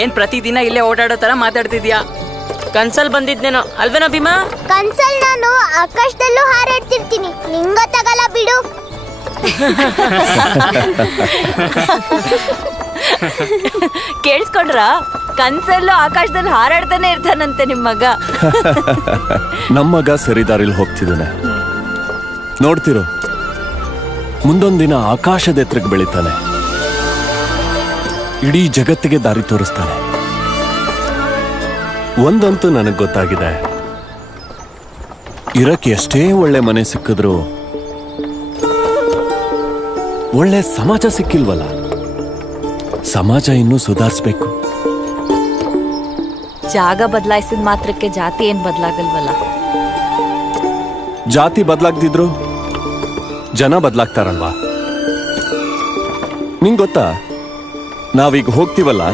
ಏನ್ ಪ್ರತಿದಿನ ಇಲ್ಲೇ ಓಡಾಡೋ ತರ ಮಾತಾಡ್ತಿದ್ಯಾ? ಕನ್ಸಲ್ ಬಂದಿದ್ನೇನೋ ಅಲ್ವೇನೋ ಭೀಮಾ? ಕನ್ಸಲ್ ನಾನು ಆಕಾಶದಲ್ಲೂ ಹಾರಾಡ್ತಿರ್ತೀನಿ, ನಿಂಗೊತ್ತಾಗಲ್ಲ ಬಿಡು. ಕೇಳಿಸ್ಕೊಂಡ್ರ? ಕನ್ಸಲ್ಲೂ ಆಕಾಶದಲ್ಲಿ ಹಾರಾಡ್ತಾನೆ ಇರ್ತಾನಂತೆ ನಿಮ್ ಮಗ. ನಮ್ಮ ಮಗ ಸರಿದಾರಿಲಿ ಹೋಗ್ತಿದ್ದಾನೆ, ನೋಡ್ತಿರೋ ಮುಂದೊಂದಿನ ಆಕಾಶದ ಎತ್ತರಕ್ಕೆ ಬೆಳಿತಾನೆ, ಇಡೀ ಜಗತ್ತಿಗೆ ದಾರಿ ತೋರಿಸ್ತಾನೆ. ಒಂದಂತೂ ನನಗೆ ಗೊತ್ತಾಗಿದೆ, ಇರಕ್ಕೆ ಎಷ್ಟೇ ಒಳ್ಳೆ ಮನೆ ಸಿಕ್ಕಿದ್ರು ಒಳ್ಳೆ ಸಮಾಜ ಸಿಕ್ಕಿಲ್ವಲ್ಲ. ಸಮಾಜ ಇನ್ನೂ ಸುಧಾರಿಸ್ಬೇಕು. ಜಾಗ ಬದಲಾಯಿಸಿದ ಮಾತ್ರಕ್ಕೆ ಜಾತಿ ಏನ್ ಬದಲಾಗಲ್ವಲ್ಲ. ಜಾತಿ ಬದಲಾಗ್ದಿದ್ರು ಜನ ಬದಲಾಗ್ತಾರಲ್ವಾ? ನಿಂಗ್ ಗೊತ್ತಾ, ನಾವೀಗ ಹೋಗ್ತೀವಲ್ಲ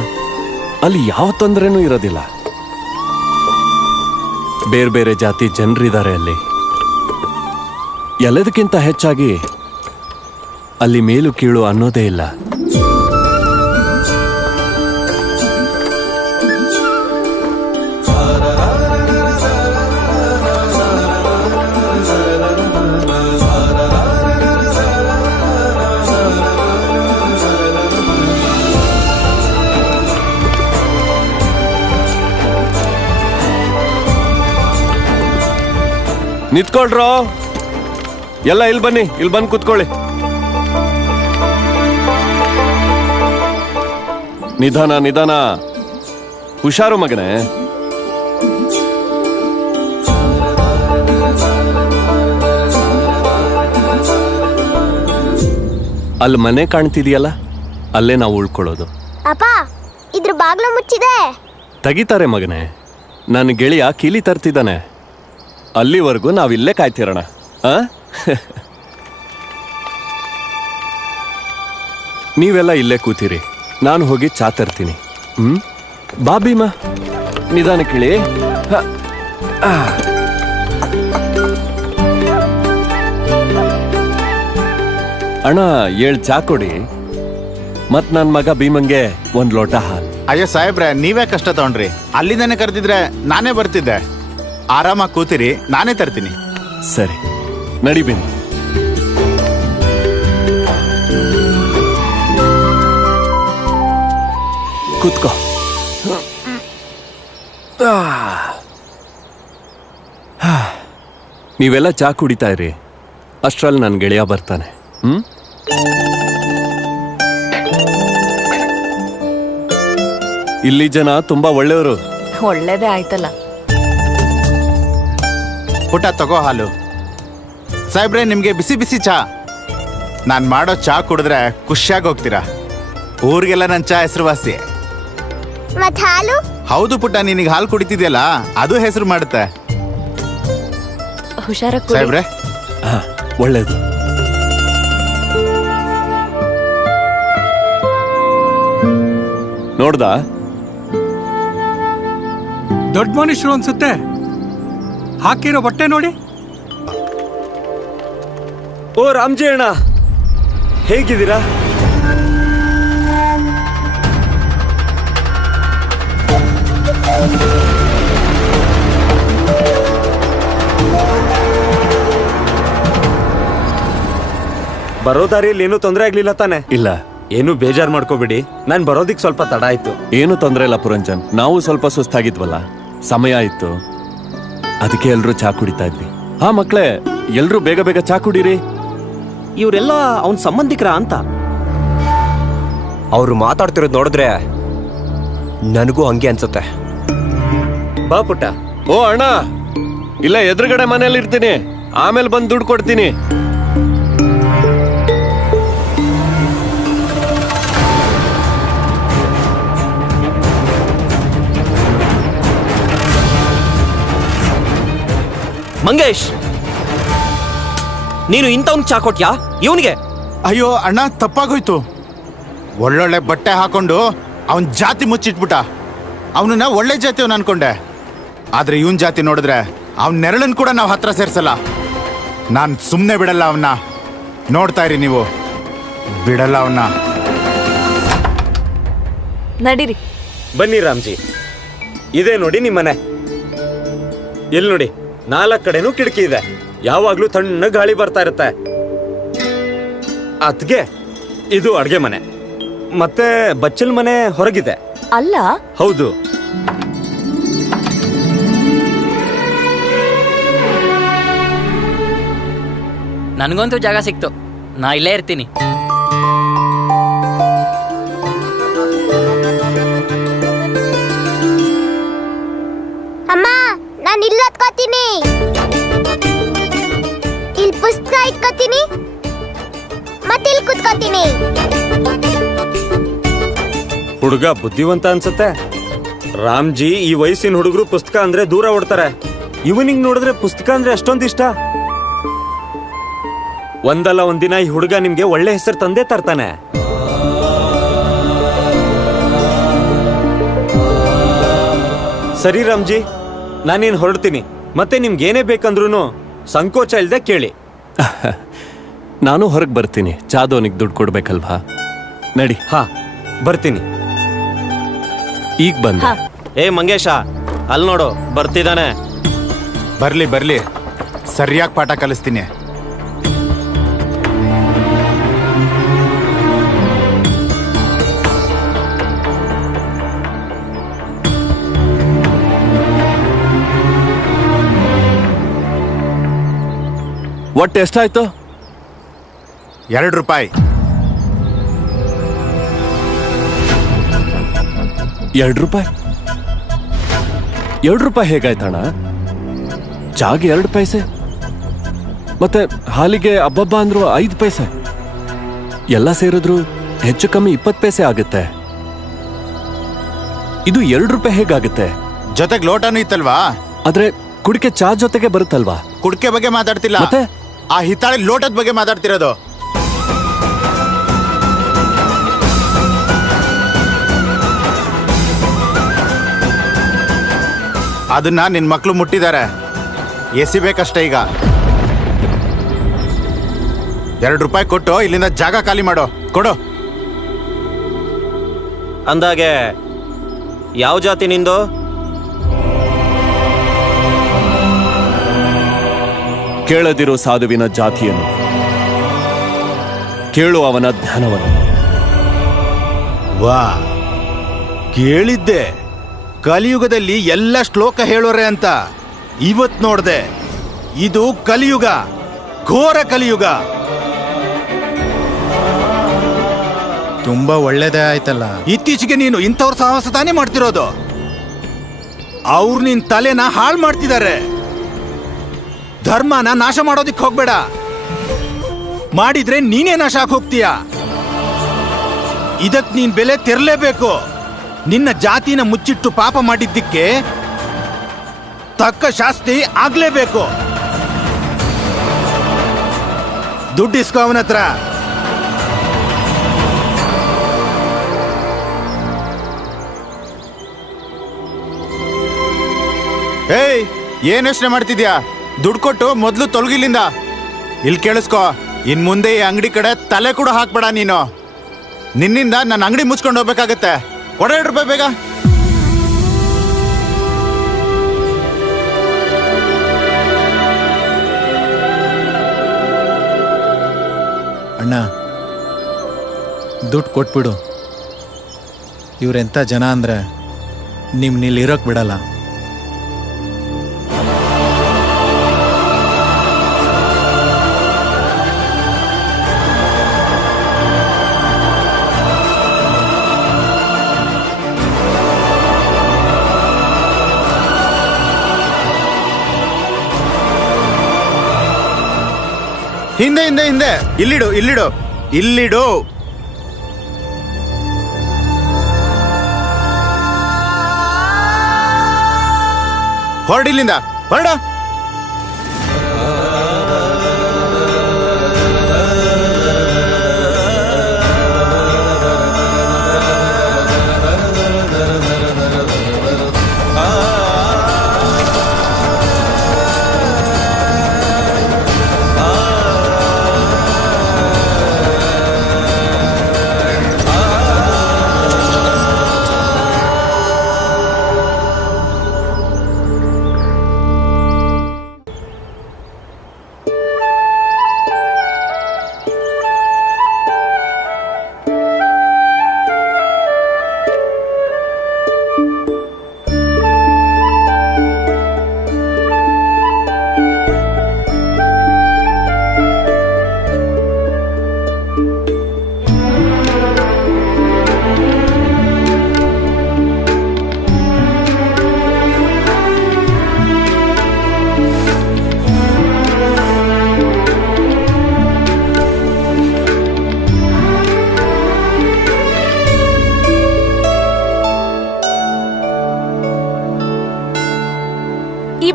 ಅಲ್ಲಿ ಯಾವ ತೊಂದರೆನೂ ಇರೋದಿಲ್ಲ. ಬೇರೆ ಬೇರೆ ಜಾತಿ ಜನರಿದ್ದಾರೆ ಅಲ್ಲಿ. ಎಲ್ಲದಕ್ಕಿಂತ ಹೆಚ್ಚಾಗಿ ಅಲ್ಲಿ ಮೇಲು ಕೀಳು ಅನ್ನೋದೇ ಇಲ್ಲ. ನಿಂತ್ಕೊಳ್ರೋ ಎಲ್ಲ, ಇಲ್ಲಿ ಬನ್ನಿ, ಇಲ್ಲಿ ಬಂದು ಕೂತ್ಕೊಳ್ಳಿ. ನಿಧಾನ ನಿಧಾನ, ಹುಷಾರು ಮಗನೇ. ಅಲ್ಲಿ ಮನೆ ಕಾಣ್ತಿದೆಯಲ್ಲ, ಅಲ್ಲೇ ನಾವು ಉಳ್ಕೊಳ್ಳೋದು. ಅಪ್ಪ, ಇದ್ರ ಬಾಗ್ಲು ಮುಚ್ಚಿದೆ. ತೆಗಿತಾರೆ ಮಗನೇ, ನನ್ನ ಗೆಳೆಯ ಕೀಲಿ ತರ್ತಿದ್ದಾನೆ. ಅಲ್ಲಿವರೆಗೂ ನಾವಿಲ್ಲೇ ಕಾಯ್ತಿರೋಣ. ನೀವೆಲ್ಲ ಇಲ್ಲೇ ಕೂತೀರಿ, ನಾನು ಹೋಗಿ ಚಾ ತರ್ತೀನಿ. ಬಾ ಭೀಮಾ, ನಿಧಾನ ಕೇಳಿ. ಅಣ್ಣ 7 ಚಾ ಕೊಡಿ, ಮತ್ ನನ್ ಮಗ ಭೀಮಂಗೆ 1 ಲೋಟ ಹಾಲು. ಅಯ್ಯೋ ಸಾಹೇಬ್ರೆ, ನೀವೇ ಕಷ್ಟ ತಗೊಂಡ್ರಿ. ಅಲ್ಲಿಂದಾನೆ ಕರೆದಿದ್ರೆ ನಾನೇ ಬರ್ತಿದ್ದೆ. ಆರಾಮಾಗಿ ಕೂತಿರಿ, ನಾನೇ ತರ್ತೀನಿ. ಸರಿ, ನಡಿ ಭೀಮ. ಕೂತ್ಕೋ. ನೀವೆಲ್ಲ ಚಾ ಕುಡಿತಾ ಇರಿ, ಅಷ್ಟ್ರಲ್ಲಿ ನನ್ನ ಗೆಳೆಯ ಬರ್ತಾನೆ. ಇಲ್ಲಿ ಜನ ತುಂಬಾ ಒಳ್ಳೆಯವರು. ಒಳ್ಳೇದೇ ಆಯ್ತಲ್ಲ. ಪುಟ್ಟ ತಗೋ ಹಾಲು. ಸಾಹೇಬ್ರೆ, ನಿಮ್ಗೆ ಬಿಸಿ ಬಿಸಿ ಚಾ. ನಾನ್ ಮಾಡೋ ಚಾ ಕುಡಿದ್ರೆ ಖುಷಿಯಾಗಿ ಹೋಗ್ತೀರಾ. ಊರಿಗೆಲ್ಲ ನನ್ನ ಚಾ ಹೆಸರುವಾಸಿ. ಮತ್ ಹಾಲು? ಹೌದು ಪುಟ್ಟ, ನಿನಗೆ ಹಾಲು ಕುಡಿತಿದ್ಯಲ್ಲ, ಅದು ಹೆಸರು ಮಾಡುತ್ತೆ. ಹುಷಾರಾಗಿ ಸಾಹೇಬ್ರೆ. ಒಳ್ಳೇದು. ನೋಡ್ದ, ದೊಡ್ಡ ಮನುಷ್ಯರು ಅನ್ಸುತ್ತೆ. ಹಾಕಿರೋ ಬಟ್ಟೆ ನೋಡಿ. ಓ ರಾಮ್ಜಿ ಅಣ್ಣ, ಹೇಗಿದ್ದೀರಾ? ಬರೋ ದಾರಿಯಲ್ಲಿ ಏನೂ ತೊಂದರೆ ಆಗ್ಲಿಲ್ಲ ತಾನೆ? ಇಲ್ಲ. ಏನು ಬೇಜಾರು ಮಾಡ್ಕೋಬೇಡಿ, ನಾನು ಬರೋದಿಕ್ ಸ್ವಲ್ಪ ತಡ ಆಯ್ತು. ಏನು ತೊಂದರೆ ಇಲ್ಲ ಪುರಂಜನ್, ನಾವು ಸ್ವಲ್ಪ ಸುಸ್ತಾಗಿದ್ವಲ್ಲ, ಸಮಯ ಆಯ್ತು, ಅದಕ್ಕೆ ಎಲ್ರು ಚಾ ಕುಡಿತಾ ಇದ್ವಿ. ಹಾ ಮಕ್ಳೇ, ಎಲ್ರು ಬೇಗ ಬೇಗ ಚಾ ಕುಡೀರಿ. ಇವರೆಲ್ಲ ಅವನ್ ಸಂಬಂಧಿಕರ ಅಂತ ಅವ್ರು ಮಾತಾಡ್ತಿರೋದು ನೋಡಿದ್ರೆ ನನಗೂ ಹಂಗೆ ಅನ್ಸುತ್ತೆ. ಬಾ ಪುಟ್ಟ. ಓ ಅಣ್ಣ, ಇಲ್ಲ ಎದುರುಗಡೆ ಮನೇಲಿ ಇರ್ತೀನಿ, ಆಮೇಲೆ ಬಂದು ದುಡ್ಡು ಕೊಡ್ತೀನಿ. ಮಂಗೇಶ್, ನೀನು ಇಂಥವ್ನಿಗೆ ಚಾ ಕೊಟ್ಯಾ ಇವನಿಗೆ? ಅಯ್ಯೋ ಅಣ್ಣ, ತಪ್ಪಾಗೋಯ್ತು. ಒಳ್ಳೊಳ್ಳೆ ಬಟ್ಟೆ ಹಾಕೊಂಡು ಅವನ್ ಜಾತಿ ಮುಚ್ಚಿಟ್ಬಿಟ್ಟ. ಅವನನ್ನ ಒಳ್ಳೆ ಜಾತಿಯವನ್ ಅನ್ಕೊಂಡೆ, ಆದ್ರೆ ಇವನ್ ಜಾತಿ ನೋಡಿದ್ರೆ ಅವನ್ ನೆರಳನ್ ಕೂಡ ನಾವು ಹತ್ರ ಸೇರ್ಸಲ್ಲ. ನಾನ್ ಸುಮ್ನೆ ಬಿಡಲ್ಲ ಅವನ್ನ. ನೋಡ್ತಾ ಇರಿ ನೀವು, ಬಿಡಲ್ಲ ಅವನ್ನ. ನಡೀರಿ. ಬನ್ನಿ ರಾಮ್ಜಿ, ಇದೇ ನೋಡಿ ನಿಮ್ಮನೆ. ಇಲ್ಲಿ ನೋಡಿ, 4 ಕಡೆನೂ ಕಿಟಕಿ ಇದೆ. ಯಾವಾಗ್ಲೂ ತಣ್ಣ ಗಾಳಿ ಬರ್ತಾ ಇರುತ್ತೆ. ಅದ್ಗೆ ಇದು ಅಡ್ಗೆ ಮನೆ, ಮತ್ತೆ ಬಚ್ಚಲ್ ಮನೆ ಹೊರಗಿದೆ. ಅಲ್ಲ, ಹೌದು. ನನಗಂತೂ ಜಾಗ ಸಿಕ್ತು, ನಾ ಇಲ್ಲೇ ಇರ್ತೀನಿ. ಅಮ್ಮ, ನಾನು ಇಲ್ಲಿ ಓದ್ಕೋತೀನಿ. ಇಲ್ಲಿ ಪುಸ್ತಕ ಇಟ್ಕೋತೀನಿ, ಮತ್ತೆ ಇಲ್ಲಿ ಕುತ್ಕೋತೀನಿ. ಹುಡುಗ ಬುದ್ಧಿವಂತ ಅನ್ಸತ್ತೆ. ರಾಮ್ಜಿ, ಈ ವಯಸ್ಸಿನ ಹುಡುಗರು ಪುಸ್ತಕ ಅಂದ್ರೆ ದೂರ ಓಡ್ತಾರೆ. ಇವನಿಗೆ ನೋಡಿದ್ರೆ ಪುಸ್ತಕ ಅಂದ್ರೆ ಅಷ್ಟೊಂದು ಇಷ್ಟ. ಒಂದಲ್ಲ ಒಂದಿನ ಈ ಹುಡುಗ ನಿಮ್ಗೆ ಒಳ್ಳೆ ಹೆಸರು ತಂದೆ ತರ್ತಾನೆ. ಸರಿ ರಾಮ್ಜಿ, ನಾನೇನು ಹೊರಡ್ತೀನಿ. ಮತ್ತೆ ನಿಮ್ಗೆ ಏನೇ ಬೇಕಂದ್ರೂ ಸಂಕೋಚ ಇಲ್ದೆ ಕೇಳಿ. ನಾನು ಹೊರಗೆ ಬರ್ತೀನಿ, ಚಾದೋನಿಗೆ ದುಡ್ಡು ಕೊಡ್ಬೇಕಲ್ವಾ? ನಡಿ. ಹಾ, ಬರ್ತೀನಿ. ಈಗ ಬಂದ. ಏ ಮಂಗೇಶ, ಅಲ್ಲಿ ನೋಡು, ಬರ್ತಿದ್ದಾನೆ. ಬರ್ಲಿ ಬರ್ಲಿ, ಸರಿಯಾಗಿ ಪಾಠ ಕಲಿಸ್ತೀನಿ. ಒಟ್ಟು ಎಷ್ಟಾಯ್ತು? 2 ರೂಪಾಯಿ. 2 ರೂಪಾಯಿ? 2 ರೂಪಾಯಿ ಹೇಗಾಯ್ತಣ್ಣ? ಚಾಗೆ 2 ಪೈಸೆ, ಮತ್ತೆ ಹಾಲಿಗೆ ಅಬ್ಬಬ್ಬ ಅಂದ್ರು 5 ಪೈಸೆ. ಎಲ್ಲ ಸೇರಿದ್ರು ಹೆಚ್ಚು ಕಮ್ಮಿ 20 ಪೈಸೆ ಆಗುತ್ತೆ. ಇದು 2 ರೂಪಾಯಿ ಹೇಗಾಗುತ್ತೆ? ಜೊತೆಗೆ ಲೋಟನೂ ಇತ್ತಲ್ವಾ? ಆದ್ರೆ ಕುಡಿಕೆ ಚಾ ಜೊತೆಗೆ ಬರುತ್ತಲ್ವಾ? ಕುಡ್ಕೆ ಬಗ್ಗೆ ಮಾತಾಡ್ತಿಲ್ಲ, ಮತ್ತೆ ಆ ಹಿತ್ತಾಳೆ ಲೋಟದ ಬಗ್ಗೆ ಮಾತಾಡ್ತಿರೋದು. ಅದನ್ನ ನಿನ್ ಮಕ್ಳು ಮುಟ್ಟಿದ್ದಾರೆ, ಎಸಿಬೇಕಷ್ಟೇ. ಈಗ 2 ರೂಪಾಯಿ ಕೊಟ್ಟು ಇಲ್ಲಿಂದ ಜಾಗ ಖಾಲಿ ಮಾಡೋ. ಕೊಡು. ಅಂದಾಗೆ ಯಾವ ಜಾತಿ ನಿಂದು? ಕೇಳದಿರೋ ಸಾಧುವಿನ ಜಾತಿಯನ್ನು, ಕೇಳು ಅವನ ಜ್ಞಾನವನ್ನು. ವಾ, ಕೇಳಿದ್ದೆ ಕಲಿಯುಗದಲ್ಲಿ ಎಲ್ಲ ಶ್ಲೋಕ ಹೇಳೋರೆ ಅಂತ. ಇವತ್ ನೋಡ್ದೆ, ಇದು ಕಲಿಯುಗ, ಘೋರ ಕಲಿಯುಗ. ತುಂಬಾ ಒಳ್ಳೇದೇ ಆಯ್ತಲ್ಲ. ಇತ್ತೀಚೆಗೆ ನೀನು ಇಂಥವ್ರ ಸಾಹಸ ತಾನೇ ಮಾಡ್ತಿರೋದು. ಅವ್ರು ನಿನ್ ತಲೆನ ಹಾಳು ಮಾಡ್ತಿದ್ದಾರೆ. ಧರ್ಮನ ನಾಶ ಮಾಡೋದಿಕ್ ಹೋಗ್ಬೇಡ. ಮಾಡಿದ್ರೆ ನೀನೇ ನಾಶ ಆಗಿ ಹೋಗ್ತೀಯ. ಇದಕ್ ನೀನ್ ಬೆಲೆ ತೆರಲೇಬೇಕು. ನಿನ್ನ ಜಾತಿನ ಮುಚ್ಚಿಟ್ಟು ಪಾಪ ಮಾಡಿದ್ದಕ್ಕೆ ತಕ್ಕ ಶಾಸ್ತಿ ಆಗ್ಲೇಬೇಕು. ದುಡ್ಡು ಇಸ್ಕೋ ಅವನ ಹತ್ರ. ಏಯ್, ಏನ್ ಯೋಚನೆ ಮಾಡ್ತಿದ್ಯಾ? ದುಡ್ಡು ಕೊಟ್ಟು ಮೊದ್ಲು ತೊಲಗಿಲ್ಲಿಂದ. ಇಲ್ಲಿ ಕೇಳಿಸ್ಕೋ, ಇನ್ ಮುಂದೆ ಈ ಅಂಗಡಿ ಕಡೆ ತಲೆ ಕೂಡ ಹಾಕ್ಬೇಡ ನೀನು. ನಿನ್ನಿಂದ ನನ್ನ ಅಂಗಡಿ ಮುಚ್ಕೊಂಡು ಹೋಗ್ಬೇಕಾಗತ್ತೆ. ಕೊಡ 2 ರೂಪಾಯಿ ಬೇಗ. ಅಣ್ಣ, ದುಡ್ಡು ಕೊಟ್ಬಿಡು. ಇವ್ರೆಂಥ ಜನ ಅಂದ್ರೆ ನಿಮ್ಮನ್ನಿಲ್ಲಿ ಇರೋಕ್ ಬಿಡಲ್ಲ. ಹಿಂದೆ ಹಿಂದೆ ಹಿಂದೆ. ಇಲ್ಲಿಡು ಇಲ್ಲಿಡು ಇಲ್ಲಿಡು. ಹೊರಡಿಲ್ಲಿಂದ, ಹೊರಡ.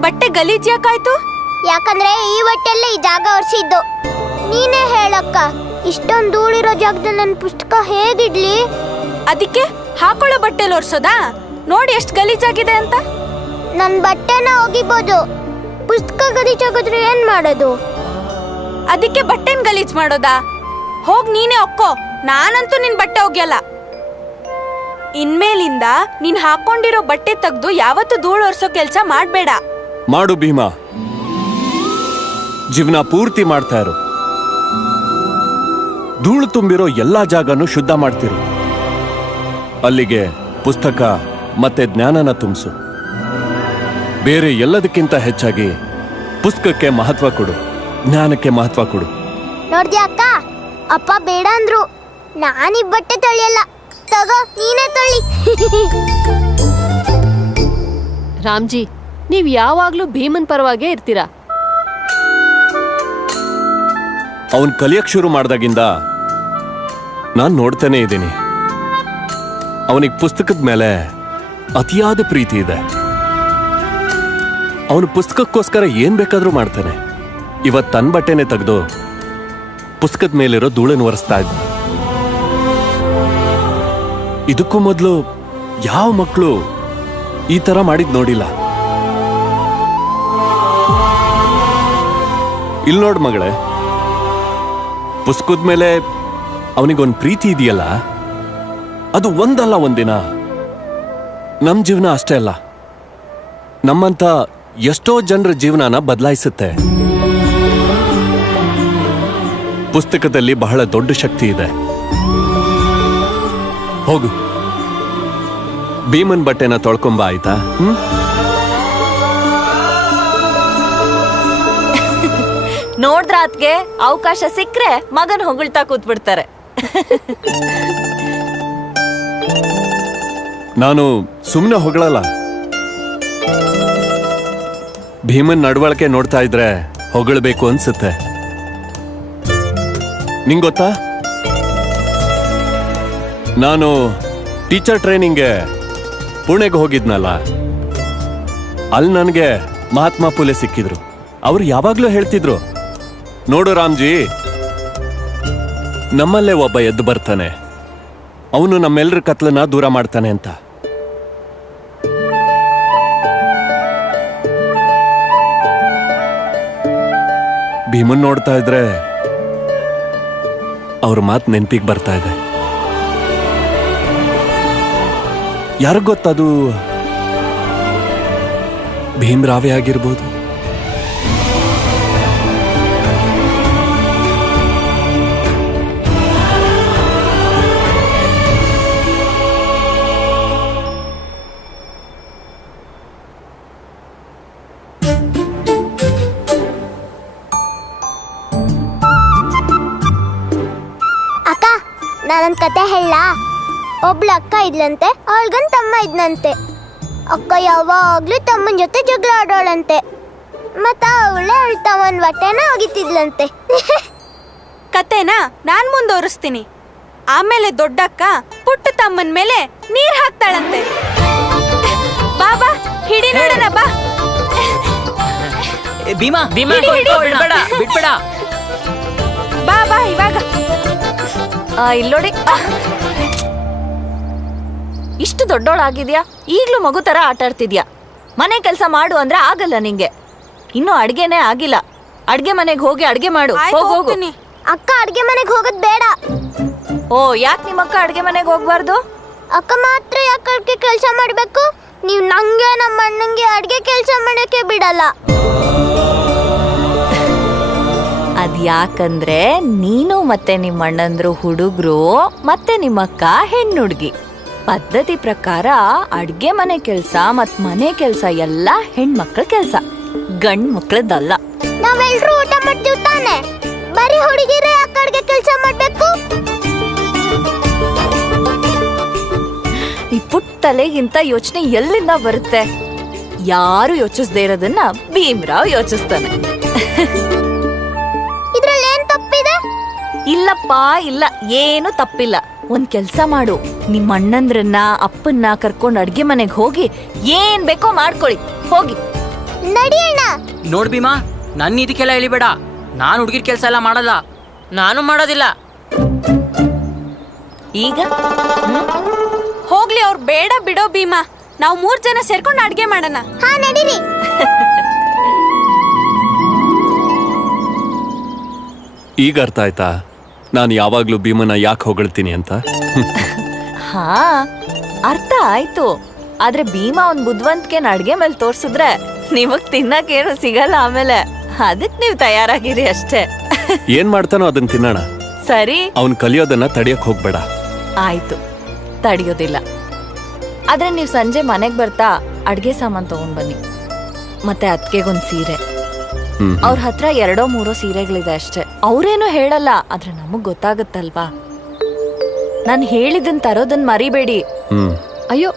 ಬಟ್ಟೆ ಗಲೀಜ್ ಯಾಕಾಯ್ತು? ಯಾಕಂದ್ರೆ ಈ ಹೊಟ್ಟೆಲ್ಲೇ ಈ ಜಾಗ ಒರೆಸಿದ್ದು. ನೀನೇ ಹೇಳಕ್ಕ, ಇಷ್ಟೊಂದು ಧೂಳಿರೋ ಜಾಗದಲ್ಲಿ ನನ್ನ ಪುಸ್ತಕ ಹೇಗಿಡ್ಲಿ? ಅದಕ್ಕೆ ಹಾಕೊಳ್ಳೋ ಬಟ್ಟೆಲಿ ಒರ್ಸೋದಾ? ನೋಡಿ ಎಷ್ಟು ಗಲೀಜಾಗಿದೆ ಅಂತ. ನನ್ನ ಬಟ್ಟೆನ ಒಗಿಬೋದು, ಪುಸ್ತಕ ಗಲೀಜಾಗಿದ್ರೆ ಏನ್ ಮಾಡೋದು? ಅದಕ್ಕೆ ಬಟ್ಟೆನ್ ಗಲೀಜ್ ಮಾಡೋದಾ? ಹೋಗ್ ನೀನೇ ಒಕ್ಕೋ, ನಾನಂತೂ ನಿನ್ ಬಟ್ಟೆ ಒಗ್ಯಲ್ಲ. ಇನ್ಮೇಲಿಂದ ನೀನ್ ಹಾಕೊಂಡಿರೋ ಬಟ್ಟೆ ತೆಗ್ದು ಯಾವತ್ತೂ ಧೂಳು ಒರ್ಸೋ ಕೆಲ್ಸ ಮಾಡ್ಬೇಡ. ಮಾಡು ಭೀಮಾ, ಜೀವನ ಪೂರ್ತಿ ಮಾಡ್ತಾ ಇರು. ಧೂಳು ತುಂಬಿರೋ ಎಲ್ಲಾ ಜಾಗನೂ ಶುದ್ಧ ಮಾಡ್ತಿರು. ಅಲ್ಲಿಗೆ ಪುಸ್ತಕ ಮತ್ತೆ ಜ್ಞಾನನ ತುಂಬಿಸು. ಬೇರೆ ಎಲ್ಲದಕ್ಕಿಂತ ಹೆಚ್ಚಾಗಿ ಪುಸ್ತಕಕ್ಕೆ ಮಹತ್ವ ಕೊಡು, ಜ್ಞಾನಕ್ಕೆ ಮಹತ್ವ ಕೊಡು. ನೋಡ್ದ್ಯಾ ಅಕ್ಕ, ಅಪ್ಪ ಬೇಡ ಅಂದ್ರು. ನಾನೀ ಬಟ್ಟೆ ತೊಳಿಯಲ್ಲ, ತಗೋ ನೀನೇ ತೊಳಿ. ರಾಮ್ಜಿ, ನೀವ್ ಯಾವಾಗ್ಲೂ ಭೀಮನ್ ಪರವಾಗೇ ಇರ್ತೀರಾ. ಅವನ್ ಕಲಿಯಕ್ ಶುರು ಮಾಡ್ದಾಗಿಂದ ನಾನ್ ನೋಡ್ತಾನೆ ಇದ್ದೀನಿ. ಅವನಿಗೆ ಪುಸ್ತಕದ ಮೇಲೆ ಅತಿಯಾದ ಪ್ರೀತಿ ಇದೆ. ಅವನು ಪುಸ್ತಕಕ್ಕೋಸ್ಕರ ಏನ್ ಬೇಕಾದ್ರೂ ಮಾಡ್ತಾನೆ. ಇವತ್ ತನ್ನ ಬಟ್ಟೆನೆ ತೆಗೆದು ಪುಸ್ತಕದ ಮೇಲಿರೋ ಧೂಳನ್ನು ಒರೆಸ್ತಾ ಇದ್ದ. ಇದಕ್ಕೂ ಮೊದಲು ಯಾವ ಮಕ್ಕಳು ಈ ತರ ಮಾಡಿದ್ ನೋಡಿಲ್ಲ. ಇಲ್ಲಿ ನೋಡ್ ಮಗಳೇ, ಪುಸ್ತಕದ ಮೇಲೆ ಅವನಿಗೊಂದು ಪ್ರೀತಿ ಇದೆಯಲ್ಲ, ಅದು ಒಂದಲ್ಲ ಒಂದಿನ ನಮ್ ಜೀವನ ಅಷ್ಟೇ ಅಲ್ಲ, ನಮ್ಮಂತ ಎಷ್ಟೋ ಜನರ ಜೀವನನ ಬದಲಾಯಿಸುತ್ತೆ. ಪುಸ್ತಕದಲ್ಲಿ ಬಹಳ ದೊಡ್ಡ ಶಕ್ತಿ ಇದೆ. ಹೋಗು, ಭೀಮನ್ ಬಟ್ಟೆನ ತೊಳ್ಕೊಂಬ, ಆಯ್ತಾ? ನೋಡ್ದ್ರ ಅದ್ಗೆ ಅವಕಾಶ ಸಿಕ್ಕ್ರೆ ಮಗನ್ ಹೊಗಳ್ತಾ ಕೂತ್ಬಿಡ್ತಾರೆ. ನಾನು ಸುಮ್ಮನೆ ಹೊಗಳಲ್ಲ. ಭೀಮನ್ ನಡವಳಿಕೆ ನೋಡ್ತಾ ಇದ್ರೆ ಹೊಗಳಬೇಕು ಅನ್ಸುತ್ತೆ. ನಿಂಗೊತ್ತಾ, ನಾನು ಟೀಚರ್ ಟ್ರೈನಿಂಗ್ಗೆ ಪುಣೆಗೆ ಹೋಗಿದ್ನಲ್ಲ, ಅಲ್ಲಿ ನನಗೆ ಮಹಾತ್ಮ ಫುಲೆ ಸಿಕ್ಕಿದ್ರು. ಅವ್ರು ಯಾವಾಗ್ಲೂ ಹೇಳ್ತಿದ್ರು, ನೋಡು ರಾಮ್ಜಿ, ನಮ್ಮಲ್ಲೇ ಒಬ್ಬ ಎದ್ದು ಬರ್ತಾನೆ, ಅವನು ನಮ್ಮೆಲ್ಲರ ಕತ್ಲನ್ನ ದೂರ ಮಾಡ್ತಾನೆ ಅಂತ. ಭೀಮನ್ ನೋಡ್ತಾ ಇದ್ರೆ ಅವ್ರ ಮಾತು ನೆನ್ಪಿಗೆ ಬರ್ತಾ ಇದೆ. ಯಾರಿಗ್ ಗೊತ್ತದು ಭೀಮ್ರಾವೇ ಆಗಿರ್ಬೋದು. ಅಕ್ಕ, ನಾನೊಂದ್ ಕತೆ ಹೇಳ. ಒಬ್ಳ ಅಕ್ಕ ಇದ್ಲಂತೆ, ಅವಳಿಗನ್ ತಮ್ಮ ಇದ್ನಂತೆ. ಅಕ್ಕ ಯಾವಾಗ್ಲೂ ತಮ್ಮನ ಜೊತೆ ಜಗಳ ಆಡೋಳಂತೆ. ಮತ್ತ ಅವಳ ತಮ್ಮನ ಬಟ್ಟೆನ ಒಗಿತಿದ್ಲಂತೆ. ಕತೆನಾ ನಾನ್ ಮುಂದುವರಿಸ್ತೀನಿ. ಆಮೇಲೆ ದೊಡ್ಡಕ್ಕ ಪುಟ್ಟ ತಮ್ಮನ ಮೇಲೆ ನೀರ್ ಹಾಕ್ತಾಳಂತೆ. ಬಾಬಾ ಹಿಡಿ ನೋಡೋಣ ಬಾ. ಭೀಮಾ ಭೀಮಾ ಬಿಡ್ಬೇಡ ಬಿಡ್ಬೇಡ. ಬಾ ಬಾ ಇವಾಗ. ಇಲ್ಲೋಡಿ, ಇಷ್ಟು ದೊಡ್ಡೋಳಾಗಿದ್ಯಾ, ಈಗ್ಲೂ ಮಗು ತರ ಆಟ ಆಡ್ತಿದ್ಯಾ. ಮನೆ ಕೆಲಸ ಮಾಡು ಅಂದ್ರೆ ಆಗಲ್ಲ ನಿಂಗೆ. ಇನ್ನು ಅಡ್ಗೆನೇ ಆಗಿಲ್ಲ. ಅಡ್ಗೆ ಮನೆಗೆ ಹೋಗಿ ಅಡ್ಗೆ ಮಾಡು. ಹೋಗು. ಅಕ್ಕ ಅಡ್ಗೆ ಮನೆಗೆ ಹೋಗೋದ್ ಬೇಡ. ಓ, ಯಾಕೆ ನಿಮ್ಮಕ್ಕ ಅಡ್ಗೆ ಮನೆಗೆ ಹೋಗ್ಬಾರ್ದು? ಅಕ್ಕ ಮಾತ್ರ ಯಾಕೆ ಅಡ್ಗೆ ಕೆಲಸ ಮಾಡ್ಬೇಕು? ನೀವ್ ನಂಗೆ ನಮ್ಮ ಅಣ್ಣಂಗೆ ಅಡ್ಗೆ ಕೆಲಸ ಮಾಡಕ್ಕೆ ಬಿಡಲ್ಲ. ಅದ್ಯಾಕಂದ್ರೆ ನೀನು ಮತ್ತೆ ನಿಮ್ಮ ಅಣ್ಣಂದ್ರು ಹುಡುಗ್ರು, ಮತ್ತೆ ನಿಮ್ಮಕ್ಕ ಹೆಣ್ಣುಡ್ಗಿ. ಪದ್ಧತಿ ಪ್ರಕಾರ ಅಡ್ಗೆ ಮನೆ ಕೆಲ್ಸ ಮತ್ ಮನೆ ಕೆಲ್ಸ ಎಲ್ಲ ಹೆಣ್ಮಕ್ಳ ಕೆಲ್ಸ, ಗಂಡ್ ಮಕ್ಳದಲ್ಲ. ನಾವೆಲ್ರೂ ಊಟ ಮಾಡ್ತೀವಿ ತಾನೆ, ಬರೀ ಹುಡುಗಿರೇ ಯಾಕೆ ಅಡ್ಗೆ ಕೆಲಸ ಮಾಡ್ಬೇಕು? ಈ ಪುಟ್ಟ ತಲೆಗಿಂತ ಯೋಚನೆ ಎಲ್ಲಿಂದ ಬರುತ್ತೆ? ಯಾರು ಯೋಚಿಸದೇ ಇರೋದನ್ನ ಭೀಮ್ರಾವ್ ಯೋಚಿಸ್ತಾನೆ. ಇದ್ರಲ್ಲಿ ಏನ್ ತಪ್ಪಿದೆ? ಇಲ್ಲಪ್ಪ, ಇಲ್ಲ, ಏನು ತಪ್ಪಿಲ್ಲ. ಒಂದ್ ಕೆಲ್ಸ ಮಾಡು, ನಿಮ್ಮ ಅಣ್ಣಂದ್ರನ್ನ ಅಪ್ಪನ್ನ ಕರ್ಕೊಂಡು ಅಡ್ಗೆ ಮನೆಗೆ ಹೋಗಿ ಏನ್ ಬೇಕೋ ಮಾಡ್ಕೊಳ್ಳಿ. ಹೋಗಿ. ನಡಿ ಅಣ್ಣ. ನೋಡ್ ಭೀಮಾ, ನನ್ನ ಇದಕ್ಕೆಲ್ಲ ಎಳಿಬೇಡ. ನಾನು ಹುಡುಗಿರ್ ಕೆಲಸ ಎಲ್ಲ ಮಾಡಲ್ಲ. ನಾನು ಮಾಡೋದಿಲ್ಲ. ಈಗ ಹೋಗ್ಲಿ, ಅವ್ರು ಬೇಡ ಬಿಡೋ ಭೀಮಾ. ನಾವು 3 ಜನ ಸೇರ್ಕೊಂಡು ಅಡ್ಗೆ ಮಾಡೋಣ. ಹಾ ನಡೀರಿ. ಈಗ ಅರ್ಥ ಆಯ್ತಾ ನಾನು ಯಾವಾಗ್ಲೂ ಭೀಮನ ಯಾಕೆ ಹೊಗಳ್ತೀನಿ ಅಂತ? ಹಾ, ಅರ್ಥ ಆಯ್ತು. ಆದ್ರೆ ಭೀಮಾ ಒಂದ್ ಬುದ್ಧಿವಂತಿಕೆನ ಅಡ್ಗೆ ಮೇಲೆ ತೋರ್ಸಿದ್ರೆ ನಿಮಗ್ ತಿನ್ನಕೇನು ಸಿಗಲ್ಲ ಆಮೇಲೆ. ಅದಕ್ ನೀವ್ ತಯಾರಾಗಿರಿ ಅಷ್ಟೇ. ಏನ್ ಮಾಡ್ತಾನೋ ಅದನ್ನ ತಿನ್ನೋಣ. ಸರಿ, ಅವನ್ ಕಲಿಯೋದನ್ನ ತಡಿಯಕ್ ಹೋಗ್ಬೇಡ. ಆಯ್ತು, ತಡಿಯೋದಿಲ್ಲ. ಆದ್ರೆ ನೀವ್ ಸಂಜೆ ಮನೆಗ್ ಬರ್ತಾ ಅಡ್ಗೆ ಸಾಮಾನ್ ತಗೊಂಡ್ ಬನ್ನಿ. ಮತ್ತೆ ಅತ್ಗೆಗೊಂದ್ ಸೀರೆ. ಅವ್ರ ಹತ್ರ 2-3 ಸೀರೆಗಳಿದೆ ಅಷ್ಟೇ. ಅವ್ರೇನು ಹೇಳಲ್ಲ, ಆದ್ರೆ ನಮಗ್ ಗೊತ್ತಾಗತ್ತಲ್ವಾ. ನಾನ್ ಹೇಳಿದನ್ ತರೋದನ್ ಮರಿಬೇಡಿ. ಅಯ್ಯೋ,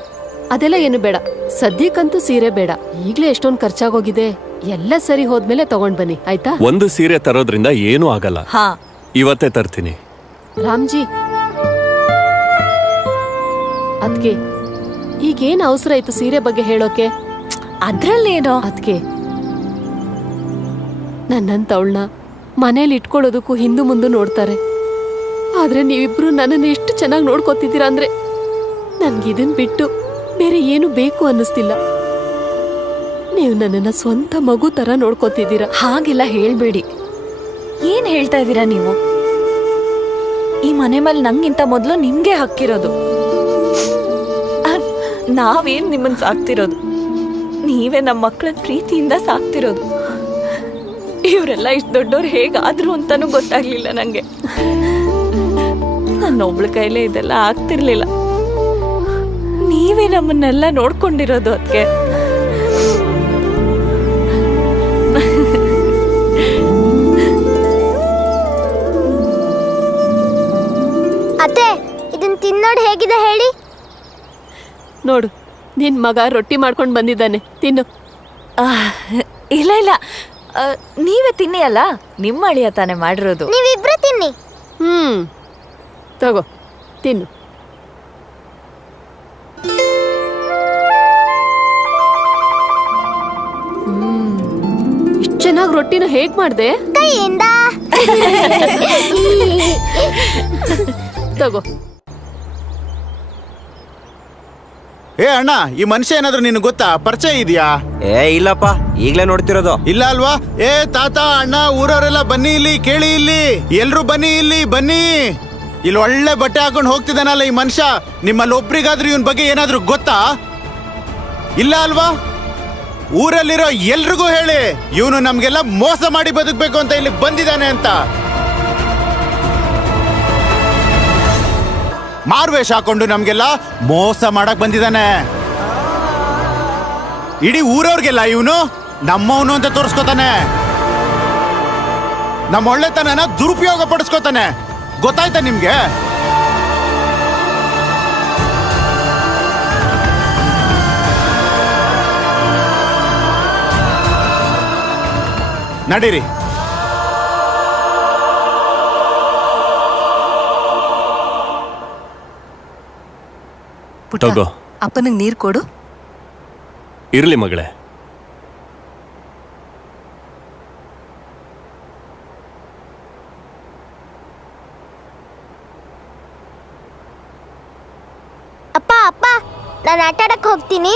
ಅದೆಲ್ಲ ಏನು ಬೇಡ. ಸದ್ಯಕ್ಕಂತೂ ಸೀರೆ ಬೇಡ. ಈಗ್ಲೇ ಎಷ್ಟೊಂದ್ ಖರ್ಚಾಗೋಗಿದೆ. ಎಲ್ಲ ಸರಿ ಹೋದ್ಮೇಲೆ ತಗೊಂಡ್ ಬನ್ನಿ, ಆಯ್ತಾ? ಒಂದು ಸೀರೆ ತರೋದ್ರಿಂದ ಏನೂ ಆಗಲ್ಲ. ಹಾ, ಇವತ್ತೇ ತರ್ತೀನಿ. ರಾಮ್ಜಿ, ಅದ್ಕೆ ಈಗೇನ್ ಅವಸರ ಇತ್ತು ಸೀರೆ ಬಗ್ಗೆ ಹೇಳೋಕೆ? ಅದ್ರಲ್ಲೇನೋ. ಅದ್ಕೆ ನನ್ನಂತವಳನ್ನ ಮನೇಲಿ ಇಟ್ಕೊಳ್ಳೋದಕ್ಕೂ ಹಿಂದು ಮುಂದೆ ನೋಡ್ತಾರೆ. ಆದ್ರೆ ನೀವಿಬ್ರು ನನ್ನನ್ನು ಎಷ್ಟು ಚೆನ್ನಾಗಿ ನೋಡ್ಕೋತಿದ್ದೀರಾ ಅಂದ್ರೆ ನನ್ಗಿದನ್ ಬಿಟ್ಟು ಬೇರೆ ಏನು ಬೇಕು ಅನ್ನಿಸ್ತಿಲ್ಲ. ನೀವು ನನ್ನನ್ನ ಸ್ವಂತ ಮಗು ತರ ನೋಡ್ಕೋತಿದ್ದೀರಾ. ಹಾಗೆಲ್ಲ ಹೇಳ್ಬೇಡಿ. ಏನ್ ಹೇಳ್ತಾ ಇದ್ದೀರಾ ನೀವು? ಈ ಮನೆ ಮೇಲೆ ನಂಗಿಂತ ಮೊದಲು ನಿಮ್ಗೆ ಹಕ್ಕಿರೋದು. ನಾವೇನ್ ನಿಮ್ಮನ್ ಸಾಕ್ತಿರೋದು, ನೀವೇ ನಮ್ಮ ಮಕ್ಕಳನ್ನ ಪ್ರೀತಿಯಿಂದ ಸಾಕ್ತಿರೋದು. ಇವರೆಲ್ಲ ಇಷ್ಟು ದೊಡ್ಡವ್ರು ಹೇಗಾದ್ರು ಅಂತಾನು ಗೊತ್ತಾಗ್ಲಿಲ್ಲ ನಂಗೆ. ನನ್ನೊಬ್ಳ ಕೈಲೇ ಇದೆಲ್ಲ ಆಗ್ತಿರ್ಲಿಲ್ಲ. ನೀವೇ ನಮ್ಮನ್ನೆಲ್ಲ ನೋಡ್ಕೊಂಡಿರೋದು. ಅದಕ್ಕೆ ಅತ್ತೆ, ಇದನ್ ತಿನ್ನೋಡ್ ಹೇಗಿದೆ ಹೇಳಿ? ನೋಡು, ನಿನ್ ಮಗ ರೊಟ್ಟಿ ಮಾಡ್ಕೊಂಡ್ ಬಂದಿದ್ದಾನೆ, ತಿನ್ನು. ಇಲ್ಲ ಇಲ್ಲ, ನೀವೇ ತಿನ್ನಿ. ಅಲ್ಲ, ನಿಮ್ಮ ಅಳಿಯ ತಾನೆ ಮಾಡಿರೋದು. ನೀವಿಬ್ರು ತಿನ್ನಿ. ತಗೋ, ತಿನ್ನು. ಇಷ್ಟು ಚೆನ್ನಾಗಿ ರೊಟ್ಟಿನ ಹೇಗ್ ಮಾಡ್ದೆ? ಕೈಯಿಂದ. ತಗೋ. ಏ ಅಣ್ಣ, ಈ ಮನುಷ್ಯ ಏನಾದ್ರು ನಿನಗೆ ಗೊತ್ತಾ? ಪರಿಚಯ ಇದೆಯಾ? ಇಲ್ಲಪ್ಪ, ಈಗ್ಲೇ ನೋಡ್ತಿರೋದು. ಇಲ್ಲ ಅಲ್ವಾ? ಏ ತಾತ, ಅಣ್ಣ, ಊರವರೆಲ್ಲ ಬನ್ನಿ ಇಲ್ಲಿ, ಕೇಳಿ ಇಲ್ಲಿ, ಎಲ್ರು ಬನ್ನಿ ಇಲ್ಲಿ, ಬನ್ನಿ. ಇಲ್ಲಿ ಒಳ್ಳೆ ಬಟ್ಟೆ ಹಾಕೊಂಡು ಹೋಗ್ತಿದ್ದಾನಲ್ಲ ಈ ಮನುಷ್ಯ. ನಿಮ್ಮಲ್ಲಿ ಒಬ್ರಿಗಾದ್ರೂ ಇವನ್ ಬಗ್ಗೆ ಏನಾದ್ರೂ ಗೊತ್ತಾ? ಇಲ್ಲ ಅಲ್ವಾ? ಊರಲ್ಲಿರೋ ಎಲ್ರಿಗೂ ಹೇಳಿ, ಇವನು ನಮ್ಗೆಲ್ಲ ಮೋಸ ಮಾಡಿ ಬದುಕ್ಬೇಕು ಅಂತ ಇಲ್ಲಿ ಬಂದಿದ್ದಾನೆ ಅಂತ. ಮಾರ್ವೇಷ ಹಾಕೊಂಡು ನಮ್ಗೆಲ್ಲ ಮೋಸ ಮಾಡಕ್ ಬಂದಿದ್ದಾನೆ. ಇಡೀ ಊರವ್ರಿಗೆಲ್ಲ ಇವನು ನಮ್ಮವನು ಅಂತ ತೋರಿಸ್ಕೋತಾನೆ. ನಮ್ಮ ಒಳ್ಳೆತನನ ದುರುಪಯೋಗ ಪಡಿಸ್ಕೋತಾನೆ. ಗೊತ್ತಾಯ್ತಾ ನಿಮ್ಗೆ? ನಡೀರಿ. ತಗೋ. ಅಪ್ಪನಿಗೆ ನೀರು ಕೊಡು. ಇರ್ಲಿ ಮಗಳೇ. ಅಪ್ಪ ಅಪ್ಪ, ನಾನು ಆಟ ಆಡಕ್ ಹೋಗ್ತೀನಿ.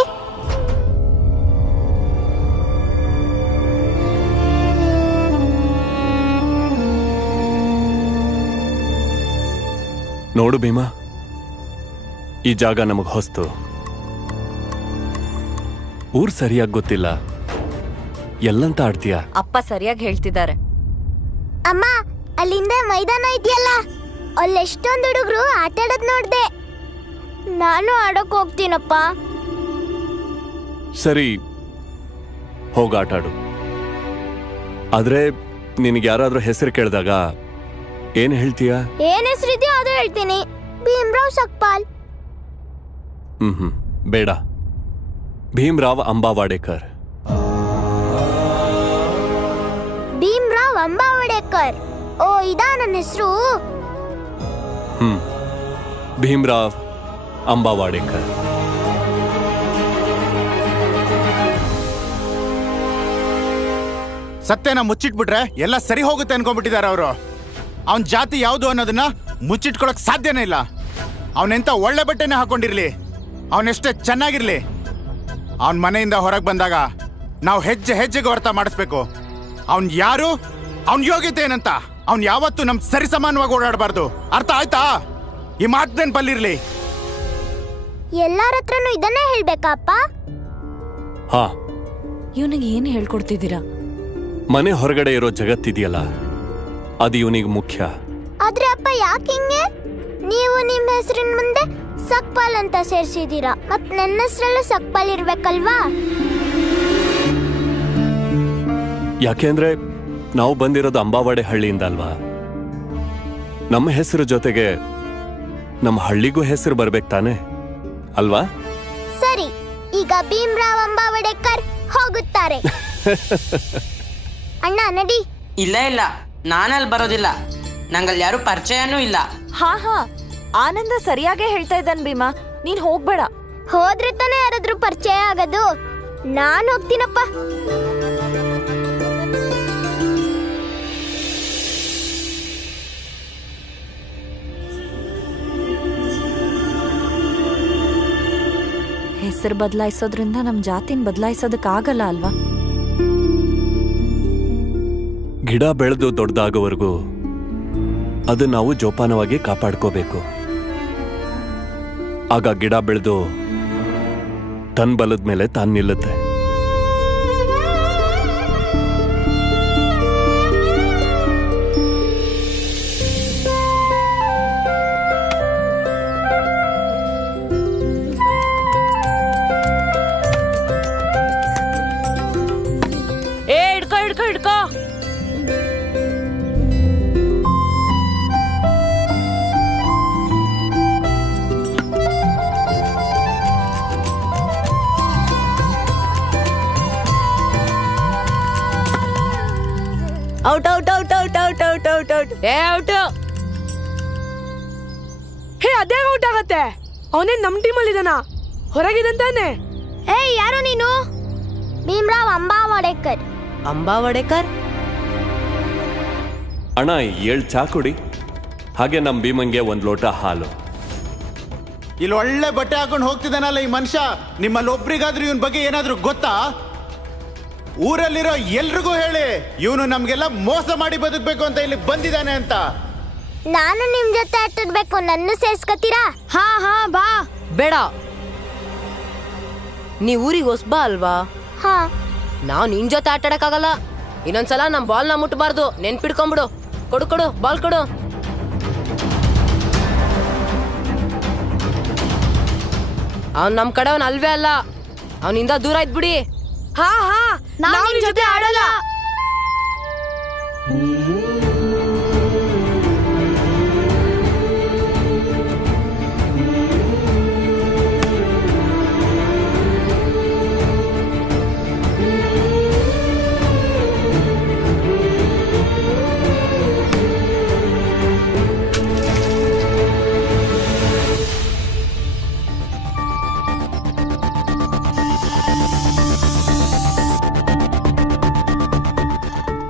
ನೋಡು ಭೀಮಾ, ಈ ಜಾಗ ನಮಗ್ ಹೊಸ್ತು. ಊರ್ ಸರಿಯಾಗಿ ಗೊತ್ತಿಲ್ಲ. ಎಲ್ಲಂತ ಆಡ್ತೀಯ? ಅಪ್ಪ ಸರಿಯಾಗಿ ಹೇಳ್ತಿದ್ದಾರೆ. ಅಮ್ಮ, ಅಲ್ಲಿಂದ ಮೈದಾನ ಇದೆಯಲ್ಲ, ಅಲ್ಲೆಷ್ಟೊಂದು ಹುಡುಗರು ಆಟ ಆಡೋದ್ ನೋಡ್ದೆ. ನಾನು ಆಡಕ್ ಹೋಗ್ತೀನಪ್ಪ. ಸರಿ, ಹೋಗ ಆಟ ಆಡು. ಆದ್ರೆ ನಿನಗೆ ಯಾರಾದ್ರೂ ಹೆಸರು ಕೇಳಿದಾಗ ಏನ್ ಹೇಳ್ತೀಯ? ಏನ್ ಹೆಸರಿದೆಯೋ ಅದು ಹೇಳ್ತೀನಿ. ಭೀಮ್ರಾವ್ ಸಕ್ಪಾಲ್. ಬೇಡ, ಭೀಮ್ರಾವ್ ಅಂಬಾವಾಡೇಕರ್. ಭೀಮ್ರಾವ್ ಅಂಬಾವಾಡೇಕರ್. ಓ, ಇದಾ ನನ್ನ ಹೆಸರು? ಭೀಮ್ರಾವ್ ಅಂಬಾವಾಡೇಕರ್. ಸತ್ಯನ ಮುಚ್ಚಿಟ್ಬಿಟ್ರೆ ಎಲ್ಲ ಸರಿ ಹೋಗುತ್ತೆ ಅನ್ಕೊಂಡ್ಬಿಟ್ಟಿದ್ದಾರೆ ಅವರು. ಅವನ್ ಜಾತಿ ಯಾವುದು ಅನ್ನೋದನ್ನ ಮುಚ್ಚಿಟ್ಕೊಳಕ್ ಸಾಧ್ಯನೇ ಇಲ್ಲ. ಅವನೆಂತ ಒಳ್ಳೆ ಬಟ್ಟೆನೇ ಹಾಕೊಂಡಿರ್ಲಿ, ಅವನೆಷ್ಟೇ ಚೆನ್ನಾಗಿರ್ಲಿ, ಅವನ್ ಮನೆಯಿಂದ ಹೊರಗೆ ಬಂದಾಗ ನಾವು ಹೆಜ್ಜೆ ಹೆಜ್ಜೆಗೆ ಹೊರತ ಮಾಡಿಸ್ಬೇಕು. ಅವನ್ ಯಾರು, ಅವನ್ ಯೋಗ್ಯತೆ ಏನಂತ ಅವ್ನ್ ಯಾವತ್ತೂ ನಮ್ ಸರಿ ಸಮಾನವಾಗಿ ಓಡಾಡಬಾರ್ದು. ಅರ್ಥ ಆಯ್ತಾ? ಈ ಮಾತೇನ್ ಬಲ್ಲಿರ್ಲಿ. ಎಲ್ಲಾರ ಹತ್ರನೂ ಇದನ್ನೇ ಹೇಳ್ಬೇಕಾ ಅಪ್ಪ? ಹಾ, ಇವನಿಗೆ ಏನ್ ಹೇಳ್ಕೊಡ್ತಿದ್ದೀರಾ? ಮನೆ ಹೊರಗಡೆ ಇರೋ ಜಗತ್ತಿದೆಯಲ್ಲ, ಅದು ಇವನಿಗೆ ಮುಖ್ಯ. ಆದ್ರೆ ಅಪ್ಪ ಯಾಕೆ ಹಿಂಗೆ? ನೀವು ನಿಮ್ಮ ಹೆಸರಿನ ಮುಂದೆ ಸಕ್ಪಾಲ್ ಅಂತ ಸೇರ್ಸಿದೀರಾ, ಮತ್ ನನ್ನ ಹೆಸರಲ್ಲೂ ಸಕ್ಪಾಲ್ ಇರ್ಬೇಕಲ್ವಾ? ಯಾಕೆಂದ್ರೆ ನಾವು ಬಂದಿರೋದು ಅಂಬಾವಾಡೆ ಹಳ್ಳಿಯಿಂದ ಅಲ್ವಾ. ನಮ್ಮ ಹೆಸರು ಜೊತೆಗೆ ನಮ್ಮ ಹಳ್ಳಿಗೂ ಹೆಸರು ಬರ್ಬೇಕು ತಾನೆ ಅಲ್ವಾ? ಸರಿ, ಈಗ ಭೀಮ್ರಾವ್ ಅಂಬಾವಡೇಕರ್ ಹೋಗುತ್ತಾರೆ. ಅಣ್ಣ ನಡಿ. ಇಲ್ಲ ಇಲ್ಲ, ನಾನಲ್ಲಿ ಬರೋದಿಲ್ಲ. ನಂಗಲ್ಲಿ ಯಾರು ಪರಿಚಯನೂ ಇಲ್ಲ. ಹಾ ಹಾ, ಆನಂದ ಸರಿಯಾಗೇ ಹೇಳ್ತಾ ಇದ್ದಾನೆ ಭೀಮಾ, ನೀನ್ ಹೋಗ್ಬೇಡ. ಹೋದ್ರೆ ತಾನೇ ಯಾರಾದ್ರೂ ಪರಿಚಯ ಆಗೋದು. ನಾನ್ ಹೋಗ್ತೀನಪ್ಪ. ಹೆಸರು ಬದಲಾಯಿಸೋದ್ರಿಂದ ನಮ್ ಜಾತಿನ ಬದಲಾಯಿಸೋದಕ್ಕಾಗಲ್ಲ ಅಲ್ವಾ? ಗಿಡ ಬೆಳೆದು ದೊಡ್ಡದಾಗೋವರೆಗೂ ಅದು ನಾವು ಜೋಪಾನವಾಗಿ ಕಾಪಾಡ್ಕೋಬೇಕು. ಆಗ ಗಿಡ ಬೆಳೆದು ತನ್ನ ಬಲದ ಮೇಲೆ ತಾನು ನಿಲ್ಲುತ್ತೆ. ಹಿಡ್ಕೋ. Out out out out out out out out. Out. ಹೇ, ಅದೇ ಔಟ್ ಆಗತ್ತೆ. ಅವನೇ ನಮ್ ಟೀಮಲ್ಲಿ ಇದಾನ, ಹೊರಗಿದಂತಾನೆ. ಏಯ್, ಯಾರು ನೀನು? ಭೀಮ್ರಾವ್ ಅಂಬಾವಡೇಕರ್. ಅಂಬಾವಡೇಕರ್? ಅಣ್ಣ 7 ಚಾ ಕೊಡಿ, ಹಾಗೆ ನಮ್ ಭೀಮಂಗೆ 1 ಲೋಟ ಹಾಲು. ಇಲ್ಲಿ ಒಳ್ಳೆ ಬಟ್ಟೆ ಹಾಕೊಂಡು ಹೋಗ್ತಿದ್ದಾನಲ್ಲ ಈ ಮನುಷ್ಯ, ನಿಮ್ಮಲ್ಲಿ ಒಬ್ರಿಗಾದ್ರೂ ಇವನ್ ಬಗ್ಗೆ ಏನಾದ್ರೂ ಗೊತ್ತಾ? ಊರಲ್ಲಿರೋ ಎಲ್ರಿಗೂ ಹೇಳಿ, ಇವನು ನಮ್ಗೆಲ್ಲ ಮೋಸ ಮಾಡಿ ಬದುಕ್ಬೇಕು ಅಂತ ಇಲ್ಲಿ ಬಂದಿದ್ದಾನೆ ಅಂತ. ನಾನು ನಿಮ್ ಜೊತೆ ಆಟಾಡ್ಬೇಕು, ನನ್ನ ಸೇರ್ಸ್ಕೊತೀರಾ? ಹಾ ಹಾ, ಬಾ. ಬೇಡ, ನೀ ಊರಿಗೆ ಹೊಸ್ಬಾ ಅಲ್ವಾ? ಹಾ. ನಾವ್ ನಿನ್ ಜೊತೆ ಆಟಾಡಕ್ಕಾಗಲ್ಲ. ಇನ್ನೊಂದ್ಸಲ ನಮ್ ಬಾಲ್ನ ಮುಟ್ಬಾರ್ದು, ನೆನ್ಪಿಡ್ಕೊಂಬಿಡು. ಕೊಡು ಕೊಡು, ಬಾಲ್ ಕೊಡು. ಅವ್ನ್ ನಮ್ ಕಡೆ ಅವನ್ ಅಲ್ವೇ ಅಲ್ಲ, ಅವನಿಂದ ದೂರ ಇದ್ಬಿಡಿ. ಹಾ ಹಾ, ನಾವು ನಿನ್ ಜೊತೆ ಆಡಲ್ಲ.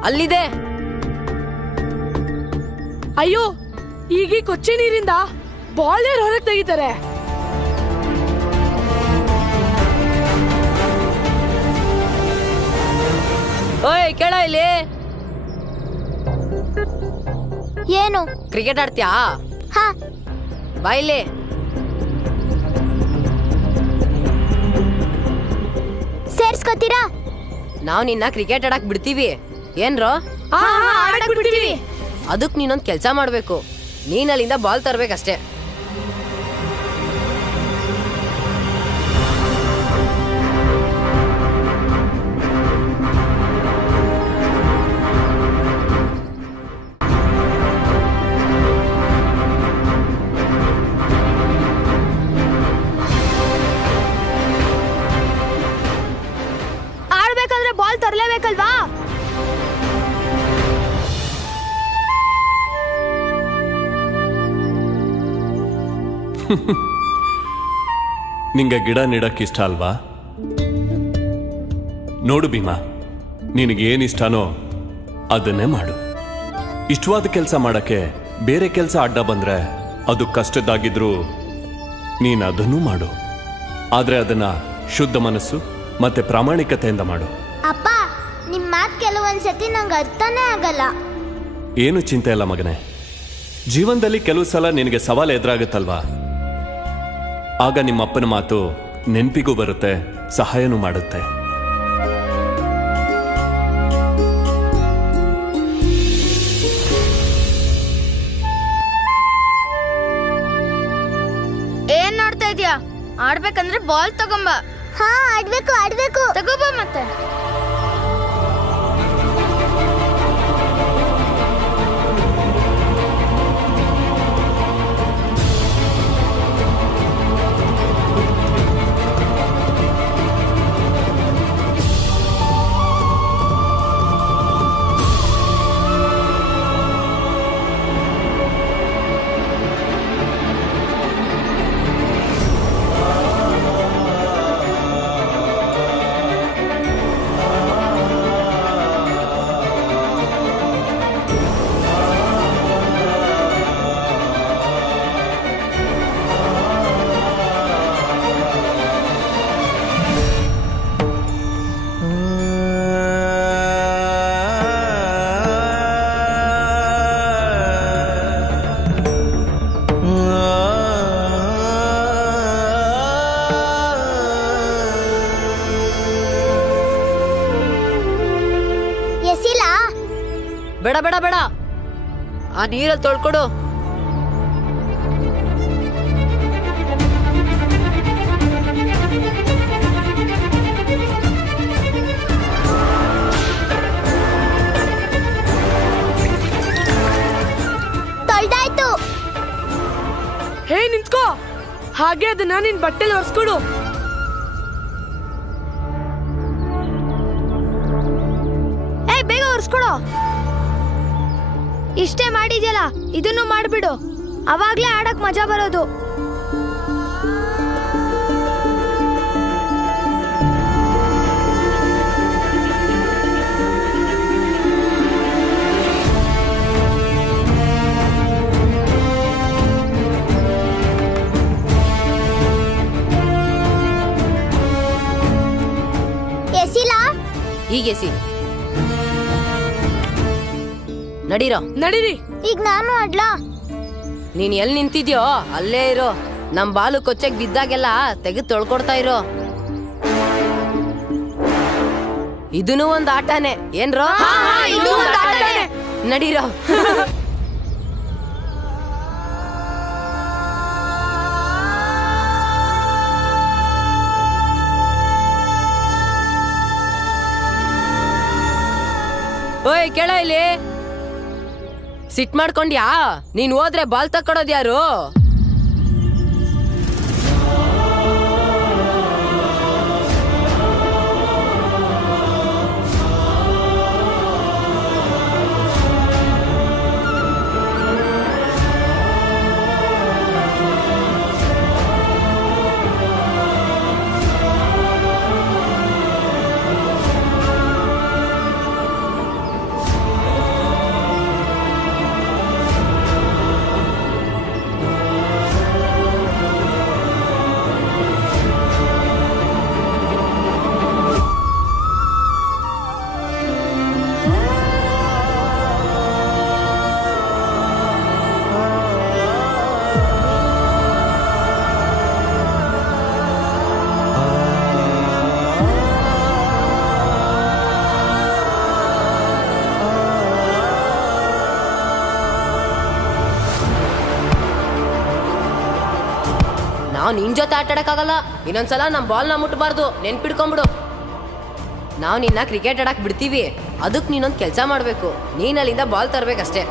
ಅಲ್ಲಿದೆ. ಅಯ್ಯೋ, ಈಗ ಕೊಚ್ಚಿ ನೀರಿಂದ ಬಾಲ್ ಯಾರು ಹೊರಗೆ ತೆಗಿತಾರೆ? ಓಯ್, ಕೇಳ ಇಲ್ಲಿ. ಏನು? ಕ್ರಿಕೆಟ್ ಆಡ್ತೀಯಾ? ಹಾ. ಬಾ ಇಲ್ಲಿ. ಸೇರ್ಸ್ಕೊತೀರಾ? ನಾವ್ ನಿನ್ನ ಕ್ರಿಕೆಟ್ ಆಡಕ್ ಬಿಡ್ತೀವಿ ಏನ್ರೋ? ಅದಕ್ ನೀನೊಂದ್ ಕೆಲ್ಸ ಮಾಡ್ಬೇಕು. ನೀನ್ ಅಲ್ಲಿಂದ ಬಾಲ್ ತರ್ಬೇಕಷ್ಟೇ. ಆಡ್ಬೇಕಾದ್ರೆ ಬಾಲ್ ತರ್ಲೇಬೇಕಲ್ವಾ? ನಿಂಗೆ ಗಿಡ ನೆಡಕ್ ಇಷ್ಟ ಅಲ್ವಾ? ನೋಡು ಭೀಮಾ, ನಿನಗೇನಿಷ್ಟನೋ ಅದನ್ನೇ ಮಾಡು. ಇಷ್ಟವಾದ ಕೆಲಸ ಮಾಡಕ್ಕೆ ಬೇರೆ ಕೆಲಸ ಅಡ್ಡ ಬಂದ್ರೆ ಅದು ಕಷ್ಟದ್ದಾಗಿದ್ರೂ ನೀನು ಅದನ್ನೂ ಮಾಡು. ಆದ್ರೆ ಅದನ್ನ ಶುದ್ಧ ಮನಸ್ಸು ಮತ್ತೆ ಪ್ರಾಮಾಣಿಕತೆಯಿಂದ ಮಾಡು. ಅಪ್ಪ ನಿಮ್ಮ ಮಾತು ಕೆಲವೊಂದ್ಸತಿ ನಂಗೆ ಅರ್ಥನೇ ಆಗಲ್ಲ. ಏನು ಚಿಂತೆ ಇಲ್ಲ ಮಗನೇ, ಜೀವನದಲ್ಲಿ ಕೆಲವು ಸಲ ನಿನಗೆ ಸವಾಲು ಎದುರಾಗುತ್ತಲ್ವಾ, ಆಗ ನಿಮ್ಮಪ್ಪನ ಮಾತು ನೆನಪಿಗೂ ಬರುತ್ತೆ, ಸಹಾಯನೂ ಮಾಡುತ್ತೆ. ಏನ್ ನೋಡ್ತಾ ಇದೀಯಾ? ಆಡ್ಬೇಕಂದ್ರೆ ಬಾಲ್ ತಗೊಂಬ. ಹಾ ಆಡ್ಬೇಕು ತಗೋಬ ಮತ್ತೆ. ಬೇಡ ಬೇಡ ಬೇಡ, ಆ ನೀರಲ್ಲಿ ತೊಳ್ಕೊಡು. ತೊಳ್ದಾಯ್ತು. ಹೇ ನಿಂತ್ಕೋ, ಹಾಗೆ ಅದನ್ನ ನಿನ್ ಬಟ್ಟೆಲಿ ಒರೆಸ್ಕೊಡು. ಬೇಗ ಒರೆಸ್ಕೊಡು. ಇಷ್ಟೇ ಮಾಡಿದ್ಯಲ್ಲ, ಇದನ್ನು ಮಾಡ್ಬಿಡು, ಅವಾಗ್ಲೇ ಆಡಕ್ ಮಜಾ ಬರೋದು. ಎಸಿಲಾ? ಈಗ ಎಸಿ. ನಡೀರೋ. ನಡೀರಿ. ಈಗ ನಾನು ಆಡ್ಲಾ? ನೀನ್ ಎಲ್ಲಿ ನಿಂತಿದ್ಯೋ ಅಲ್ಲೇ ಇರೋ. ನಮ್ ಬಾಲು ಕೊಚ್ಚೆಗ್ ಬಿದ್ದಾಗೆಲ್ಲ ತೆಗೆದು ತೊಳ್ಕೊಡ್ತಾ ಇರೋ. ಇದೂ ಒಂದ್ ಆಟನೇ ಏನ್ರೋ? ನಡೀರೋ. ಓಯ್ ಕೇಳ ಇಲ್ಲಿ, ಸಿಟ್ ಮಾಡ್ಕೊಂಡ್ಯಾ? ನೀನ್ ಹೋದ್ರೆ ಬಾಲ್ ತಕ್ಕೊಡೋದ್ ಯಾರು? ನಾವ್ ನಿನ್ ಜೊತೆ ಆಟಾಡಕ್ಕಾಗಲ್ಲ. ಇನ್ನೊಂದ್ಸಲ ನಮ್ ಬಾಲ್ನ ಮುಟ್ಬಾರ್ದು, ನೆನ್ಪಿಡ್ಕೊಂಬಿಡು. ನಾವ್ ನಿನ್ನ ಕ್ರಿಕೆಟ್ ಆಡಕ್ ಬಿಡ್ತೀವಿ, ಅದಕ್ ನೀನೊಂದ್ ಕೆಲ್ಸ ಮಾಡ್ಬೇಕು. ನೀನ್ ಅಲ್ಲಿಂದ ಬಾಲ್ ತರ್ಬೇಕಷ್ಟೇ.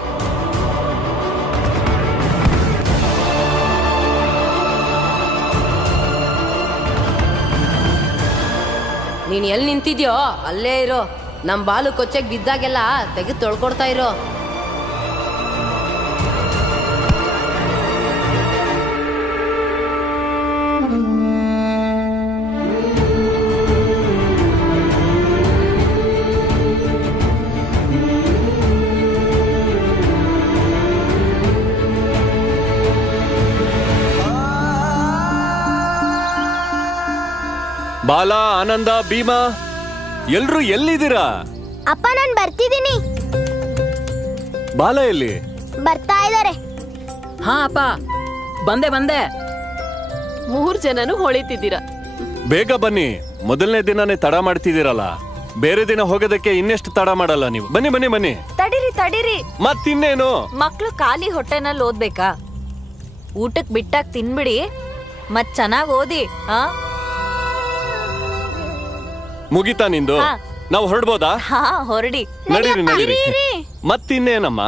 ನೀನ್ ಎಲ್ಲಿ ನಿಂತಿದ್ಯೋ ಅಲ್ಲೇ ಇರೋ. ನಮ್ ಬಾಲು ಕೊಚ್ಚೆಗ್ ಬಿದ್ದಾಗೆಲ್ಲ ತೆಗೆದು ತೊಳ್ಕೊಡ್ತಾ ಇರೋ. ಬಾಲ, ಆನಂದ, ಭೀಮಾ ಎಲ್ರೂ ಎಲ್ಲಿದ್ದೀರಾ? ಅಪ್ಪ ನಾನು ಬರ್ತಿದ್ದೀನಿ. ಬಾಲ ಎಲ್ಲಿ? ಬರ್ತಾ ಇದ್ದಾರೆ. ಹಾ ಅಪ್ಪ, ಬಂದೆ. 3 ಜನನು ಹೊಳಿತಿದ್ದೀರಾ. ಬೇಗ ಬನ್ನಿ, ಮೊದಲನೇ ದಿನನೇ ತಡ ಮಾಡ್ತಿದ್ದೀರಲ್ಲ. ಬೇರೆ ದಿನ ಹೋಗೋದಕ್ಕೆ ಇನ್ನೆಷ್ಟು ತಡ ಮಾಡಲ್ಲ ನೀವು. ಬನ್ನಿ. ತಡೀರಿ. ಮತ್ತಿನ್ನೇನು? ಮಕ್ಳು ಖಾಲಿ ಹೊಟ್ಟೆನಲ್ಲಿ ಓದ್ಬೇಕಾ? ಊಟಕ್ ಬಿಟ್ಟಾಗ ತಿನ್ಬಿಡಿ, ಮತ್ ಚೆನ್ನಾಗ್ ಓದಿ. ಮುಗಿತಾ ನಿಂದು? ನಾವು ಹೊರಡ್ಬೋದಾ? ಹಾ, ಹೊರಡಿ. ನಡೀರಿ. ಮತ್ತಿನ್ನೇನಮ್ಮ?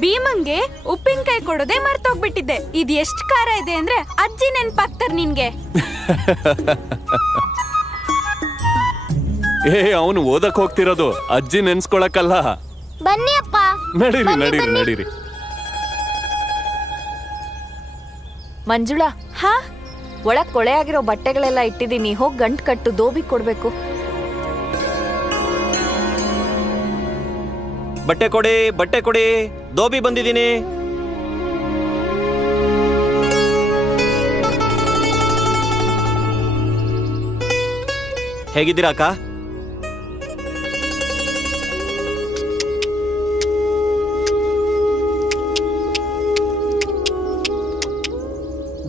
ಭೀಮಂಗೆ ಉಪ್ಪಿನಕಾಯಿ ಕೊಡೋದೇ ಮರ್ತೋಗ್ಬಿಟ್ಟಿದ್ದೆ. ಇದು ಎಷ್ಟು ಖಾರ ಇದೆ ಅಂದ್ರೆ ಅಜ್ಜಿ ನೆನ್ಪಾಗ್ತಾರ ನಿನ್ಗೆ. ಅವನು ಓದಕ್ ಹೋಗ್ತಿರೋದು ಅಜ್ಜಿ ನೆನ್ಸ್ಕೊಳಕಲ್ಲ. ಬನ್ನಿ ಅಪ್ಪ. ನಡೀರಿ. ಮಂಜುಳಾ, ಒಳಗ್ ಕೊಳೆ ಆಗಿರೋ ಬಟ್ಟೆಗಳೆಲ್ಲ ಇಟ್ಟಿದೀನಿ, ಹೋಗ್ ಗಂಟ್ ಕಟ್ಟು, ದೋಬಿ ಕೊಡ್ಬೇಕು. ಬಟ್ಟೆ ಕೊಡಿ, ದೋಬಿ ಬಂದಿದ್ದೀನಿ. ಹೇಗಿದ್ದೀರಾ ಅಕ್ಕ?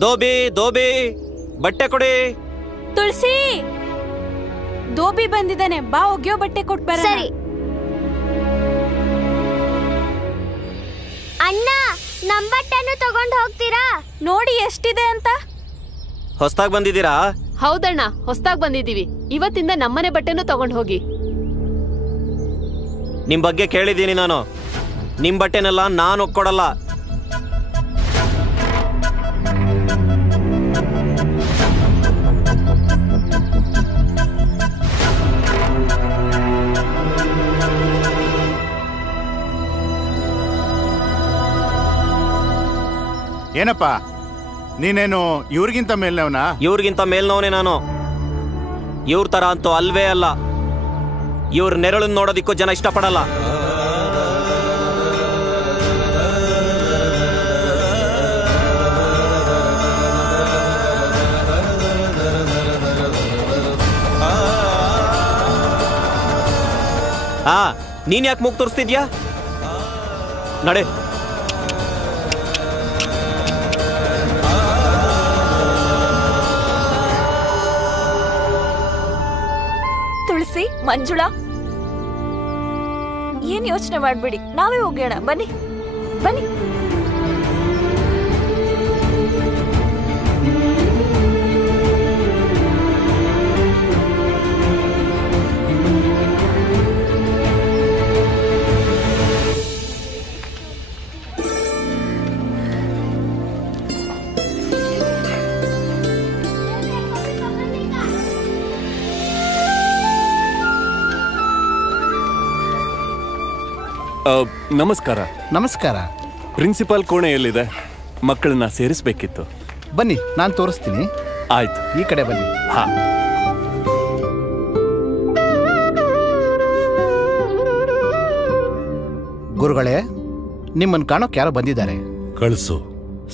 ದೋಬಿ ಬಟ್ಟೆ ಕೊಡಿ. ತುಳಸಿ, ದೋಬಿ ಬಂದಿದ್ದಾನೆ, ಬಾ ಒಗ್ಯೋ ಬಟ್ಟೆ ಕೊಟ್ ಬರ. ಸರಿ ಅಣ್ಣ, ನಮ್ ಬಟ್ಟೆನು ತಗೊಂಡ್ ಹೋಗ್ತೀರಾ? ನೋಡಿ ಎಷ್ಟಿದೆ ಅಂತ. ಹೊಸ್ದಾಗ್ ಬಂದಿದ್ದೀರಾ? ಹೌದಣ್ಣ, ಹೊಸ್ದಾಗ್ ಬಂದಿದೀವಿ. ಇವತ್ತಿಂದ ನಮ್ಮನೆ ಬಟ್ಟೆನೂ ತಗೊಂಡ್ ಹೋಗಿ. ನಿಮ್ ಬಗ್ಗೆ ಕೇಳಿದ್ದೀನಿ ನಾನು. ನಿಮ್ ಬಟ್ಟೆನೆಲ್ಲ ನಾನು ಒಕ್ಕೊಡಲ್ಲ. ಏನಪ್ಪ, ನೀನೇನು ಇವ್ರಿಗಿಂತ ಮೇಲ್ನವನಾ? ಇವ್ರಿಗಿಂತ ಮೇಲ್ನವನೇ ನಾನು. ಇವ್ರ ತರ ಅಂತೂ ಅಲ್ವೇ ಅಲ್ಲ. ಇವ್ರ ನೆರಳನ್ನ ನೋಡೋದಿಕ್ಕೂ ಜನ ಇಷ್ಟಪಡಲ್ಲ. ನೀನ್ ಯಾಕೆ ಮೂಗ್ ತೋರಿಸ್ತಿದ್ಯಾ? ನಡೆ. ತುಳಸಿ, ಮಂಜುಳಾ, ಏನ್ ಯೋಚನೆ ಮಾಡ್ಬೇಡಿ, ನಾವೇ ಹೋಗೋಣ. ಬನ್ನಿ. ನಮಸ್ಕಾರ. ಪ್ರಿನ್ಸಿಪಾಲ್ ಕೋಣೆ ಎಲ್ಲಿದೆ? ಮಕ್ಕಳನ್ನ ಸೇರಿಸ್ಬೇಕಿತ್ತು. ಬನ್ನಿ, ನಾನು ತೋರಿಸ್ತೀನಿ. ಆಯ್ತು, ಈ ಕಡೆ ಬನ್ನಿ. ಹಾ. ಗುರುಗಳೇ, ನಿಮ್ಮನ್ನು ಕಾಣೋಕೆ ಯಾರೋ ಬಂದಿದ್ದಾರೆ. ಕಳಿಸು.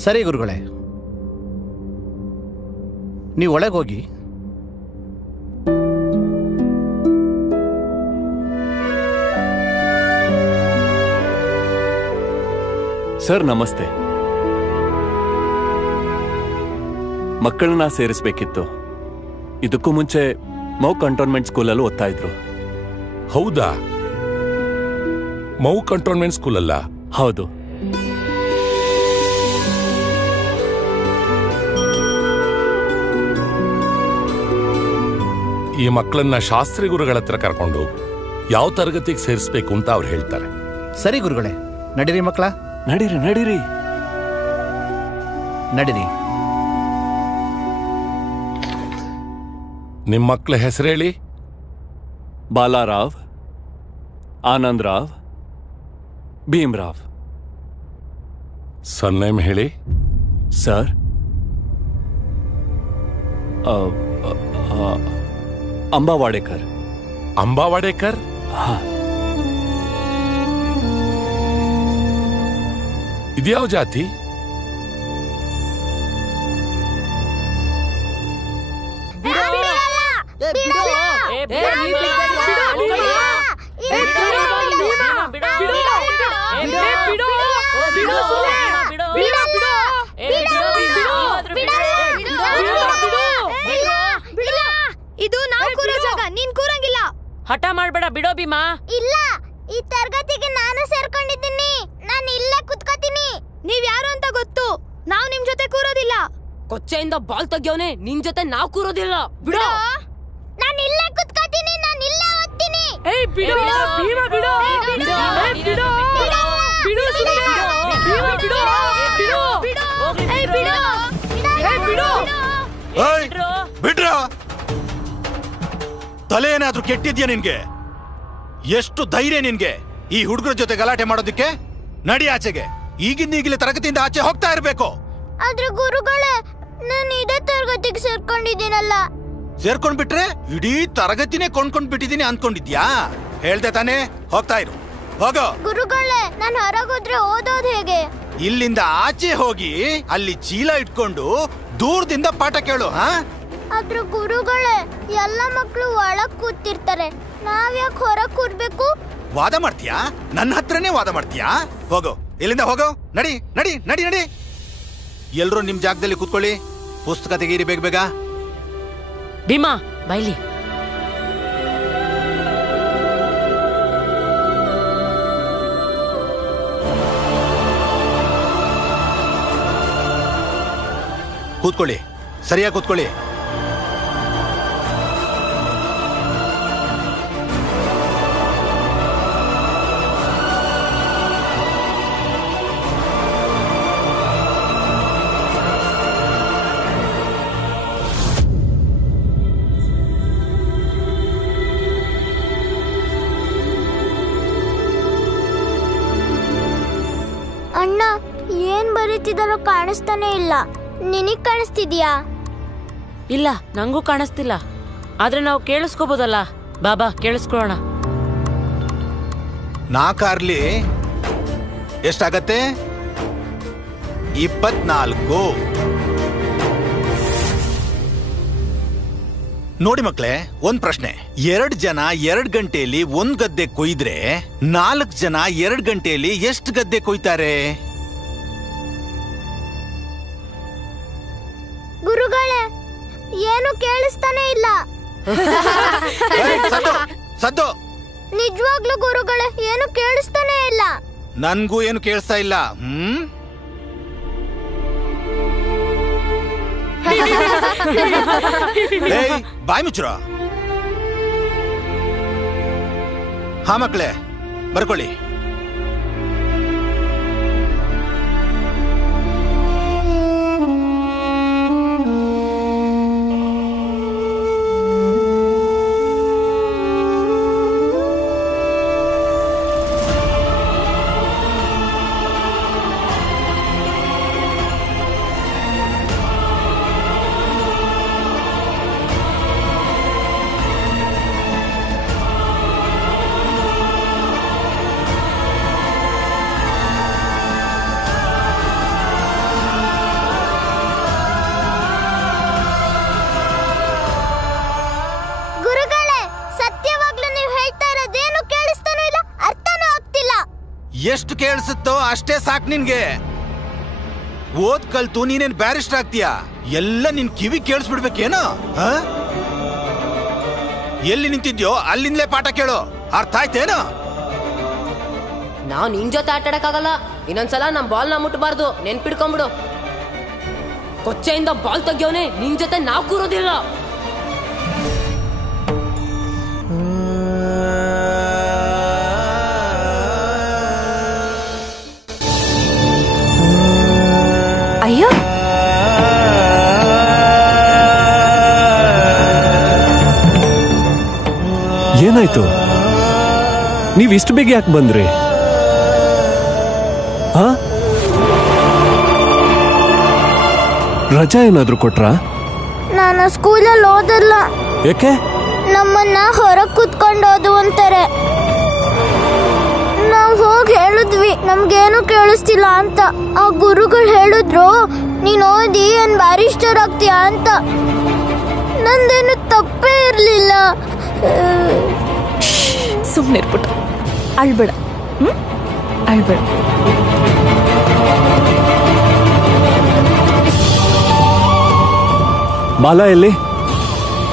ಸರಿ ಗುರುಗಳೇ, ನೀವು ಒಳಗೆ ಹೋಗಿ. ಸರ್ ನಮಸ್ತೆ. ಮಕ್ಕಳನ್ನ ಸೇರಿಸ್ಬೇಕಿತ್ತು. ಇದಕ್ಕೂ ಮುಂಚೆ ಮೌ ಕಂಟೋನ್ಮೆಂಟ್ ಸ್ಕೂಲಲ್ಲಿ ಓದ್ತಾ ಇದ್ರು. ಹೌದಾ? ಮೌ ಕಂಟೋನ್ಮೆಂಟ್ ಸ್ಕೂಲ್ ಅಲ್ಲ? ಹೌದು. ಈ ಮಕ್ಕಳನ್ನ ಶಾಸ್ತ್ರಿ ಗುರುಗಳ ಹತ್ರ ಕರ್ಕೊಂಡು ಹೋಗು. ಯಾವ ತರಗತಿಗೆ ಸೇರಿಸ್ಬೇಕು ಅಂತ ಅವ್ರು ಹೇಳ್ತಾರೆ. ಸರಿ ಗುರುಗಳೇ, ನಡೀರಿ ಮಕ್ಕಳ. ನಡೀರಿ. ನಿಮ್ಮ ಮಕ್ಕಳ ಹೆಸರು ಹೇಳಿ. ಬಾಲಾರಾವ್, ಆನಂದ್ ರಾವ್, ಭೀಮ್ರಾವ್. ಸರ್ನೇಮ್ ಹೇಳಿ. ಸರ್, ಅಂಬಾವಾಡೇಕರ್. ಅಂಬಾವಾಡೇಕರ್? ಇದ್ಯಾವ ಜಾತಿ? ಇದು ನಾವು ಕೂರೋ ಜಾಗ, ನೀನ್ ಕೂರಂಗಿಲ್ಲ. ಹಠ ಮಾಡ್ಬೇಡ, ಬಿಡೋ ಭೀಮಾ. ಇಲ್ಲ, ಈ ತರಗತಿಗೆ ನಾನು ಸೇರ್ಕೊಂಡಿದ್ದೀನಿ. ನಾನು ಇಲ್ಲೇ ಕುತ್ಕೋತೀನಿ. ನೀವ್ ಯಾರು ಅಂತ ಗೊತ್ತು, ನಾವು ನಿಮ್ ಜೊತೆ ಕೂರೋದಿಲ್ಲ. ಕೊಚ್ಚೆಯಿಂದ ಬಾಲ್ ತೆಗ್ಯೋನೆ, ನಿನ್ ಜೊತೆ ನಾವ್ ಕೂರೋದಿಲ್ಲ. ಬಿಡೋ. ನಾನು ಇಲ್ಲೇ ಕುತ್ಕೋತೀನಿ, ನಾನು ಇಲ್ಲೇ ಓದ್ತೀನಿ. ಬಿಡೋ ಭೀಮಾ, ಬಿಡೋ. ಬಿಡ್ರ, ತಲೆ ಏನಾದ್ರೂ ಕೆಟ್ಟಿದ್ಯಾ ನಿನ್ಗೆ? ಎಷ್ಟು ಧೈರ್ಯ ನಿನ್ಗೆ ಈ ಹುಡುಗರ ಜೊತೆ ಗಲಾಟೆ ಮಾಡೋದಿಕ್ಕೆ? ನಡಿ ಆಚೆಗೆ. ಈಗಿಂದೀಗಲೇ ತರಗತಿಯಿಂದ ಆಚೆ ಹೋಗ್ತಾ ಇರ್ಬೇಕು. ಆದ್ರೆ ಗುರುಗಳೇ, ನಾನು ಇದೇ ತರಗತಿಗೆ ಸೇರ್ಕೊಂಡಿದ್ದೀನಲ್ಲ. ಸೇರ್ಕೊಂಡ್ ಬಿಟ್ರೆ ಇಡೀ ತರಗತಿನೇ ಕೊಂಡ್ಕೊಂಡ್ ಬಿಟ್ಟಿದೀನಿ ಅನ್ಕೊಂಡಿದ್ಯಾ? ಹೇಳ್ದೆ ತಾನೇ, ಹೋಗ್ತಾ ಇರು, ಹೋಗೋ. ಗುರುಗಳೇ, ನಾನು ಹೊರಗೋದ್ರೆ ಓದೋದು ಹೇಗೆ? ಇಲ್ಲಿಂದ ಆಚೆ ಹೋಗಿ ಅಲ್ಲಿ ಚೀಲ ಇಟ್ಕೊಂಡು ದೂರದಿಂದ ಪಾಠ ಕೇಳು. ಆದ್ರೆ ಗುರುಗಳೇ, ಎಲ್ಲ ಮಕ್ಕಳು ಒಳಗ್ ಕೂತಿರ್ತಾರೆ, ನಾವ್ಯಾಕೆ ಹೊರಗ್ ಕೂರ್ಬೇಕು? ವಾದ ಮಾಡ್ತೀಯಾ? ನನ್ನ ಹತ್ರನೇ ವಾದ ಮಾಡ್ತೀಯಾ? ಹೋಗೋ, ಇಲ್ಲಿಂದ ಹೋಗೋ. ನಡಿ ನಡಿ ನಡಿ ನಡಿ. ಎಲ್ರೂ ನಿಮ್ ಜಾಗದಲ್ಲಿ ಕೂತ್ಕೊಳ್ಳಿ. ಪುಸ್ತಕ ತೆಗೀರಿ ಬೇಗ ಬೇಗ. ಭೀಮಾ ಬೈಲಿ. ಕೂತ್ಕೊಳ್ಳಿ, ಸರಿಯಾಗಿ ಕೂತ್ಕೊಳ್ಳಿ. ಅಣ್ಣ, ಏನ್ ಬರೀತಿದಾರೋ ಕಾಣಿಸ್ತಾನೆ ಇಲ್ಲ. ನಿನಗ್ ಕಾಣಿಸ್ತಿದ್ಯಾ? ಇಲ್ಲ, ನಂಗೂ ಕಾಣಿಸ್ತಿಲ್ಲ. ಆದ್ರೆ ನಾವು ಕೇಳಿಸ್ಕೋಬೋದಲ್ಲ. ಬಾಬಾ, ಕೇಳಿಸ್ಕೊಳ್ಳೋಣ. 4 ಎಷ್ಟಾಗತ್ತೆ? 24. ನೋಡಿ ಮಕ್ಳೇ, ಒಂದ್ ಪ್ರಶ್ನೆ. 2 ಜನ 2 ಗಂಟೆಯಲ್ಲಿ 1 ಗದ್ದೆ ಕೊಯ್ದ್ರೆ 4 ಜನ 2 ಗಂಟೆಯಲ್ಲಿ ಎಷ್ಟು ಗದ್ದೆ ಕೊಯ್ತಾರೆ? ಗುರುಗಳೇ, ಏನು ಕೇಳಿಸ್ತಾನೆ ಇಲ್ಲ. ಸದ್ದು. ನಿಜವಾಗ್ಲೂ ಗುರುಗಳೇ, ಏನು ಕೇಳಿಸ್ತಾನೆ ಇಲ್ಲ. ನನ್ಗೂ ಏನು ಕೇಳಿಸ್ತಾ ಇಲ್ಲ. ಬಾಯ್ ಮುಚ್ಚ್ರ. ಹಾ ಮಕ್ಳೇ, ಬರ್ಕೊಳ್ಳಿ. ಎಷ್ಟು ಕೇಳಿಸುತ್ತೋ ಅಷ್ಟೇ ಸಾಕು ನಿನ್ಗೆ. ಓದ್ ಕಲ್ತು ನೀನೇನ್ ಬ್ಯಾರಿಸ್ಟರ್ ಆಗ್ತೀಯಾ? ಎಲ್ಲ ನಿನ್ ಕಿವಿ ಕೇಳಿಸ್ಬಿಡ್ಬೇಕೇನೋ? ಎಲ್ಲಿ ನಿಂತಿದ್ಯೋ ಅಲ್ಲಿಂದಲೇ ಪಾಠ ಕೇಳೋ. ಅರ್ಥ ಆಯ್ತೇನೋ? ನಾವ್ ನಿನ್ ಜೊತೆ ಆಟ ಆಡಕ್ಕಾಗಲ್ಲ. ಇನ್ನೊಂದ್ಸಲ ನಮ್ ಬಾಲ್ ನ ಮುಟ್ಬಾರ್ದು, ನೆನ್ಪಿಡ್ಕೊಂಬಿಡು. ಕೊಚ್ಚೆಯಿಂದ ಬಾಲ್ ತೆಗ್ಯೋನೆ, ನಿನ್ ಜೊತೆ ನಾವ್ ಕೂರೋದಿಲ್ಲ. ಅಯ್ಯೋ, ಏನಾಯ್ತು? ನೀವ್ ಇಷ್ಟು ಬೇಗ ಯಾಕೆ ಬಂದ್ರಿ? ರಜಾ ಏನಾದ್ರೂ ಕೊಟ್ರಾ? ನಾನು ಸ್ಕೂಲಲ್ಲಿ ಓದಲ್ಲ. ಯಾಕೆ? ನಮ್ಮನ್ನ ಹೊರಗ್ ಕುತ್ಕೊಂಡು ಓದು ಅಂತಾರೆ. ನಾವ್ ಹೋಗಿ ಹೇಳಿದ್ವಿ, ನಮ್ಗೇನು ಕೇಳಿಸ್ತಿಲ್ಲ ಅಂತ. ಆ ಗುರುಗಳು ಹೇಳಿದ್ರು, ನೀನ್ ಓದಿ ಏನ್ ಬ್ಯಾರಿಸ್ಟರ್ ಆಗ್ತೀಯ ಅಂತ. ನಂದೇನು ತಪ್ಪೇ ಇರ್ಲಿಲ್ಲ. ಸುಮ್ಮನೆ ಇರ್ಬಿಟ್ಟು ಅಳ್ಬೇಡ. ಅಳ್ಬೇಡ. ಬಾಲ ಎಲ್ಲಿ?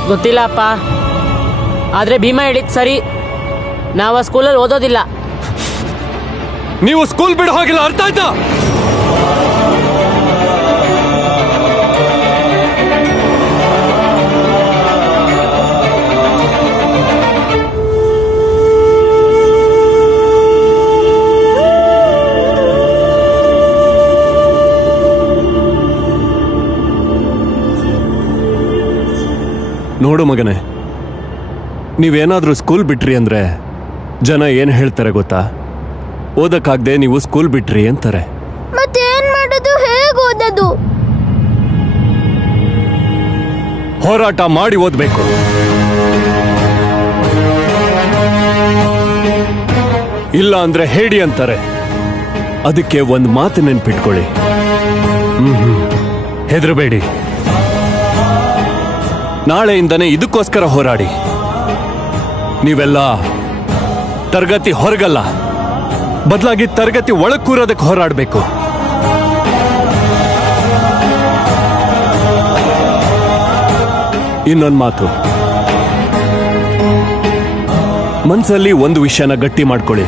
ಗೊತ್ತಿಲ್ಲ ಅಪ್ಪ, ಆದ್ರೆ ಭೀಮಾ ಹೇಳಿದ್ ಸರಿ, ನಾವು ಆ ಸ್ಕೂಲಲ್ಲಿ ಓದೋದಿಲ್ಲ. ನೀವು ಸ್ಕೂಲ್ ಬಿಡ ಹೋಗಿಲ್ಲ, ಅರ್ಥ ಆಯ್ತಾ? ನೋಡು ಮಗನೇ, ನೀವೇನಾದ್ರೂ ಸ್ಕೂಲ್ ಬಿಟ್ರಿ ಅಂದ್ರೆ ಜನ ಏನ್ ಹೇಳ್ತಾರೆ ಗೊತ್ತಾ? ಓದಕ್ಕಾಗ್ದೆ ನೀವು ಸ್ಕೂಲ್ ಬಿಟ್ರಿ ಅಂತಾರೆ. ಮತ್ತೇನ್ ಮಾಡೋದು? ಹೇಗೆ ಓದೋದು? ಹೋರಾಟ ಮಾಡಿ ಓದ್ಬೇಕು. ಇಲ್ಲ ಅಂದ್ರೆ ಹೇಳಿ ಅಂತಾರೆ. ಅದಕ್ಕೆ ಒಂದು ಮಾತು ನೆನ್ಪಿಟ್ಕೊಳ್ಳಿ, ಹೆದರಬೇಡಿ. ನಾಳೆಯಿಂದನೇ ಇದಕ್ಕೋಸ್ಕರ ಹೋರಾಡಿ. ನೀವೆಲ್ಲ ತರಗತಿ ಹೊರಗಲ್ಲ, ಬದಲಾಗಿ ತರಗತಿ ಒಳಗ್ ಕೂರೋದಕ್ಕೆ ಹೋರಾಡಬೇಕು. ಇನ್ನೊಂದು ಮಾತು, ಮನ್ಸಲ್ಲಿ ಒಂದು ವಿಷಯನ ಗಟ್ಟಿ ಮಾಡ್ಕೊಳ್ಳಿ.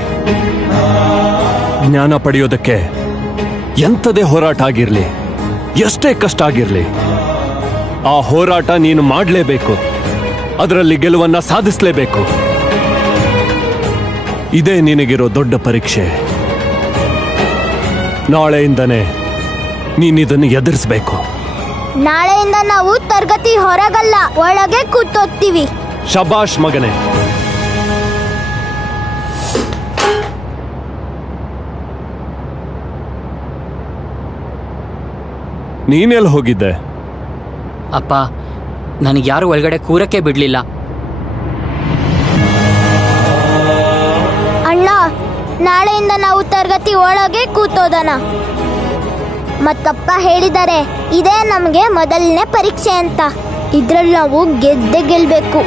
ಜ್ಞಾನ ಪಡೆಯೋದಕ್ಕೆ ಎಂಥದೇ ಹೋರಾಟ ಆಗಿರ್ಲಿ, ಎಷ್ಟೇ ಕಷ್ಟ ಆಗಿರ್ಲಿ, ಆ ಹೋರಾಟ ನೀನು ಮಾಡಲೇಬೇಕು. ಅದರಲ್ಲಿ ಗೆಲುವನ್ನ ಸಾಧಿಸಲೇಬೇಕು. ಇದೇ ನಿನಗಿರೋ ದೊಡ್ಡ ಪರೀಕ್ಷೆ. ನಾಳೆಯಿಂದನೇ ನೀನಿದನ್ನು ಎದುರಿಸಬೇಕು. ನಾಳೆಯಿಂದ ನಾವು ತರಗತಿ ಹೊರಗಲ್ಲ, ಒಳಗೆ ಕೂತೋಗ್ತೀವಿ. ಶಬಾಷ್ ಮಗನೇ. ನೀನೆಲ್ಲಿ ಹೋಗಿದ್ದೆ? ಅಪ್ಪ, ನನಗೆ ಯಾರು ಒಳಗಡೆ ಕೂರಕ್ಕೆ ಬಿಡ್ಲಿಲ್ಲ. ಅಣ್ಣ, ನಾಳೆಯಿಂದ ನಾವು ತರಗತಿ ಒಳಗೆ ಕೂತೋದನ. ಮತ್ತಪ್ಪ ಹೇಳಿದ್ದಾರೆ, ಇದೇ ನಮಗೆ ಮೊದಲನೇ ಪರೀಕ್ಷೆ ಅಂತ. ಇದ್ರಲ್ಲಿ ನಾವು ಗೆದ್ದೆ ಗೆಲ್ಬೇಕು.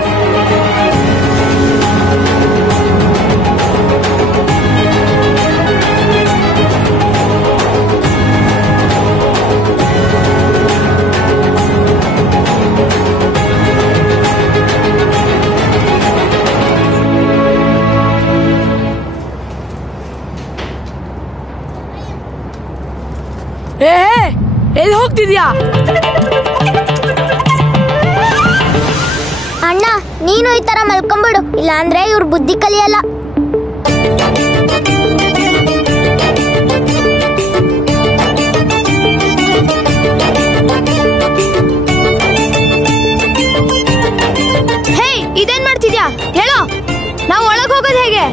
ಎಲ್ಲಿ ಹೋಗ್ತಿದ್ಯಾ? ಅಣ್ಣ, ನೀನು ಈ ತರ ಮಲ್ಕೊಂಬಿಡು, ಇಲ್ಲಾಂದ್ರೆ ಇವ್ರ ಬುದ್ಧಿ ಕಲಿಯಲ್ಲ. ಹೇ, ಇದೇನ್ ಮಾಡ್ತಿದ್ಯಾ? ಹೇಳೋ, ನಾವು ಒಳಗ್ ಹೋಗೋದು ಹೇಗೆ?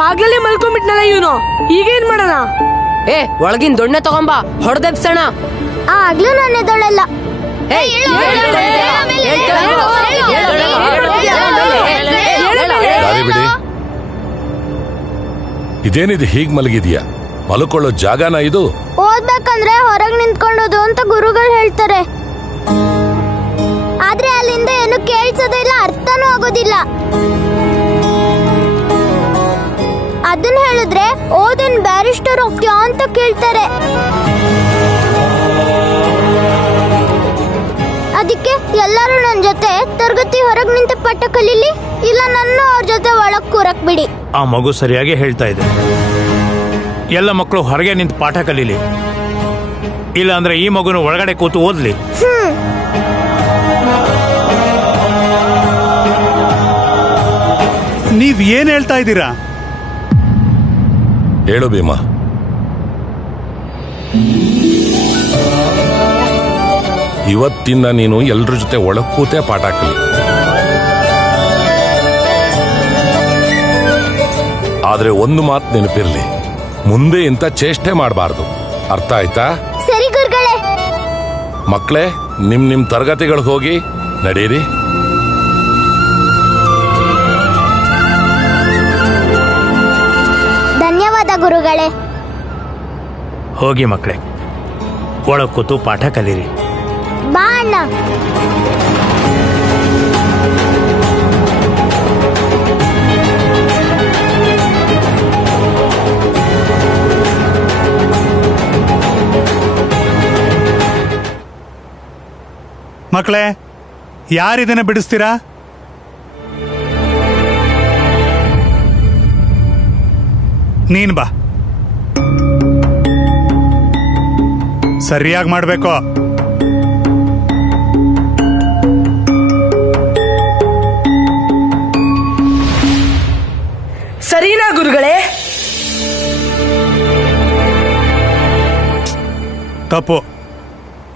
ಬಾಗ್ಲಲ್ಲಿ ಮಲ್ಕೊಂಡ್ಬಿಟ್ನಲ್ಲ ಇವನು, ಈಗೇನ್ ಮಾಡೋಣ? ಒಳಗಿನ ದೊಣ್ಣೆ ತಗೊಂಬಾ, ಹೊಡೆದೆಬ್ಸೋಣ. ಆಗ್ಲೂ ನನ್ನ ಎದೊಳಲ್ಲ. ದಾರಿ ಬಿಡಿ. ಇದೇನಿದೆ ಹೀಗ್ ಮಲಗಿದ್ಯಾ? ಮಲ್ಕೊಳ್ಳೋ ಜಾಗನ ಇದು? ಓದ್ಬೇಕಂದ್ರೆ ಹೊರಗೆ ನಿಂತ್ಕೊಳ್ಳೋದು ಅಂತ ಗುರುಗಳು ಹೇಳ್ತಾರೆ. ಆದ್ರೆ ಅಲ್ಲಿಂದ ಏನು ಕೇಳಿಸೋದಿಲ್ಲ, ಅರ್ಥನೂ ಆಗೋದಿಲ್ಲ. ಅದನ್ನ ಹೇಳಿದ್ರೆ ಓದಿನ ಬ್ಯಾರಿಸ್ಟರ್ ಹೋಗ್ತೀಯಾ ಅಂತ ಕೇಳ್ತಾರೆ. ಅದಕ್ಕೆ ಎಲ್ಲರೂ ನನ್ನ ಜೊತೆ ತರಗತಿ ಹೊರಗೆ ನಿಂತು ಪಾಠ ಕಲೀಲಿ, ಇಲ್ಲ ನನ್ನ ಅವ್ರ ಜೊತೆ ಒಳಗ್ ಕೂರಕ್ ಬಿಡಿ. ಆ ಮಗು ಸರಿಯಾಗಿ ಹೇಳ್ತಾ ಇದೆ. ಎಲ್ಲ ಮಕ್ಕಳು ಹೊರಗೆ ನಿಂತು ಪಾಠ ಕಲೀಲಿ, ಇಲ್ಲ ಅಂದ್ರೆ ಈ ಮಗುನು ಒಳಗಡೆ ಕೂತು ಓದ್ಲಿ. ನೀವ್ ಏನ್ ಹೇಳ್ತಾ ಇದ್ದೀರಾ? ಹೇಳು ಭೀಮಾ. ಇವತ್ತಿಂದ ನೀನು ಎಲ್ರ ಜೊತೆ ಒಳಗ್ ಕೂತೆ ಪಾಠ ಕಲಿ. ಆದ್ರೆ ಒಂದು ಮಾತು ನೆನಪಿರ್ಲಿ, ಮುಂದೆ ಇಂಥ ಚೇಷ್ಟೆ ಮಾಡಬಾರ್ದು. ಅರ್ಥ ಆಯ್ತಾ? ಸರಿ ಗುರುಗಳೇ. ಮಕ್ಕಳೇ, ನಿಮ್ ತರಗತಿಗಳಿಗೆ ಹೋಗಿ ನಡೀರಿ. ಧನ್ಯವಾದ ಗುರುಗಳೇ. ಹೋಗಿ ಮಕ್ಕಳೇ, ಒಳಗ್ ಕೂತು ಪಾಠ ಕಲೀರಿ. ಬಾ ಅಣ್ಣ. ಮಕ್ಕಳೇ, ಯಾರಿದನ್ನ ಬಿಡಿಸ್ತೀರಾ? ನೀನ್ ಬಾ. ಸರಿಯಾಗಿ ಮಾಡ್ಬೇಕು. ಸರಿನಾ ಗುರುಗಳೇ? ತಪ್ಪು.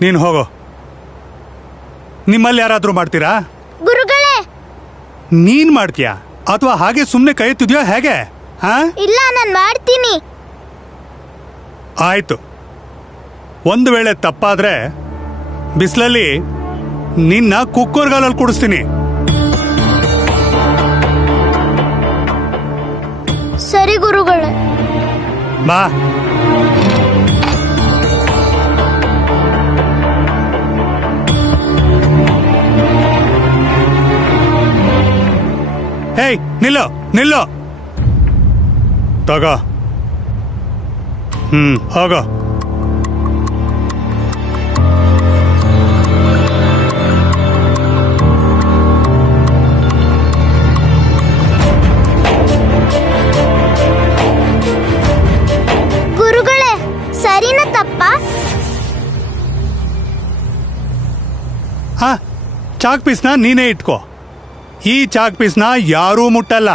ನೀನು ಹೋಗೋ. ನಿಮ್ಮಲ್ಲಿ ಯಾರಾದ್ರೂ ಮಾಡ್ತೀರಾ? ಗುರುಗಳೇ, ನೀನ್ ಮಾಡ್ತೀಯಾ ಅಥವಾ ಹಾಗೆ ಸುಮ್ಮನೆ ಕೈ ಎತ್ತಿದ್ಯೋ ಹೇಗೆ? ಹಾ, ಇಲ್ಲ, ನಾನು ಮಾಡ್ತೀನಿ. ಆಯ್ತು. ಒಂದು ವೇಳೆ ತಪ್ಪಾದ್ರೆ ಬಿಸಿಲಲ್ಲಿ ನಿನ್ನ ಕುಕ್ಕರ್ಗಾಲಲ್ಲಿ ಕುಡಿಸ್ತೀನಿ. ಸರಿ ಗುರುಗಳೇ. ಬಾ. ಹೇಯ್, ನಿಲ್ಲೋ ನಿಲ್ಲೋ. ತಗೋ. ಹೋಗೋ. ಗುರುಗಳೇ, ಸರಿನಾ ತಪ್ಪಾ? ಹಾ, ಚಾಕ್ ಪೀಸ್ನ ನೀನೇ ಇಟ್ಕೋ. ಈ ಚಾಕ್ ಪೀಸ್ನ ಯಾರೂ ಮುಟ್ಟಲ್ಲ.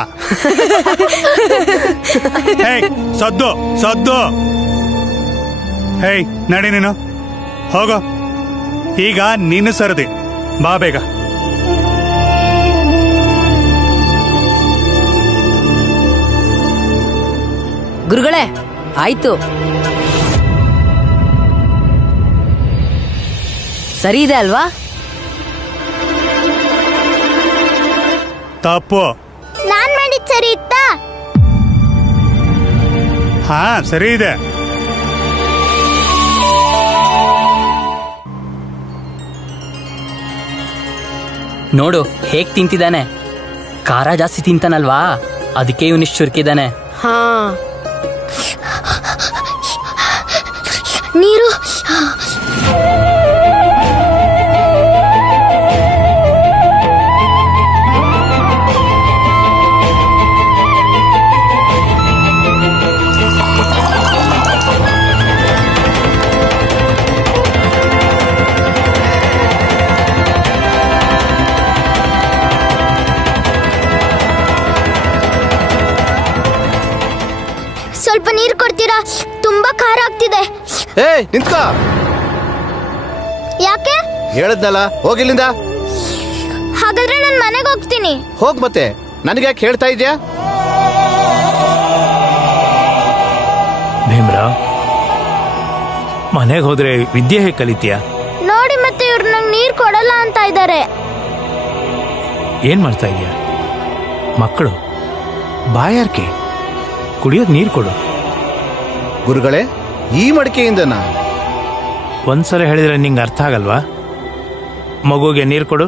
ಹೇಯ್, ಸದ್ದು ಸದ್ದು. ಹೇಯ್, ನಡಿ ನೀನು. ಹೋಗೋ. ಈಗ ನೀನು ಸರದಿ. ಬಾ ಬೇಗ. ಗುರುಗಳೇ, ಆಯ್ತು. ಸರಿ ಇದೆ ಅಲ್ವಾ? ತಪ್ಪು. ನಾನ್ ಮಾಡಿದ್ ಸರಿ ಇತ್ತಾ? ಹಾ, ಸರಿ ಇದೆ. ನೋಡು ಹೇಗ್ ತಿಂತಿದ್ದಾನೆ. ಖಾರ ಜಾಸ್ತಿ ತಿಂತಾನಲ್ವಾ, ಅದಕ್ಕೆ ಇವನಿಷ್ಟು ಚುರುಕಿದ್ದಾನೆ. ಹಾ, ನೀರು. ಸ್ವಲ್ಪ ನೀರು ಕೊಡ್ತೀರಾ? ತುಂಬಾ ಖಾರ ಆಗ್ತಿದೆ. ಏಯ್, ನಿಂತ್ಕೋ. ಯಾಕೆ? ಹೇಳದ್ನಲ್ಲ, ಹೋಗಿಲ್ಲಿಂದ. ಹಾಗಾದ್ರೆ ನಾನು ಮನೆಗೆ ಹೋಗ್ತೀನಿ. ಹೋಗ್ ಮತ್ತೆ. ನನಗೆ ಯಾಕೆ ಹೇಳ್ತಾ ಇದ್ಯಾ? ಭೀಮ್ರಾವ್, ಮನೆಗೆ ಹೋದ್ರೆ ವಿದ್ಯೆ ಹೇಗೆ ಕಲಿತೀಯ? ನೋಡಿ, ಮತ್ತೆ ಇವ್ರು ನಂಗೆ ನೀರು ಕೊಡಲ್ಲ ಅಂತ ಇದ್ದಾರೆ. ಏನ್ ಮಾಡ್ತಾ ಇದೀಯ? ಮಕ್ಕಳು ಬಾಯಾರ್ಕೆ, ಕುಡಿಯೋಕ್ ನೀರು ಕೊಡು. ಗುರುಗಳೇ, ಈ ಮಡಿಕೆಯಿಂದನಾ? ಒಂದ್ಸಲ ಹೇಳಿದ್ರೆ ನಿಂಗೆ ಅರ್ಥ ಆಗಲ್ವಾ? ಮಗುಗೆ ನೀರು ಕೊಡು.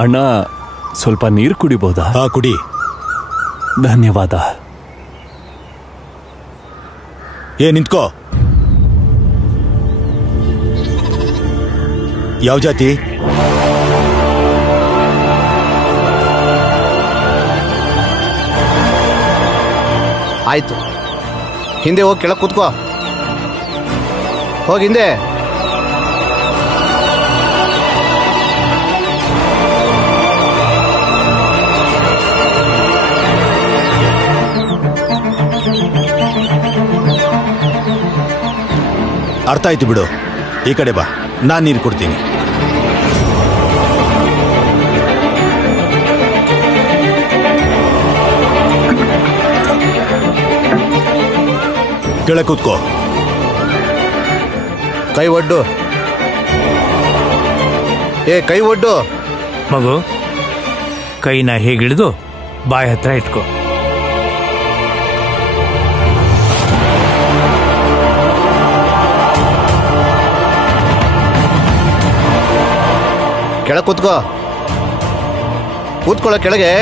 ಅಣ್ಣ, ಸ್ವಲ್ಪ ನೀರು ಕುಡಿಬೋದಾ? ಹಾ, ಕುಡಿ. ಧನ್ಯವಾದ. ನಿಂತ್ಕೋ. ಯಾವ ಜಾತಿ? ಆಯ್ತು, ಹಿಂದೆ ಹೋಗಿ ಕೆಳಗೆ ಕೂತ್ಕೋ. ಹೋಗಿ ಹಿಂದೆ. ಅರ್ಥ ಆಯ್ತು ಬಿಡು. ಈ ಕಡೆ ಬಾ, ನಾನು ನೀರು ಕೊಡ್ತೀನಿ. ಕೆಳಗೆ ಕೂತ್ಕೋ. ಕೈ ಒಡ್ಡು. ಕೈ ಒಡ್ಡು. ಮಗು ಕೈನ ಹೇಗಿಳಿದು ಬಾಯಿ ಹತ್ರ ಇಟ್ಕೋ. ಕೆಳಗೆ ಕೂತ್ಕೋ. ಕೂತ್ಕೊಳ್ಳೋ ಕೆಳಗೆ.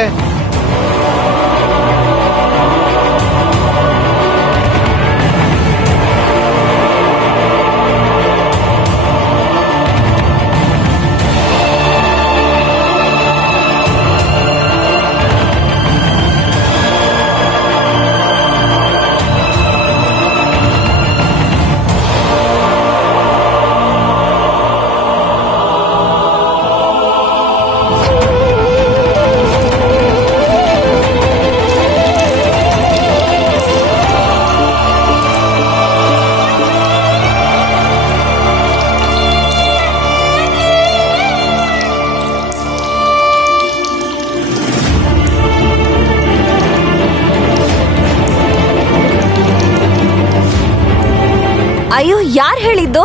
ಅಯ್ಯೋ, ಯಾರು ಹೇಳಿದ್ದು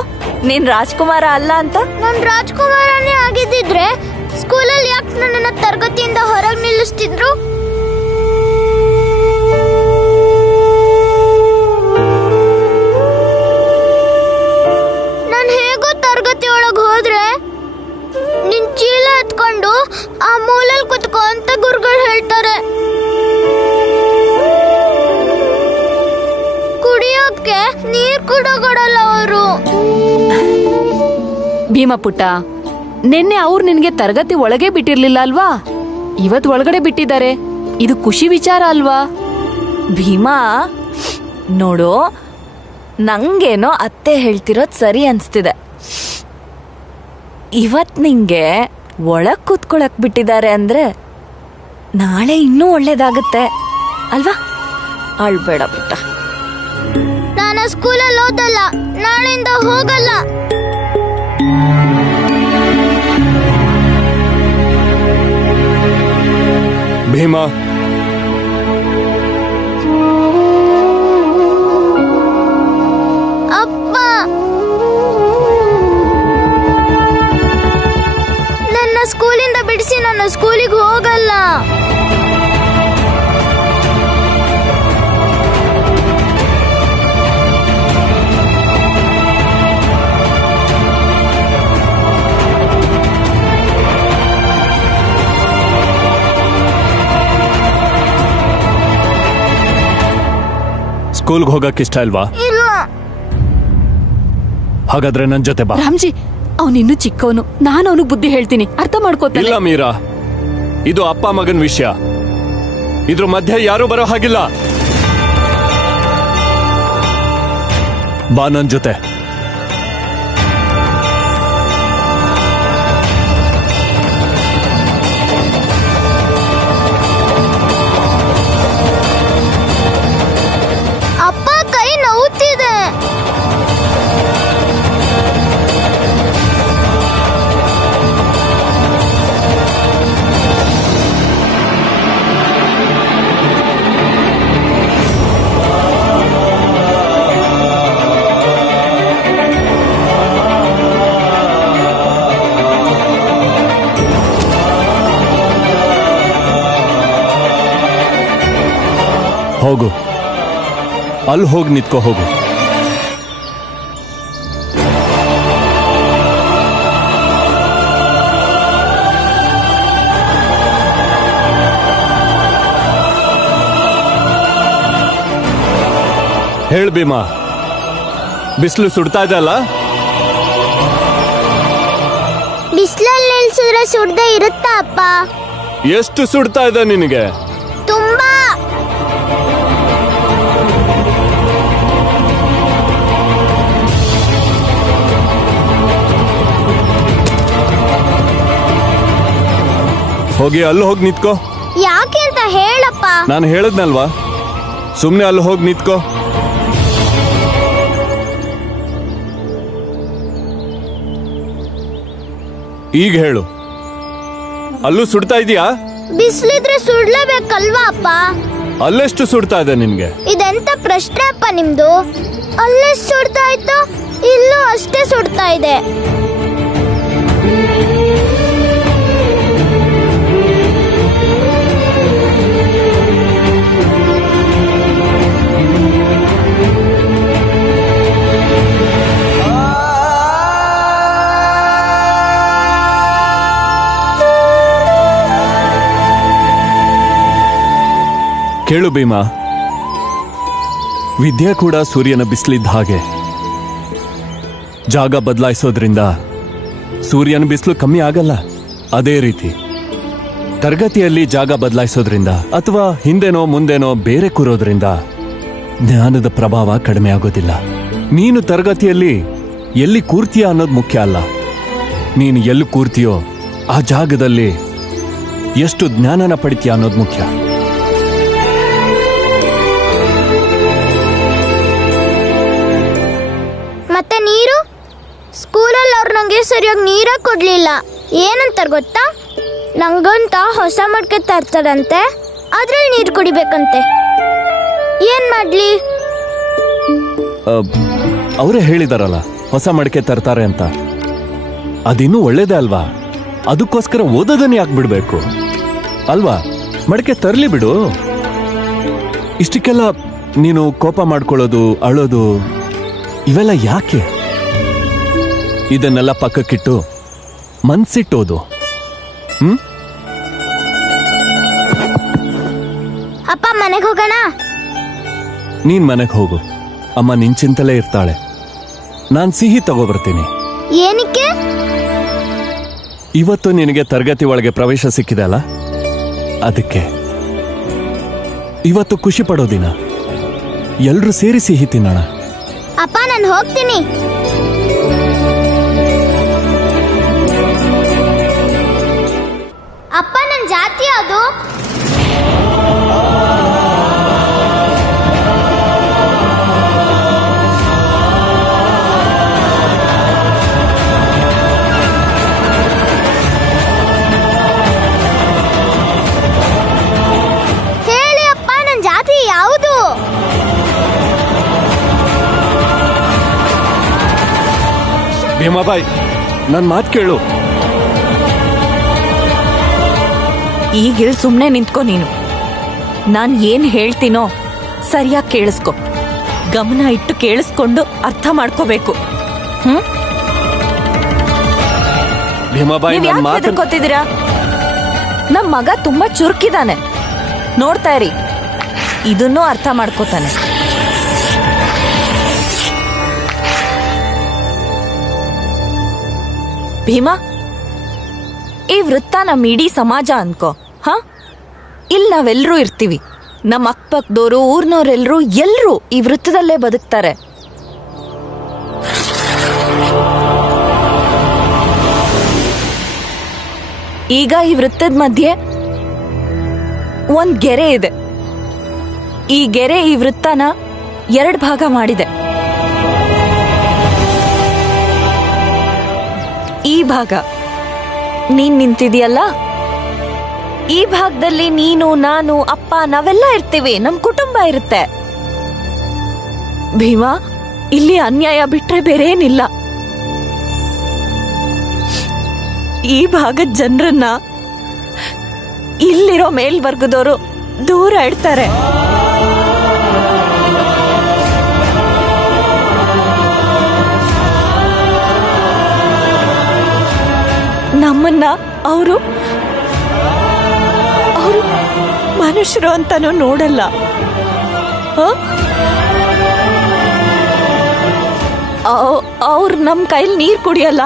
ನೀನ್ ರಾಜ್ಕುಮಾರ ಅಲ್ಲ ಅಂತ? ನಾನ್ ರಾಜ್ಕುಮಾರನೇ ಆಗಿದ್ದಿದ್ರೆ ಸ್ಕೂಲಲ್ಲಿ ಯಾಕೆ ನನ್ನನ್ನ ತರಗತಿಯಿಂದ ಹೊರಗೆ ನಿಲ್ಲಿಸ್ತಿದ್ರು? ನಾನು ಹೇಗೋ ತರಗತಿ ಒಳಗೆ ಹೋದ್ರೆ ನಿನ್ ಚೀಲ ಎತ್ಕೊಂಡು ಆ ಮೂಲಲ್ಲಿ ಕುತ್ಕೋ ಅಂತ ಗುರುಗಳು ಹೇಳ್ತಾರೆ. ಕುಡಿಯೋಕೆ ನೀರ್ ಕೂಡ ಕೊಡಲ್ಲ ಅವರು. ಭೀಮಾ ಪುಟ್ಟ, ನಿನ್ನೆ ಅವ್ರು ನಿನ್ಗೆ ತರಗತಿ ಒಳಗೆ ಬಿಟ್ಟಿರ್ಲಿಲ್ಲ ಅಲ್ವಾ? ಇವತ್ ಒಳಗಡೆ ಬಿಟ್ಟಿದ್ದಾರೆ. ಇದು ಖುಷಿ ವಿಚಾರ ಅಲ್ವಾ? ಭೀಮಾ, ನೋಡು, ನಂಗೇನೋ ಅತ್ತೆ ಹೇಳ್ತಿರೋದ್ ಸರಿ ಅನ್ಸ್ತಿದೆ. ಇವತ್ ನಿಂಗೆ ಒಳಗ್ ಕೂತ್ಕೊಳಕ್ ಬಿಟ್ಟಿದ್ದಾರೆ ಅಂದ್ರೆ ನಾಳೆ ಇನ್ನೂ ಒಳ್ಳೇದಾಗುತ್ತೆ ಅಲ್ವಾ? ಅಳ್ಬೇಡ ಪುಟ್ಟ. ನಾನು ಸ್ಕೂಲಲ್ಲಿ ಓದಲ್ಲ, ನಾಳೆಯಿಂದ ಹೋಗಲ್ಲ. ಭೀಮಾ, ಅಪ್ಪ, ನನ್ನ ಸ್ಕೂಲಿಂದ ಬಿಡಿಸಿ, ನಾನು ಸ್ಕೂಲಿಗೆ ಹೋಗಲ್ಲ. ಸ್ಕೂಲ್ಗೆ ಹೋಗಕ್ ಇಷ್ಟ ಇಲ್ವಾ? ಇಲ್ಲ. ಹಾಗಾದ್ರೆ ನನ್ ಜೊತೆ ಬಾ. ರಾಮ್ಜಿ, ಅವನಿನ್ನು ಚಿಕ್ಕವನು. ನಾನು ಅವನಿಗೆ ಬುದ್ಧಿ ಹೇಳ್ತೀನಿ, ಅರ್ಥ ಮಾಡ್ಕೋತಾನೆ. ಇಲ್ಲ ಮೀರಾ, ಇದು ಅಪ್ಪ ಮಗನ್ ವಿಷಯ. ಇದ್ರ ಮಧ್ಯೆ ಯಾರು ಬರೋ ಹಾಗಿಲ್ಲ. ಬಾ ನನ್ ಜೊತೆ. ಅಪ್ಪ ಕೈ ನೋವುತ್ತಿದೆ. ಹೋಗು, ಅಲ್ಲಿ ಹೋಗಿ ನಿಂತ್ಕೋ. ಹೋಗು. ಹೇಳ್ ಭೀಮಾ, ಬಿಸಿಲು ಸುಡ್ತಾ ಇದೆ ಅಲ್ಲ? ಬಿಸಿಲಲ್ಲಿ ನಿಲ್ಸಿದ್ರೆ ಸುಡ್ದೆ ಇರುತ್ತಾ ಅಪ್ಪ? ಎಷ್ಟು ಸುಡ್ತಾ ಇದೆ ನಿನಗೆ? ತುಂಬಾ. ಹೋಗಿ ಅಲ್ಲಿ ಹೋಗಿ ನಿಂತ್ಕೋ. ಯಾಕೆ ಅಂತ ಹೇಳಪ್ಪ. ನಾನು ಹೇಳದ್ನಲ್ವಾ, ಸುಮ್ನೆ ಅಲ್ಲಿ ಹೋಗಿ ನಿಂತ್ಕೋ. ಈಗ ಹೇಳು, ಅಲ್ಲೂ ಸುಡ್ತಾ ಇದೀಯಾ? ಬಿಸಿಲಿದ್ರೆ ಸುಡ್ಲೇಬೇಕಲ್ವಾ ಅಪ್ಪ? ಅಲ್ಲೆಷ್ಟು ಸುಡ್ತಾ ಇದೆ ನಿನ್ಗೆ? ಇದೆಂತ ಪ್ರಶ್ನೆ ಅಪ್ಪ ನಿಮ್ದು? ಅಲ್ಲೆಷ್ಟು ಸುಡ್ತಾ ಇತ್ತು, ಇಲ್ಲೂ ಅಷ್ಟೇ ಸುಡ್ತಾ ಇದೆ. ಕೇಳು ಭೀಮಾ, ವಿದ್ಯೆ ಕೂಡ ಸೂರ್ಯನ ಬಿಸಿಲಿದ್ದ ಹಾಗೆ. ಜಾಗ ಬದಲಾಯಿಸೋದ್ರಿಂದ ಸೂರ್ಯನ ಬಿಸಿಲು ಕಮ್ಮಿ ಆಗಲ್ಲ. ಅದೇ ರೀತಿ ತರಗತಿಯಲ್ಲಿ ಜಾಗ ಬದಲಾಯಿಸೋದ್ರಿಂದ ಅಥವಾ ಹಿಂದೆನೋ ಮುಂದೆನೋ ಬೇರೆ ಕೂರೋದ್ರಿಂದ ಜ್ಞಾನದ ಪ್ರಭಾವ ಕಡಿಮೆ ಆಗೋದಿಲ್ಲ. ನೀನು ತರಗತಿಯಲ್ಲಿ ಎಲ್ಲಿ ಕೂರ್ತೀಯ ಅನ್ನೋದು ಮುಖ್ಯ ಅಲ್ಲ, ನೀನು ಎಲ್ಲಿ ಕೂರ್ತೀಯೋ ಆ ಜಾಗದಲ್ಲಿ ಎಷ್ಟು ಜ್ಞಾನನ ಪಡಿತೀಯ ಅನ್ನೋದು ಮುಖ್ಯ. ಮತ್ತೆ ನೀರು, ಸ್ಕೂಲಲ್ಲಿ ಅವ್ರು ನಂಗೆ ಸರಿಯಾಗಿ ನೀರೇ ಕೊಡ್ಲಿಲ್ಲ. ಏನಂತಾರೆ ಗೊತ್ತಾ, ನಂಗಂತ ಹೊಸ ಮಡ್ಕೆ ತರ್ತಾರಂತೆ, ಅದ್ರಲ್ಲಿ ನೀರು ಕುಡಿಬೇಕಂತೆ. ಏನ್ ಮಾಡ್ಲಿ? ಅವರೇ ಹೇಳಿದಾರಲ್ಲ ಹೊಸ ಮಡಿಕೆ ತರ್ತಾರೆ ಅಂತ. ಅದಿನ್ನೂ ಒಳ್ಳೇದೇ ಅಲ್ವಾ? ಅದಕ್ಕೋಸ್ಕರ ಓದೋದನ್ನ ಯಾಕೆ ಬಿಡ್ಬೇಕು ಅಲ್ವಾ? ಮಡಿಕೆ ತರ್ಲಿ ಬಿಡು. ಇಷ್ಟಕ್ಕೆಲ್ಲ ನೀನು ಕೋಪ ಮಾಡ್ಕೊಳ್ಳೋದು, ಅಳೋದು ಇವೆಲ್ಲ ಯಾಕೆ? ಇದನ್ನೆಲ್ಲ ಪಕ್ಕಕ್ಕಿಟ್ಟು ಮನ್ಸಿಟ್ಟೋದು. ಅಪ್ಪ ಮನೆಗೆ ಹೋಗೋಣ. ನೀನ್ ಮನೆಗೆ ಹೋಗು, ಅಮ್ಮ ನಿಂಚಿಂತಲೇ ಇರ್ತಾಳೆ. ನಾನ್ ಸಿಹಿ ತಗೋಬರ್ತೀನಿ. ಏನಕ್ಕೆ? ಇವತ್ತು ನಿನಗೆ ತರಗತಿ ಒಳಗೆ ಪ್ರವೇಶ ಸಿಕ್ಕಿದೆ ಅಲ್ಲ, ಅದಕ್ಕೆ. ಇವತ್ತು ಖುಷಿ ಪಡೋ ದಿನ, ಎಲ್ರೂ ಸೇರಿ ಸಿಹಿ ತಿನ್ನೋಣ. ಅಪ್ಪ ನಾನು ಹೋಗ್ತೀನಿ. ಅಪ್ಪ ನನ್ನ ಜಾತಿ ಯಾವುದು? ಹೇಳಿ ಅಪ್ಪ, ನನ್ನ ಜಾತಿ ಯಾವುದು? ಭೀಮಾಬಾಯಿ, ನನ್ ಮಾತು ಕೇಳು. ಈಗಿಲ್ ಸುಮ್ನೆ ನಿಂತ್ಕೋ ನೀನು. ನಾನ್ ಏನ್ ಹೇಳ್ತೀನೋ ಸರಿಯಾಗಿ ಕೇಳಿಸ್ಕೊ. ಗಮನ ಇಟ್ಟು ಕೇಳಿಸ್ಕೊಂಡು ಅರ್ಥ ಮಾಡ್ಕೋಬೇಕು. ಭೀಮಾಬಾಯಿ, ನೀವ್ ಯಾಕೆ ಹೆದರ್ಕೋತಿದ್ದೀರಾ? ನಮ್ ಮಗ ತುಂಬಾ ಚುರುಕಿದಾನೆ, ನೋಡ್ತಾ ಇರಿ, ಇದನ್ನೂ ಅರ್ಥ ಮಾಡ್ಕೋತಾನೆ. ಭೀಮಾ, ಈ ವೃತ್ತ ನಮ್ಮ ಇಡೀ ಸಮಾಜ ಅನ್ಕೋ. ಇಲ್ಲಿ ನಾವೆಲ್ಲರೂ ಇರ್ತೀವಿ. ನಮ್ಮ ಅಕ್ಕಪಕ್ಕದವರು, ಊರ್ನವ್ರೆಲ್ರೂ ಎಲ್ರೂ ಈ ವೃತ್ತದಲ್ಲೇ ಬದುಕ್ತಾರೆ. ಈಗ ಈ ವೃತ್ತದ ಮಧ್ಯೆ ಒಂದ್ ಗೆರೆ ಇದೆ. ಈ ಗೆರೆ ಈ ವೃತ್ತನ 2 ಭಾಗ ಮಾಡಿದೆ. ಈ ಭಾಗ ನೀನ್ ನಿಂತಿದೆಯಲ್ಲ, ಈ ಭಾಗದಲ್ಲಿ ನೀನು, ನಾನು, ಅಪ್ಪ ನಾವೆಲ್ಲ ಇರ್ತೀವಿ. ನಮ್ ಕುಟುಂಬ ಇರುತ್ತೆ. ಭೀಮಾ, ಇಲ್ಲಿ ಅನ್ಯಾಯ ಬಿಟ್ರೆ ಬೇರೆ ಏನಿಲ್ಲ. ಈ ಭಾಗದ ಜನರನ್ನ ಇಲ್ಲಿರೋ ಮೇಲ್ವರ್ಗದವರು ದೂರ ಇಡ್ತಾರೆ. ನಮ್ಮನ್ನ ಅವರು ಮನುಷ್ಯರು ಅಂತಾನೂ ನೋಡಲ್ಲ. ಅವ್ರು ನಮ್ ಕೈಲಿ ನೀರ್ ಕುಡಿಯಲ್ಲ,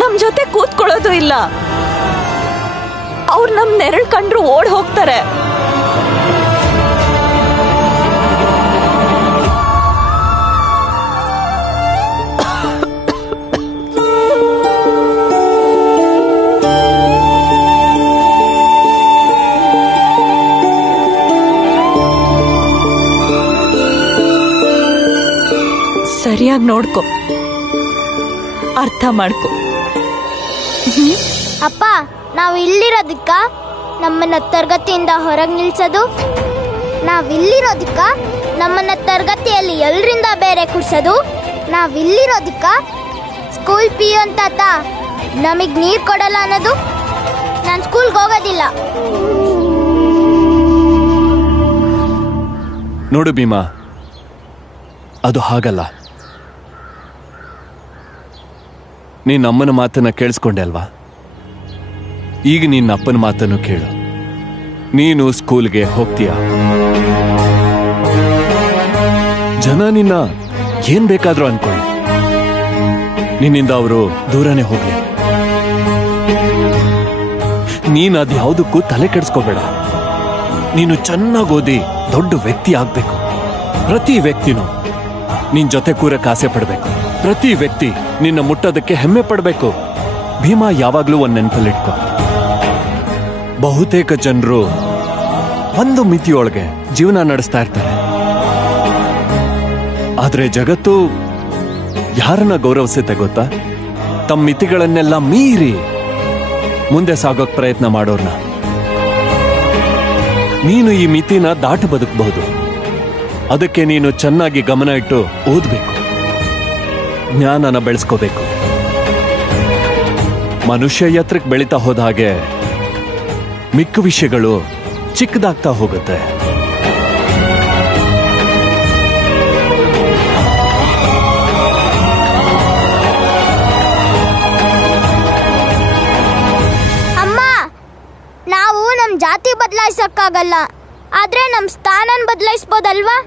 ನಮ್ ಜೊತೆ ಕೂತ್ಕೊಳ್ಳೋದು ಇಲ್ಲ. ಅವ್ರು ನಮ್ ನೆರಳು ಕಂಡ್ರು ಓಡ್ ಹೋಗ್ತಾರೆ. ಸರಿಯಾಗಿ ನೋಡ್ಕೊ, ಅರ್ಥ ಮಾಡ್ಕೊ. ಅಪ್ಪ, ನಾವು ಇಲ್ಲಿರೋದಕ್ಕ ನಮ್ಮನ್ನ ತರಗತಿಯಿಂದ ಹೊರಗೆ ನಿಲ್ಸೋದು, ನಾವಿಲ್ಲಿರೋದಕ್ಕ ನಮ್ಮನ್ನ ತರಗತಿಯಲ್ಲಿ ಎಲ್ಲರಿಂದ ಬೇರೆ ಕೂರ್ಸೋದು, ನಾವಿಲ್ಲಿರೋದಕ್ಕ ಸ್ಕೂಲ್ ಪಿಯೋನ್ ತಾತ ನಮಗ್ ನೀರ್ ಕೊಡಲ್ಲ ಅನ್ನೋದು, ನಾನು ಸ್ಕೂಲ್ಗೆ ಹೋಗೋದಿಲ್ಲ. ನೋಡು ಭೀಮಾ, ಅದು ಹಾಗಲ್ಲ. ನೀನ್ ಅಮ್ಮನ ಮಾತನ್ನ ಕೇಳಿಸ್ಕೊಂಡೆ ಅಲ್ವಾ? ಈಗ ನಿನ್ನ ಅಪ್ಪನ ಮಾತನ್ನು ಕೇಳು. ನೀನು ಸ್ಕೂಲ್ಗೆ ಹೋಗ್ತೀಯ. ಜನ ನಿನ್ನ ಏನ್ ಬೇಕಾದ್ರೂ ಅನ್ಕೊಳ್ಳಿ, ನಿನ್ನಿಂದ ಅವರು ದೂರನೇ ಹೋಗ್ಲಿ. ನೀನ್ ಅದ್ಯಾವುದಕ್ಕೂ ತಲೆ ಕೆಡಿಸ್ಕೋಬೇಡ. ನೀನು ಚೆನ್ನಾಗಿ ಓದಿ ದೊಡ್ಡ ವ್ಯಕ್ತಿ ಆಗ್ಬೇಕು. ಪ್ರತಿ ವ್ಯಕ್ತಿನೂ ನಿನ್ ಜೊತೆ ಕೂರಕ್ಕೆ ಆಸೆ ಪಡ್ಬೇಕು. ಪ್ರತಿ ವ್ಯಕ್ತಿ ನಿನ್ನ ಮುಟ್ಟೋದಕ್ಕೆ ಹೆಮ್ಮೆ ಪಡ್ಬೇಕು. ಭೀಮಾ ಯಾವಾಗ್ಲೂ ಒಂದ್ ನೆನಪಲ್ಲಿಟ್ಕೋ, ಬಹುತೇಕ ಜನರು ಒಂದು ಮಿತಿಯೊಳಗೆ ಜೀವನ ನಡೆಸ್ತಾ ಇರ್ತಾರೆ. ಆದ್ರೆ ಜಗತ್ತು ಯಾರನ್ನ ಗೌರವಿಸುತ್ತೆ ಗೊತ್ತಾ? ತಮ್ಮ ಮಿತಿಗಳನ್ನೆಲ್ಲ ಮೀರಿ ಮುಂದೆ ಸಾಗೋಕ್ ಪ್ರಯತ್ನ ಮಾಡೋರ್ನ. ನೀನು ಈ ಮಿತಿನ ದಾಟಿ ಬದುಕಬಹುದು. ಅದಕ್ಕೆ ನೀನು ಚೆನ್ನಾಗಿ ಗಮನ ಇಟ್ಟು ಓದ್ಬೇಕು, ಜ್ಞಾನನ ಬೆಳೆಸ್ಕೋಬೇಕು. ಮನುಷ್ಯ ಎತ್ತರಕ್ಕೆ ಬೆಳೀತಾ ಹೋದ ಹಾಗೆ ಮಿಕ್ಕ ವಿಷಯಗಳು ಚಿಕ್ಕದಾಗ್ತಾ ಹೋಗುತ್ತೆ. ಅಮ್ಮ, ನಾವು ನಮ್ ಜಾತಿ ಬದಲಾಯಿಸಕ್ಕಾಗಲ್ಲ, ಆದ್ರೆ ನಮ್ ಸ್ಥಾನನ್ ಬದಲಾಯಿಸ್ಬೋದಲ್ವಾ?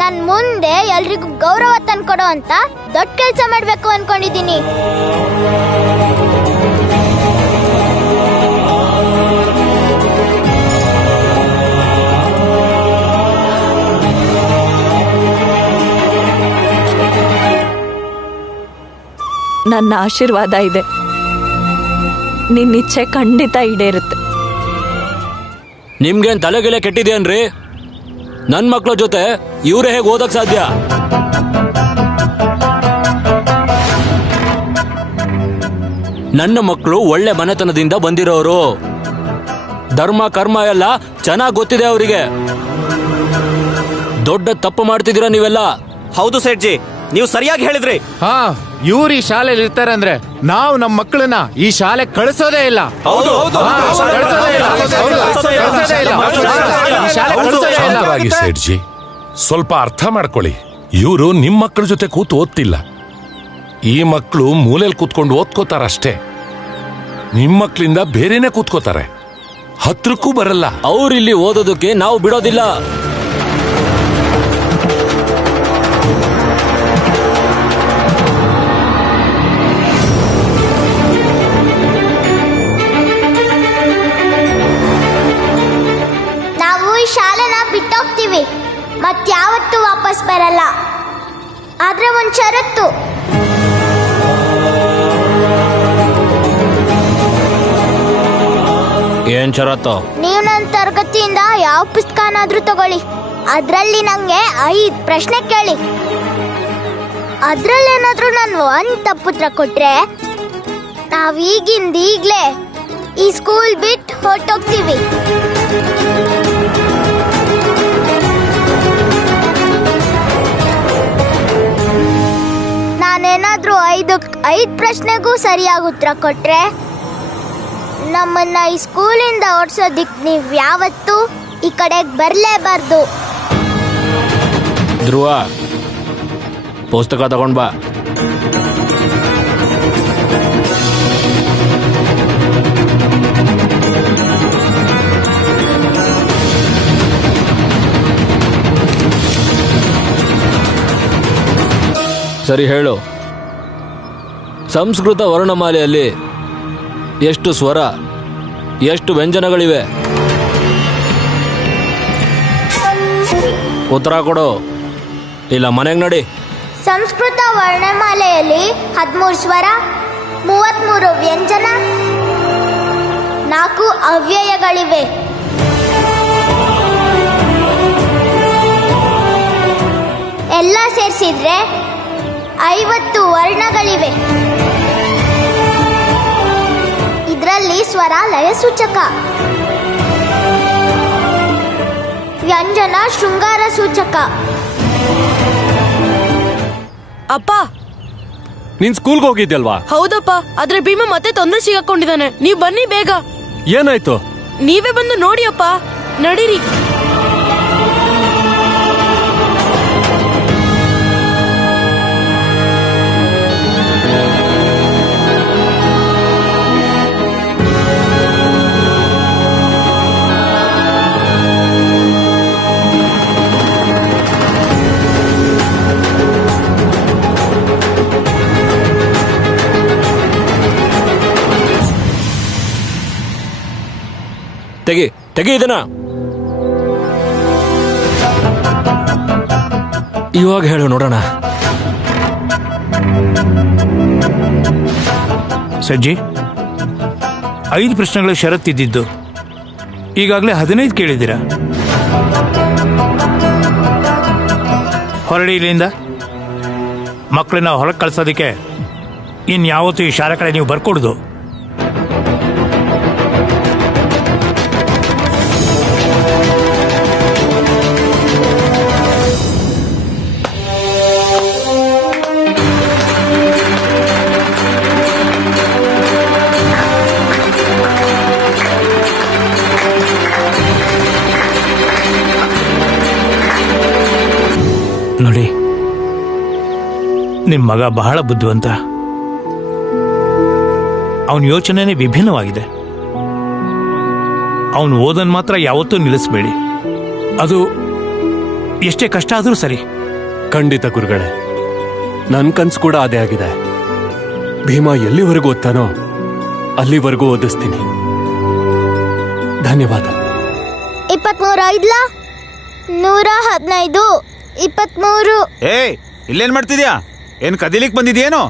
ನಾನ್ ಮುಂದೆ ಎಲ್ರಿಗೂ ಗೌರವ ತಂದ್ಕೊಡೋ ಅಂತ ದೊಡ್ಡ ಕೆಲಸ ಮಾಡ್ಬೇಕು ಅನ್ಕೊಂಡಿದೀನಿ. ನನ್ನ ಆಶೀರ್ವಾದ ಇದೆ. ನಿನ್ನ ಇಚ್ಛೆ ಖಂಡಿತ ಈಡೇರುತ್ತೆ. ನಿಮ್ಗೇನ್ ತಲೆಗೆಲೆ ಕೆಟ್ಟಿದ್ಯೇನ್ರಿ? ನನ್ ಮಕ್ಳ ಜೊತೆ ಇವ್ರೇ ಹೇಗೆ ಓದಕ್ ಸಾಧ್ಯ? ನನ್ನ ಮಕ್ಕಳು ಒಳ್ಳೆ ಮನೆತನದಿಂದ ಬಂದಿರೋರು. ಧರ್ಮ ಕರ್ಮ ಎಲ್ಲ ಚೆನ್ನಾಗ್ ಗೊತ್ತಿದೆ ಅವರಿಗೆ. ದೊಡ್ಡ ತಪ್ಪು ಮಾಡ್ತಿದ್ದೀರಾ ನೀವೆಲ್ಲ. ಹೌದು ಸೇಠ್ಜಿ, ನೀವು ಸರಿಯಾಗಿ ಹೇಳಿದ್ರಿ. ಹಾ, ಇವ್ರು ಈ ಶಾಲೆಯಲ್ಲಿ ಇರ್ತಾರೆ ಅಂದ್ರೆ ನಾವು ನಮ್ಮ ಮಕ್ಕಳನ್ನ ಈ ಶಾಲೆ ಕಳಿಸೋದೇ ಇಲ್ಲ. ಶಾಂತರಾಗಿ ಸೇಠ್ಜಿ, ಸ್ವಲ್ಪ ಅರ್ಥ ಮಾಡ್ಕೊಳ್ಳಿ. ಇವರು ನಿಮ್ ಮಕ್ಕಳ ಜೊತೆ ಕೂತು ಓದ್ತಿಲ್ಲ. ಈ ಮಕ್ಕಳು ಮೂಲೆಯಲ್ಲಿ ಕೂತ್ಕೊಂಡು ಓದ್ಕೋತಾರಷ್ಟೇ. ನಿಮ್ ಮಕ್ಕಳಿಂದ ಬೇರೆನೆ ಕೂತ್ಕೋತಾರೆ, ಹತ್ರಕ್ಕೂ ಬರಲ್ಲ. ಅವ್ರಿಲ್ಲಿ ಓದೋದಕ್ಕೆ ನಾವು ಬಿಡೋದಿಲ್ಲ. ನಾವು ಈ ಶಾಲೆನ ಬಿಟ್ಟೋಗ್ತೀವಿ, ಮತ್ಯಾವತ್ತೂ ವಾಪಸ್ ಬರಲ್ಲ. ಆದ್ರೆ ಒಂದ್ ಷರತ್ತು. ಏನ್ ಷರತ್ತು? ನೀವು ನನ್ನ ತರಗತಿಯಿಂದ ಯಾವ ಪುಸ್ತಕನಾದ್ರೂ ತಗೊಳ್ಳಿ, ಅದ್ರಲ್ಲಿ ನಂಗೆ 5 ಪ್ರಶ್ನೆ ಕೇಳಿ. ಅದ್ರಲ್ಲೇನಾದ್ರೂ ನಾನು ಒಂದ್ ತಪ್ಪುತ್ರ ಕೊಟ್ರೆ ನಾವ್ ಈಗ್ಲೇ ಈ ಸ್ಕೂಲ್ ಬಿಟ್ಟು ಹೊರಟೋಗ್ತೀವಿ. ನಾನೇನಾದ್ರೂ 5 ಪ್ರಶ್ನೆಗೂ ಸರಿಯಾಗಿ ಉತ್ತರ ಕೊಟ್ರೆ ನಮ್ಮನ್ನ ಈ ಸ್ಕೂಲಿಂದ ಓಡಿಸೋದಿಕ್ ನೀವ್ ಯಾವತ್ತೂ ಈ ಕಡೆಗೆ ಬರ್ಲೇಬಾರ್ದು. ಧ್ರುವ, ಪುಸ್ತಕ ತಗೊಂಡ್ ಬಾ. ಸರಿ ಹೇಳು, ಸಂಸ್ಕೃತ ವರ್ಣಮಾಲೆಯಲ್ಲಿ ಎಷ್ಟು ಸ್ವರ, ಎಷ್ಟು ವ್ಯಂಜನಗಳಿವೆ? ಉತ್ತರ ಕೊಡು, ಇಲ್ಲ ಮನೆಗೆ ನಡಿ. ಸಂಸ್ಕೃತ ವರ್ಣಮಾಲೆಯಲ್ಲಿ 13 ಸ್ವರ, 33 ವ್ಯಂಜನ, 4 ಅವ್ಯಯಗಳಿವೆ. ಎಲ್ಲ ಸೇರಿಸಿದ್ರೆ 50 ವರ್ಣಗಳಿವೆ. ಇದರಲ್ಲಿ ಸ್ವರ ಲಯ ಸೂಚಕ, ವ್ಯಂಜನ ಶೃಂಗಾರ ಸೂಚಕ. ಅಪ್ಪ, ನೀನ್ ಸ್ಕೂಲ್ಗೆ ಹೋಗಿದ್ಯಲ್ವಾ? ಹೌದಪ್ಪ, ಆದ್ರೆ ಭೀಮ ಮತ್ತೆ ತೊಂದರೆ ಸಿಗಾಕೊಂಡಿದ್ದಾನೆ. ನೀವ್ ಬನ್ನಿ ಬೇಗ. ಏನಾಯ್ತು? ನೀವೇ ಬಂದು ನೋಡಿ ಅಪ್ಪ, ನಡೀರಿ. ತೆಗಿ ತೆಗಿ ಇದನ್ನ. ಇವಾಗ ಹೇಳು ನೋಡೋಣ. ಸಜ್ಜಿ, 5 ಪ್ರಶ್ನೆಗಳ ಷರತ್ತಿದ್ದಿದ್ದು ಈಗಾಗಲೇ 15 ಕೇಳಿದ್ದೀರಾ. ಹೊರಡಿ ಇಲ್ಲಿಂದ. ಮಕ್ಕಳನ್ನ ಹೊರಗೆ ಕಳ್ಸೋದಕ್ಕೆ ಇನ್ಯಾವತ್ತೂ ಈ ಶಾಲೆ ಕಡೆ ನೀವು ಬರ್ಕೊಡ್ದು. ನೋಡಿ, ನಿಮ್ಮ ಮಗ ಬಹಳ ಬುದ್ಧಿವಂತ. ಅವನ ಯೋಚನೆನೇ ವಿಭಿನ್ನವಾಗಿದೆ. ಅವನು ಓದನ್ ಮಾತ್ರ ಯಾವತ್ತೂ ನಿಲ್ಲಿಸಬೇಡಿ. ಅದು ಎಷ್ಟೇ ಕಷ್ಟ ಆದರೂ ಸರಿ. ಖಂಡಿತ ಗುರುಗಳೇ, ನನ್ನ ಕನ್ಸು ಕೂಡ ಅದೇ ಆಗಿದೆ. ಭೀಮಾ ಎಲ್ಲಿವರೆಗೂ ಓದ್ತಾನೋ ಅಲ್ಲಿವರೆಗೂ ಓದಿಸ್ತೀನಿ. ಧನ್ಯವಾದ. 23 ಐದ್ಲಾ 115 23. ಇಲ್ಲೇನ್ ಮಾಡ್ತಿದ್ಯಾ? ಏನ್ ಕದಿಲಿಕ್ ಬಂದಿದ್ಯೇನು?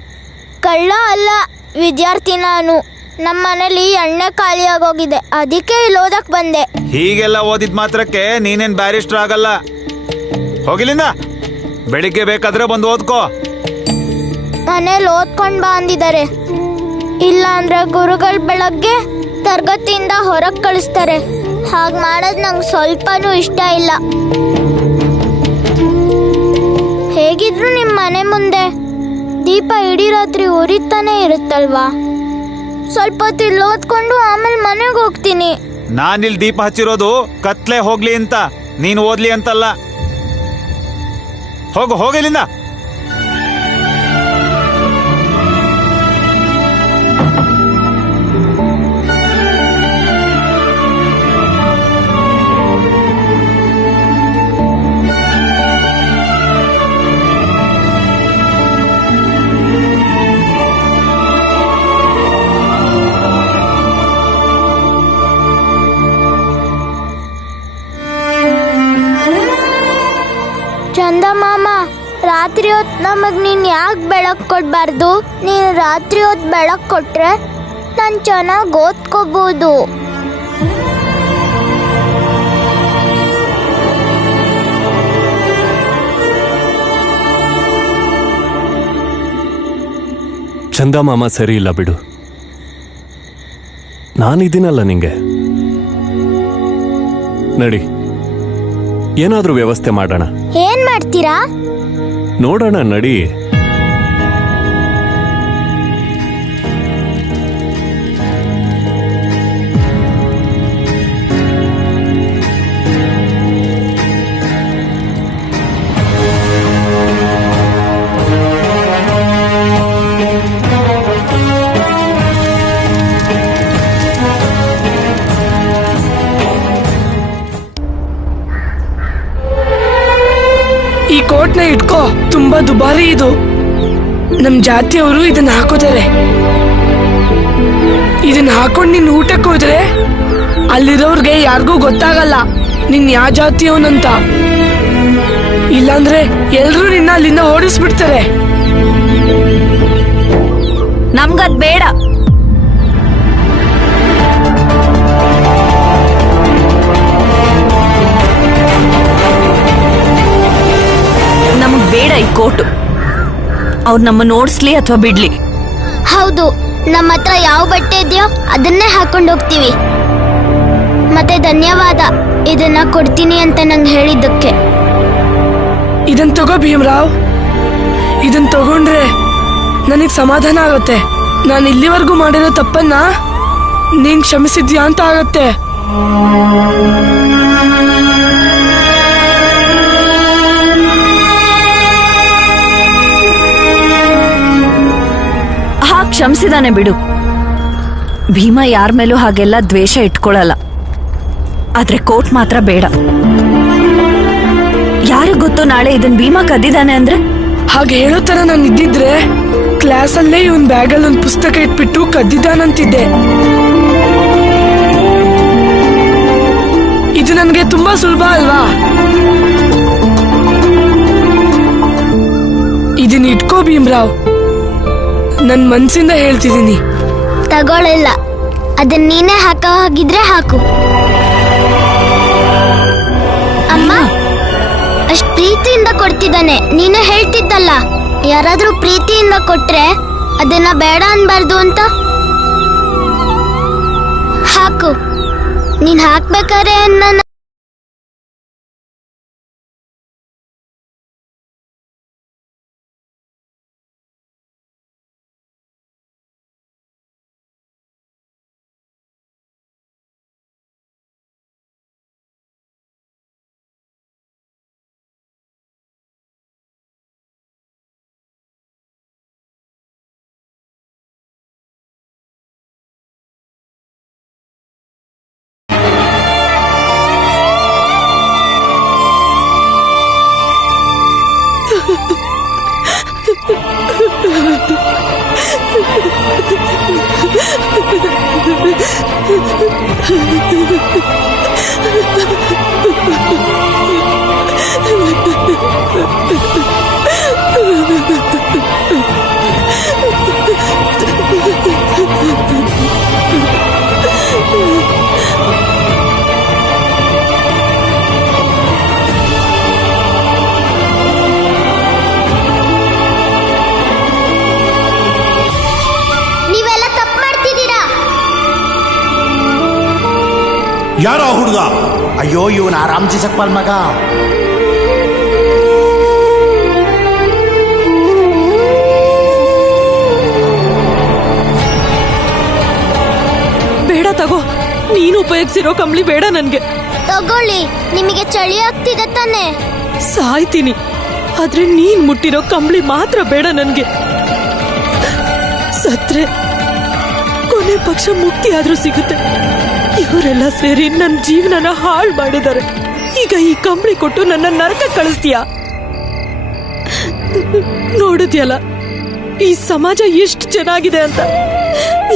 ಕಳ್ಳ ಅಲ್ಲ, ವಿದ್ಯಾರ್ಥಿ ನಾನು. ನಮ್ಮ ಮನೇಲಿ ಎಣ್ಣೆ ಖಾಲಿ ಆಗೋಗಿದೆ, ಅದಕ್ಕೆ ಇಲ್ಲಿ ಓದಕ್ ಬಂದೆ. ಹೀಗೆಲ್ಲ ಓದಿದ್ ಮಾತ್ರಕ್ಕೆ ನೀನೇನ್ ಬ್ಯಾರಿಸ್ಟರ್ ಆಗಲ್ಲ. ಹೋಗಿಲಿಂದ. ಬೆಳಿಗ್ಗೆ ಬೇಕಾದ್ರೆ ಬಂದು ಓದ್ಕೋ. ಮನೇಲಿ ಓದ್ಕೊಂಡ್ ಬಾ ಅಂದಿದ್ದಾರೆ. ಇಲ್ಲ ಅಂದ್ರೆ ಗುರುಗಳು ಬೆಳಗ್ಗೆ ತರಗತಿಯಿಂದ ಹೊರಗೆ ಕಳಿಸ್ತಾರೆ. ಹಾಗೆ ಮಾಡೋದು ನಂಗೆ ಸ್ವಲ್ಪನೂ ಇಷ್ಟ ಇಲ್ಲ. ಹೇಗಿದ್ರು ನಿಮ್ಮ ಮನೆ ಮುಂದೆ ದೀಪ ಇಡೀ ರಾತ್ರಿ ಉರಿತಾನೆ ಇರುತ್ತಲ್ವಾ? ಸ್ವಲ್ಪ ಹೊತ್ತು ಇಲ್ಲಿ ಓದ್ಕೊಂಡು ಆಮೇಲೆ ಮನೆಗೆ ಹೋಗ್ತೀನಿ. ನಾನಿಲ್ಲಿ ದೀಪ ಹಚ್ಚಿರೋದು ಕತ್ಲೆ ಹೋಗ್ಲಿ ಅಂತ, ನೀನು ಓದ್ಲಿ ಅಂತಲ್ಲ. ಹೋಗಿಲ್ಲಿಂದ. ಚಂದ ಮಾಮ, ರಾತ್ರಿ ಹೊತ್ತು ನಮಗ್ ನೀನ್ ಯಾಕೆ ಬೆಳಕು ಕೊಡ್ಬಾರ್ದು? ನೀನು ರಾತ್ರಿ ಹೊತ್ತು ಬೆಳಕು ಕೊಟ್ರೆ ನಾನು ಚೆನ್ನಾಗಿ ಓದ್ಕೋಬಹುದು. ಚಂದ ಮಾಮ ಸರಿ ಇಲ್ಲ ಬಿಡು. ನಾನಿದ್ದೀನಲ್ಲ ನಿಂಗೆ. ನಡಿ, ಏನಾದ್ರೂ ವ್ಯವಸ್ಥೆ ಮಾಡೋಣ. ಏನ್ ಮಾಡ್ತೀರಾ? ನೋಡೋಣ, ನಡಿ. ಈ ಕೋಟ್ನ ಇಟ್ಕೋ, ತುಂಬಾ ದುಬಾರಿ ಇದು. ನಮ್ ಜಾತಿಯವರು ಇದನ್ನ ಹಾಕೋತಾರೆ. ಇದನ್ನ ಹಾಕೊಂಡ್ ನೀನ್ ಊಟಕ್ಕೆ ಹೋದ್ರೆ ಅಲ್ಲಿರೋರ್ಗೆ ಯಾರಿಗೂ ಗೊತ್ತಾಗಲ್ಲ ನಿನ್ ಯಾವ ಜಾತಿಯವನಂತ. ಇಲ್ಲಾಂದ್ರೆ ಎಲ್ರೂ ನಿನ್ನ ಅಲ್ಲಿಂದ ಓಡಿಸ್ಬಿಡ್ತಾರೆ. ನಮ್ಗದ್ ಬೇಡ. ನಮಗ್ ಬೇಡ ಈ ಕೋಟು. ಅವ್ರು ನಮ್ಮ ನೋಡ್ಸ್ಲಿ ಅಥವಾ ಬಿಡ್ಲಿ. ಹೌದು, ನಮ್ಮ ಹತ್ರ ಯಾವ ಬಟ್ಟೆ ಇದೆಯೋ ಅದನ್ನೇ ಹಾಕೊಂಡು ಹೋಗ್ತೀವಿ. ಮತ್ತೆ ಧನ್ಯವಾದ ಇದನ್ನ ಕೊಡ್ತೀನಿ ಅಂತ ನಂಗೆ ಹೇಳಿದ್ದಕ್ಕೆ. ಇದನ್ ತಗೋ ಭೀಮರಾವ್. ಇದನ್ ತಗೊಂಡ್ರೆ ನನಗ್ ಸಮಾಧಾನ ಆಗತ್ತೆ. ನಾನು ಇಲ್ಲಿವರೆಗೂ ಮಾಡಿರೋ ತಪ್ಪನ್ನ ನೀನ್ ಕ್ಷಮಿಸಿದ್ಯಾ ಅಂತ ಆಗತ್ತೆ. ಕ್ಷಮಿಸಿದಾನೆ ಬಿಡು. ಭೀಮ ಯಾರ ಮೇಲೂ ಹಾಗೆಲ್ಲ ದ್ವೇಷ ಇಟ್ಕೊಳ್ಳಲ್ಲ. ಆದ್ರೆ ಕೋಟ್ ಮಾತ್ರ ಬೇಡ. ಯಾರಿಗ್ ಗೊತ್ತು ನಾಳೆ ಇದನ್ ಭೀಮ ಕದ್ದಿದ್ದಾನೆ ಅಂದ್ರೆ? ಹಾಗೆ ಹೇಳೋ ತರ ನಾನು ಇದ್ದಿದ್ರೆ ಕ್ಲಾಸಲ್ಲೇ ಇವನ್ ಬ್ಯಾಗಲ್ಲಿ ಒಂದು ಪುಸ್ತಕ ಇಟ್ಬಿಟ್ಟು ಕದ್ದಿದ್ದಾನಂತಿದ್ದೆ. ಇದು ನನಗೆ ತುಂಬಾ ಸುಲಭ ಅಲ್ವಾ? ಇದನ್ನ ಇಟ್ಕೋ ಭೀಮ್ರಾವ್, ನನ್ ಮನ್ಸಿಂದ ಹೇಳ್ತಿದ್ದೀನಿ. ತಗೊಳ್ಳಿಲ್ಲ, ಅದನ್ನ ನೀನೇ ಹಾಕೋ ಹಾಗಿದ್ರೆ ಹಾಕು. ಅಮ್ಮ ಅಷ್ಟ್ ಪ್ರೀತಿಯಿಂದ ಕೊಡ್ತಿದ್ದಾನೆ, ನೀನೇ ಹೇಳ್ತಿದ್ದಲ್ಲ ಯಾರಾದ್ರೂ ಪ್ರೀತಿಯಿಂದ ಕೊಟ್ರೆ ಅದನ್ನ ಬೇಡ ಅನ್ಬಾರ್ದು ಅಂತ. ಹಾಕು, ನೀನ್ ಹಾಕ್ಬೇಕಾರೆ ನನ್ನ ಯಾರೋ ಹುಡುಗ? ಅಯ್ಯೋ, ಇವನ್ ರಾಮ್ಜಿ ಸಕ್ಪಾಲ್ ಮಗ. ಬೇಡ ತಗೋ, ನೀನು ಉಪಯೋಗಿಸಿರೋ ಕಂಬಳಿ ಬೇಡ ನನ್ಗೆ. ತಗೊಳ್ಳಿ, ನಿಮಗೆ ಚಳಿ ಆಗ್ತಿದೆ ತಾನೆ? ಸಾಯ್ತೀನಿ, ಆದ್ರೆ ನೀನ್ ಮುಟ್ಟಿರೋ ಕಂಬಳಿ ಮಾತ್ರ ಬೇಡ ನನ್ಗೆ. ಸತ್ರೆ ಕೊನೆ ಪಕ್ಷ ಮುಕ್ತಿ ಆದ್ರೂ ಸಿಗುತ್ತೆ. ಇವರೆಲ್ಲ ಸೇರಿ ನನ್ನ ಜೀವನನ ಹಾಳು ಮಾಡಿದ್ದಾರೆ. ಈಗ ಈ ಕಂಬಳಿ ಕೊಟ್ಟು ನನ್ನ ನರಕ ಕಳಿಸ್ತೀಯಾ? ನೋಡಿದ್ಯಲ್ಲ ಈ ಸಮಾಜ ಎಷ್ಟು ಚೆನ್ನಾಗಿದೆ ಅಂತ.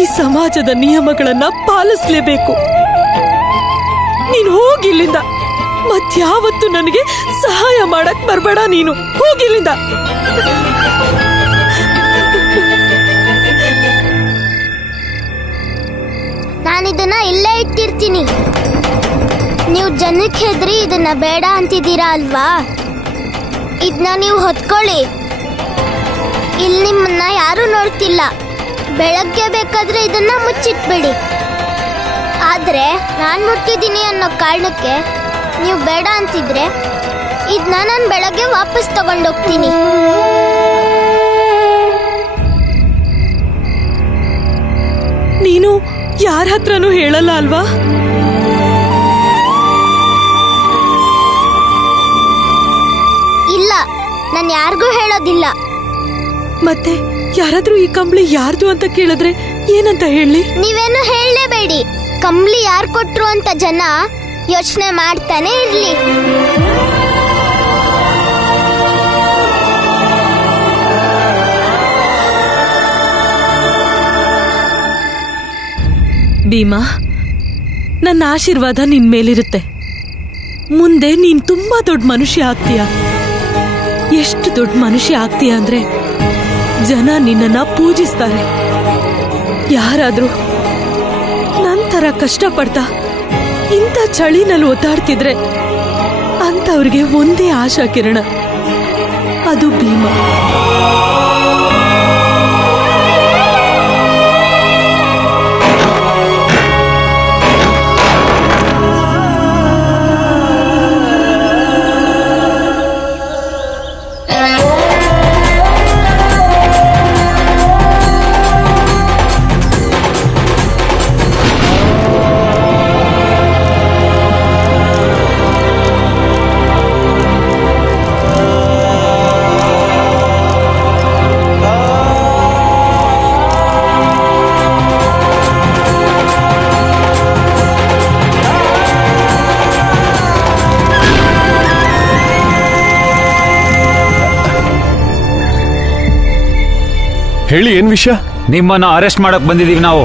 ಈ ಸಮಾಜದ ನಿಯಮಗಳನ್ನ ಪಾಲಿಸ್ಲೇಬೇಕು. ನೀನು ಹೋಗಿಲ್ಲಿಂದ, ಮತ್ಯಾವತ್ತು ನನಗೆ ಸಹಾಯ ಮಾಡಕ್ ಬರ್ಬೇಡ. ನೀನು ಹೋಗಿಲ್ಲಿಂದ. ನಾನಿದನ್ನ ಇಲ್ಲೇ ಇಟ್ಟಿರ್ತೀನಿ. ನೀವು ಜನಕ್ಕೆ ಹೆದ್ರಿ ಇದನ್ನ ಬೇಡ ಅಂತಿದ್ದೀರಾ ಅಲ್ವಾ? ಇದನ್ನ ನೀವು ಹೊತ್ಕೊಳ್ಳಿ. ಇಲ್ಲಿ ನಿಮ್ಮನ್ನ ಯಾರು ನೋಡ್ತಿಲ್ಲ. ಬೆಳಗ್ಗೆ ಬೇಕಾದ್ರೆ ಇದನ್ನ ಮುಚ್ಚಿಟ್ಬಿಡಿ. ಆದ್ರೆ ನಾನು ಮುಟ್ಟಿದ್ದೀನಿ ಅನ್ನೋ ಕಾರಣಕ್ಕೆ ನೀವು ಬೇಡ ಅಂತಿದ್ರೆ ಇದನ್ನ ನಾನು ಬೆಳಗ್ಗೆ ವಾಪಸ್ ತಗೊಂಡೋಗ್ತೀನಿ. ನೀನು ಯಾರ ಹತ್ರನೂ ಹೇಳಲ್ಲ ಅಲ್ವಾ? ಇಲ್ಲ, ನಾನು ಯಾರಿಗೂ ಹೇಳೋದಿಲ್ಲ. ಮತ್ತೆ ಯಾರಾದ್ರೂ ಈ ಕಂಬಳಿ ಯಾರ್ದು ಅಂತ ಕೇಳಿದ್ರೆ ಏನಂತ ಹೇಳಿ? ನೀವೇನು ಹೇಳಲೇಬೇಡಿ. ಕಂಬಳಿ ಯಾರು ಕೊಟ್ರು ಅಂತ ಜನ ಯೋಚನೆ ಮಾಡ್ತಾನೆ ಇರ್ಲಿ. ಭೀಮಾ, ನನ್ನ ಆಶೀರ್ವಾದ ನಿನ್ ಮೇಲಿರುತ್ತೆ. ಮುಂದೆ ನೀನ್ ತುಂಬಾ ದೊಡ್ಡ ಮನುಷ್ಯ ಆಗ್ತೀಯ. ಎಷ್ಟು ದೊಡ್ಡ ಮನುಷ್ಯ ಆಗ್ತೀಯ ಅಂದ್ರೆ ಜನ ನಿನ್ನನ್ನ ಪೂಜಿಸ್ತಾರೆ. ಯಾರಾದ್ರೂ ನಂತರ ಕಷ್ಟಪಡ್ತಾ ಇಂಥ ಚಳಿನಲ್ಲಿ ಒದ್ದಾಡ್ತಿದ್ರೆ ಅಂತವ್ರಿಗೆ ಒಂದೇ ಆಶಾ ಕಿರಣ, ಅದು ಭೀಮಾ. ಹೇಳಿ, ಏನ್ ವಿಷಯ? ನಿಮ್ಮನ್ನ ಅರೆಸ್ಟ್ ಮಾಡಕ್ ಬಂದಿದೀವಿ ನಾವು.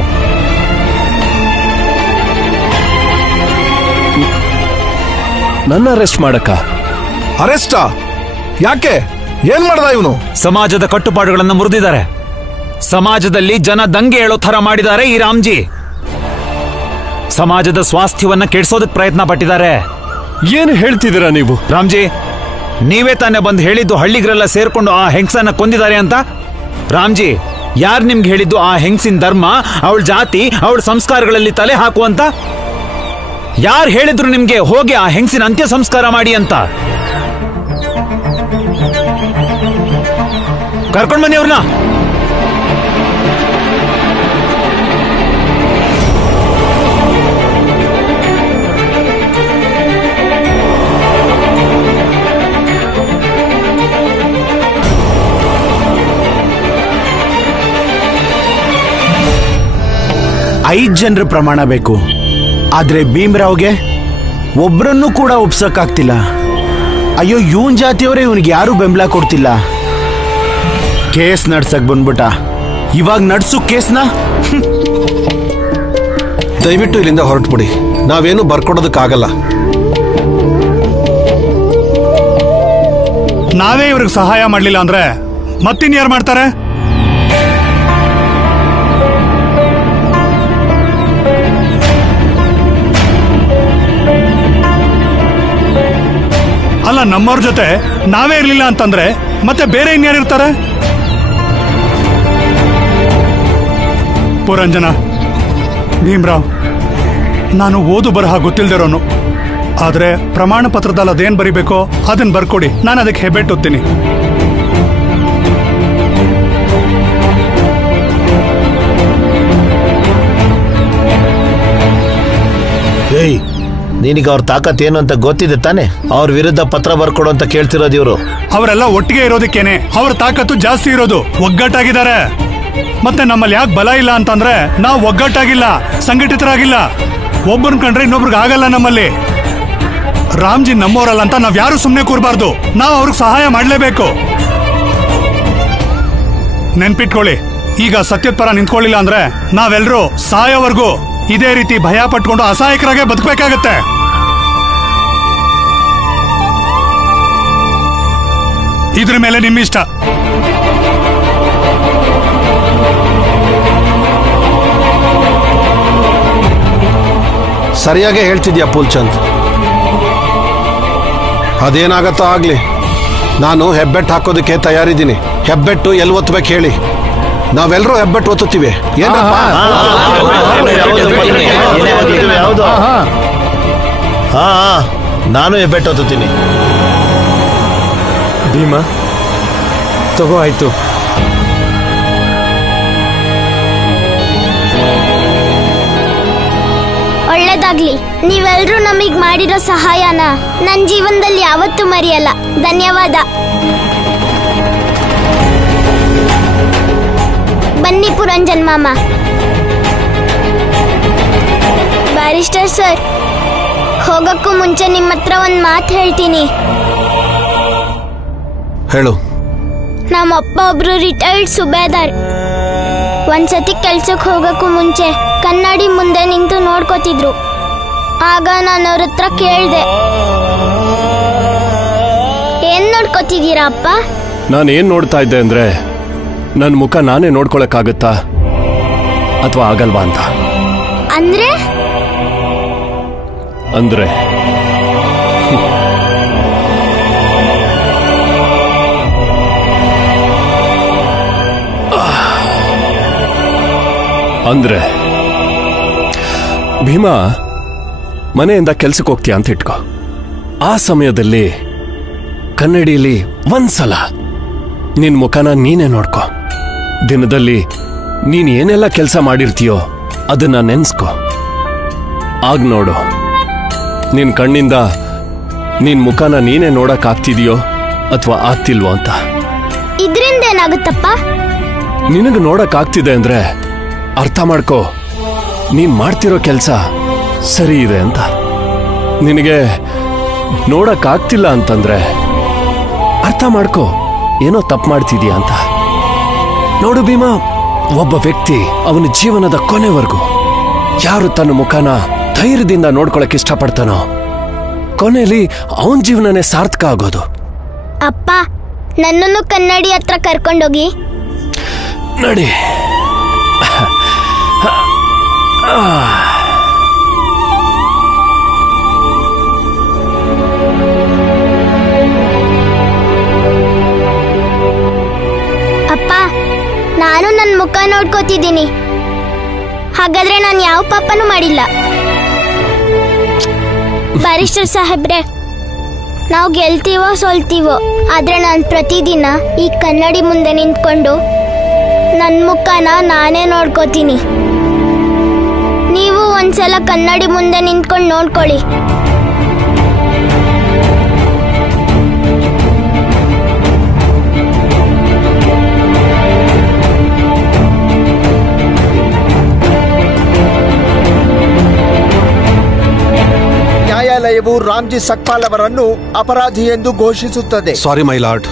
ನನ್ನ ಅರೆಸ್ಟ್ ಮಾಡಕ್ಕ? ಅರೆಸ್ಟಾ? ಯಾಕೆ? ಏನ್ ಮಾಡ್ದ ಇವನು? ಸಮಾಜದ ಕಟ್ಟುಪಾಡುಗಳನ್ನು ಮುರಿದಿದ್ದಾರೆ. ಸಮಾಜದಲ್ಲಿ ಜನ ದಂಗೆ ಹೇಳೋ ಥರ ಮಾಡಿದ್ದಾರೆ ಈ ರಾಮ್ಜಿ. ಸಮಾಜದ ಸ್ವಾಸ್ಥ್ಯವನ್ನ ಕೆಡಿಸೋದಕ್ಕೆ ಪ್ರಯತ್ನ ಪಟ್ಟಿದ್ದಾರೆ. ಏನು ಹೇಳ್ತಿದ್ದೀರಾ ನೀವು? ರಾಮ್ಜಿ, ನೀವೇ ತಾನೇ ಬಂದು ಹೇಳಿದ್ದು ಹಳ್ಳಿಗರೆಲ್ಲ ಸೇರ್ಕೊಂಡು ಆ ಹೆಂಗಸನ್ನ ಕೊಂದಿದ್ದಾರೆ ಅಂತ. ರಾಮ್ಜಿ, ಯಾರು ನಿಮ್ಗೆ ಹೇಳಿದ್ದು ಆ ಹೆಂಗಸಿನ ಧರ್ಮ, ಅವಳ ಜಾತಿ, ಅವಳ ಸಂಸ್ಕಾರಗಳಲ್ಲಿ ತಲೆ ಹಾಕುವಂತ? ಯಾರು ಹೇಳಿದ್ರು ನಿಮ್ಗೆ ಹೋಗಿ ಆ ಹೆಂಗಸಿನ ಅಂತ್ಯ ಸಂಸ್ಕಾರ ಮಾಡಿ ಅಂತ? ಕರ್ಕೊಂಡ್ ಬನ್ನಿ ಅವ್ರನ್ನ. ಐದು ಜನರ ಪ್ರಮಾಣ ಬೇಕು. ಆದ್ರೆ ಭೀಮರಾವ್ಗೆ ಒಬ್ರನ್ನೂ ಕೂಡ ಒಪ್ಸಕ್ಕಾಗ್ತಿಲ್ಲ. ಅಯ್ಯೋ, ಇವನ್ ಜಾತಿಯವರೇ ಇವನಿಗೆ ಯಾರು ಬೆಂಬಲ ಕೊಡ್ತಿಲ್ಲ. ಕೇಸ್ ನಡ್ಸಕ್ ಬಂದ್ಬಿಟ್ಟ. ಇವಾಗ ನಡ್ಸು ಕೇಸ್ನ. ದಯವಿಟ್ಟು ಇಲ್ಲಿಂದ ಹೊರಟ್ಬಿಡಿ. ನಾವೇನು ಬರ್ಕೊಡೋದಕ್ಕಾಗಲ್ಲ. ನಾವೇ ಇವ್ರಿಗೆ ಸಹಾಯ ಮಾಡ್ಲಿಲ್ಲ ಅಂದ್ರೆ ಮತ್ತಿನ್ಯಾರು ಮಾಡ್ತಾರೆ? ಅಲ್ಲ, ನಮ್ಮವ್ರ ಜೊತೆ ನಾವೇ ಇರ್ಲಿಲ್ಲ ಅಂತಂದ್ರೆ ಮತ್ತೆ ಬೇರೆ ಇನ್ಯಾರಿರ್ತಾರೆ? ಪುರಂಜನ, ಭೀಮ್ರಾವ್, ನಾನು ಓದು ಬರಹ ಗೊತ್ತಿಲ್ದಿರೋನು. ಆದ್ರೆ ಪ್ರಮಾಣ ಪತ್ರದಲ್ಲಿ ಅದೇನ್ ಬರಿಬೇಕೋ ಅದನ್ನ ಬರ್ಕೊಡಿ, ನಾನು ಅದಕ್ಕೆ ಹೆಬ್ಬೆಟ್ಟುತ್ತೀನಿ. ಏಯ್, ನಿನಗೆ ಅವ್ರ ತಾಕತ್ ಏನು ಅಂತ ಗೊತ್ತಿದೆ ತಾನೆ? ಅವ್ರ ವಿರುದ್ಧ ಪತ್ರ ಬರ್ಕೊಡು ಅಂತ ಕೇಳ್ತಿರೋದು ಇವರು. ಅವರೆಲ್ಲ ಒಟ್ಟಿಗೆ ಇರೋದಕ್ಕೇನೆ ಅವ್ರ ತಾಕತ್ತು ಜಾಸ್ತಿ ಇರೋದು. ಒಗ್ಗಟ್ಟಾಗಿದ್ದಾರೆ. ಮತ್ತೆ ನಮ್ಮಲ್ಲಿ ಯಾಕೆ ಬಲ ಇಲ್ಲ ಅಂತಂದ್ರೆ ನಾವು ಒಗ್ಗಟ್ಟಾಗಿಲ್ಲ, ಸಂಘಟಿತರಾಗಿಲ್ಲ. ಒಬ್ಬರನ್ನ ಕಂಡ್ರೆ ಇನ್ನೊಬ್ರಿಗೆ ಆಗಲ್ಲ. ನಮ್ಮಲ್ಲಿ ರಾಮ್ಜಿ ನಮ್ಮವರಲ್ಲ ಅಂತ ನಾವ್ ಯಾರು ಸುಮ್ಮನೆ ಕೂರಬಾರ್ದು. ನಾವು ಅವ್ರಿಗೆ ಸಹಾಯ ಮಾಡಲೇಬೇಕು. ನೆನ್ಪಿಟ್ಕೊಳ್ಳಿ, ಈಗ ಸತ್ಯದ ಪರ ನಿಂತ್ಕೊಳ್ಳಿಲ್ಲ ಅಂದ್ರೆ ನಾವೆಲ್ಲರೂ ಸಾಯೋವರೆಗೂ ಇದೇ ರೀತಿ ಭಯ ಪಟ್ಕೊಂಡು ಅಸಹಾಯಕರಾಗೆ ಬದುಕಬೇಕಾಗತ್ತೆ. ಇದ್ರ ಮೇಲೆ ನಿಮ್ಮಿಷ್ಟ. ಸರಿಯಾಗೇ ಹೇಳ್ತಿದ್ಯಾ ಪೂಲ್ಚಂದ್. ಅದೇನಾಗತ್ತೋ ಆಗ್ಲಿ, ನಾನು ಹೆಬ್ಬೆಟ್ಟು ಹಾಕೋದಕ್ಕೆ ತಯಾರಿದ್ದೀನಿ. ಹೆಬ್ಬೆಟ್ಟು ಎಲ್ಲಿ ಒತ್ತಬೇಕು ಹೇಳಿ, ನಾವೆಲ್ಲರೂ ಹೆಬ್ಬೆಟ್ಟು ಒತ್ತುತ್ತೀವಿ. ನಾನು ಹೆಬ್ಬೆಟ್ಟು ಒತ್ತುತ್ತೀನಿ. ಭೀಮಾ, ತಗೋ, ಆಯ್ತು. ಒಳ್ಳೇದಾಗ್ಲಿ. ನೀವೆಲ್ರೂ ನಮಗ್ ಮಾಡಿರೋ ಸಹಾಯನ ನನ್ನ ಜೀವನದಲ್ಲಿ ಯಾವತ್ತೂ ಮರೆಯಲ್ಲ. ಧನ್ಯವಾದ. ಬನ್ನಿ ಪುರಂಜನ್ ಮಾಮ. ಬ್ಯಾರಿಸ್ಟರ್ ಸರ್, ಹೋಗಕ್ಕೂ ಮುಂಚೆ ನಿಮ್ಮ ಹತ್ರ ಒಂದು ಮಾತು ಹೇಳ್ತೀನಿ. ಹೇಳು. ನಮ್ಮಪ್ಪ ಒಬ್ರು ರಿಟೈರ್ಡ್ ಸುಬೇದಾರ್. ಒಂದ್ಸತಿ ಕೆಲ್ಸಕ್ಕೆ ಹೋಗಕ್ಕೂ ಮುಂಚೆ ಕನ್ನಡಿ ಮುಂದೆ ನಿಂತು ನೋಡ್ಕೋತಿದ್ರು. ಆಗ ನಾನು ಅವ್ರ ಹತ್ರ ಕೇಳಿದೆ, ಏನ್ ನೋಡ್ಕೋತಿದ್ದೀರಾ ಅಪ್ಪ? ನಾನೇನ್ ನೋಡ್ತಾ ಇದ್ದೆ ಅಂದ್ರೆ, ನನ್ನ ಮುಖ ನಾನೇ ನೋಡ್ಕೊಳಕ್ಕಾಗತ್ತಾ ಅಥವಾ ಆಗಲ್ವಾ ಅಂತ. ಅಂದ್ರೆ ಅಂದ್ರೆ ಅಂದ್ರೆ ಭೀಮಾ, ಮನೆಯಿಂದ ಕೆಲ್ಸಕ್ಕೆ ಹೋಗ್ತೀಯ ಅಂತ ಇಟ್ಕೋ. ಆ ಸಮಯದಲ್ಲಿ ಕನ್ನಡಿಯಲ್ಲಿ ಒಂದ್ಸಲ ನಿನ್ ಮುಖನ ನೀನೇ ನೋಡ್ಕೋ. ದಿನದಲ್ಲಿ ನೀನ್ ಏನೆಲ್ಲ ಕೆಲಸ ಮಾಡಿರ್ತೀಯೋ ಅದನ್ನ ನೆನ್ಸ್ಕೋ. ಆಗ ನೋಡು, ನಿನ್ ಕಣ್ಣಿಂದ ನಿನ್ ಮುಖನ ನೀನೇ ನೋಡಕ್ ಆಗ್ತಿದೆಯೋ ಅಥವಾ ಆಗ್ತಿಲ್ವೋ ಅಂತ. ಇದ್ರಿಂದ ಏನಾಗುತ್ತಪ್ಪ? ನಿನಗೆ ನೋಡಕ್ ಆಗ್ತಿದೆ ಅಂದ್ರೆ ಅರ್ಥ ಮಾಡ್ಕೋ, ನೀನ್ ಮಾಡ್ತಿರೋ ಕೆಲಸ ಸರಿ ಇದೆ ಅಂತ. ನಿನಗೆ ನೋಡಕ್ ಆಗ್ತಿಲ್ಲ ಅಂತಂದ್ರೆ ಅರ್ಥ ಮಾಡ್ಕೋ, ಏನೋ ತಪ್ಪು ಮಾಡ್ತಿದ್ಯಾ ಅಂತ. ನೋಡು ಭೀಮಾ, ಒಬ್ಬ ವ್ಯಕ್ತಿ ಅವನ ಜೀವನದ ಕೊನೆವರೆಗೂ ಯಾರು ತನ್ನ ಮುಖನ ಧೈರ್ಯದಿಂದ ನೋಡ್ಕೊಳಕ್ ಇಷ್ಟಪಡ್ತಾನೋ ಕೊನೆಯಲ್ಲಿ ಅವನ ಜೀವನನೇ ಸಾರ್ಥಕ ಆಗೋದು. ಅಪ್ಪ, ನನ್ನನ್ನು ಕನ್ನಡಿ ಹತ್ರ ಕರ್ಕೊಂಡೋಗಿ. ನಡಿ. ಅಪ್ಪ, ನಾನು ನನ್ನ ಮುಖ ನೋಡ್ಕೋತಿದ್ದೀನಿ. ಹಾಗಾದ್ರೆ ನಾನು ಯಾವ ಪಾಪನೂ ಮಾಡಿಲ್ಲ. ಬ್ಯಾರಿಸ್ಟರ್ ಸಾಹೇಬ್ರೆ, ನಾವು ಗೆಲ್ತೀವೋ ಸೋಲ್ತೀವೋ, ಆದ್ರೆ ನಾನು ಪ್ರತಿದಿನ ಈ ಕನ್ನಡಿ ಮುಂದೆ ನಿಂತ್ಕೊಂಡು ನನ್ನ ಮುಖನ ನಾನೇ ನೋಡ್ಕೋತೀನಿ. ನೀವು ಒಂದ್ಸಲ ಕನ್ನಡಿ ಮುಂದೆ ನಿಂತ್ಕೊಂಡು ನೋಡ್ಕೊಳ್ಳಿ. ನ್ಯಾಯಾಲಯವು ರಾಮ್ಜಿ ಸಕ್ಪಾಲ್ ಅವರನ್ನು ಅಪರಾಧಿ ಎಂದು ಘೋಷಿಸುತ್ತದೆ. ಸಾರಿ ಮೈ ಲಾರ್ಡ್,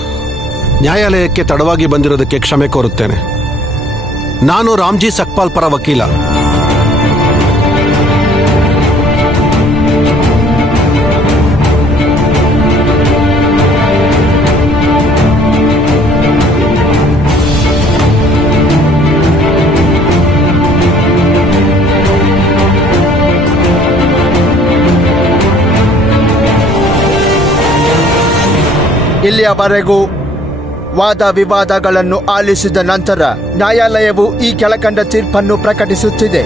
ನ್ಯಾಯಾಲಯಕ್ಕೆ ತಡವಾಗಿ ಬಂದಿರೋದಕ್ಕೆ ಕ್ಷಮೆ ಕೋರುತ್ತೇನೆ. ನಾನು ರಾಮ್ಜಿ ಸಕ್ಪಾಲ್ ಪರ ವಕೀಲ. ಇಲ್ಲಿಯವರೆಗೂ ವಾದ ವಿವಾದಗಳನ್ನು ಆಲಿಸಿದ ನಂತರ ನ್ಯಾಯಾಲಯವು ಈ ಕೆಳಕಂಡ ತೀರ್ಪನ್ನು ಪ್ರಕಟಿಸುತ್ತಿದೆ.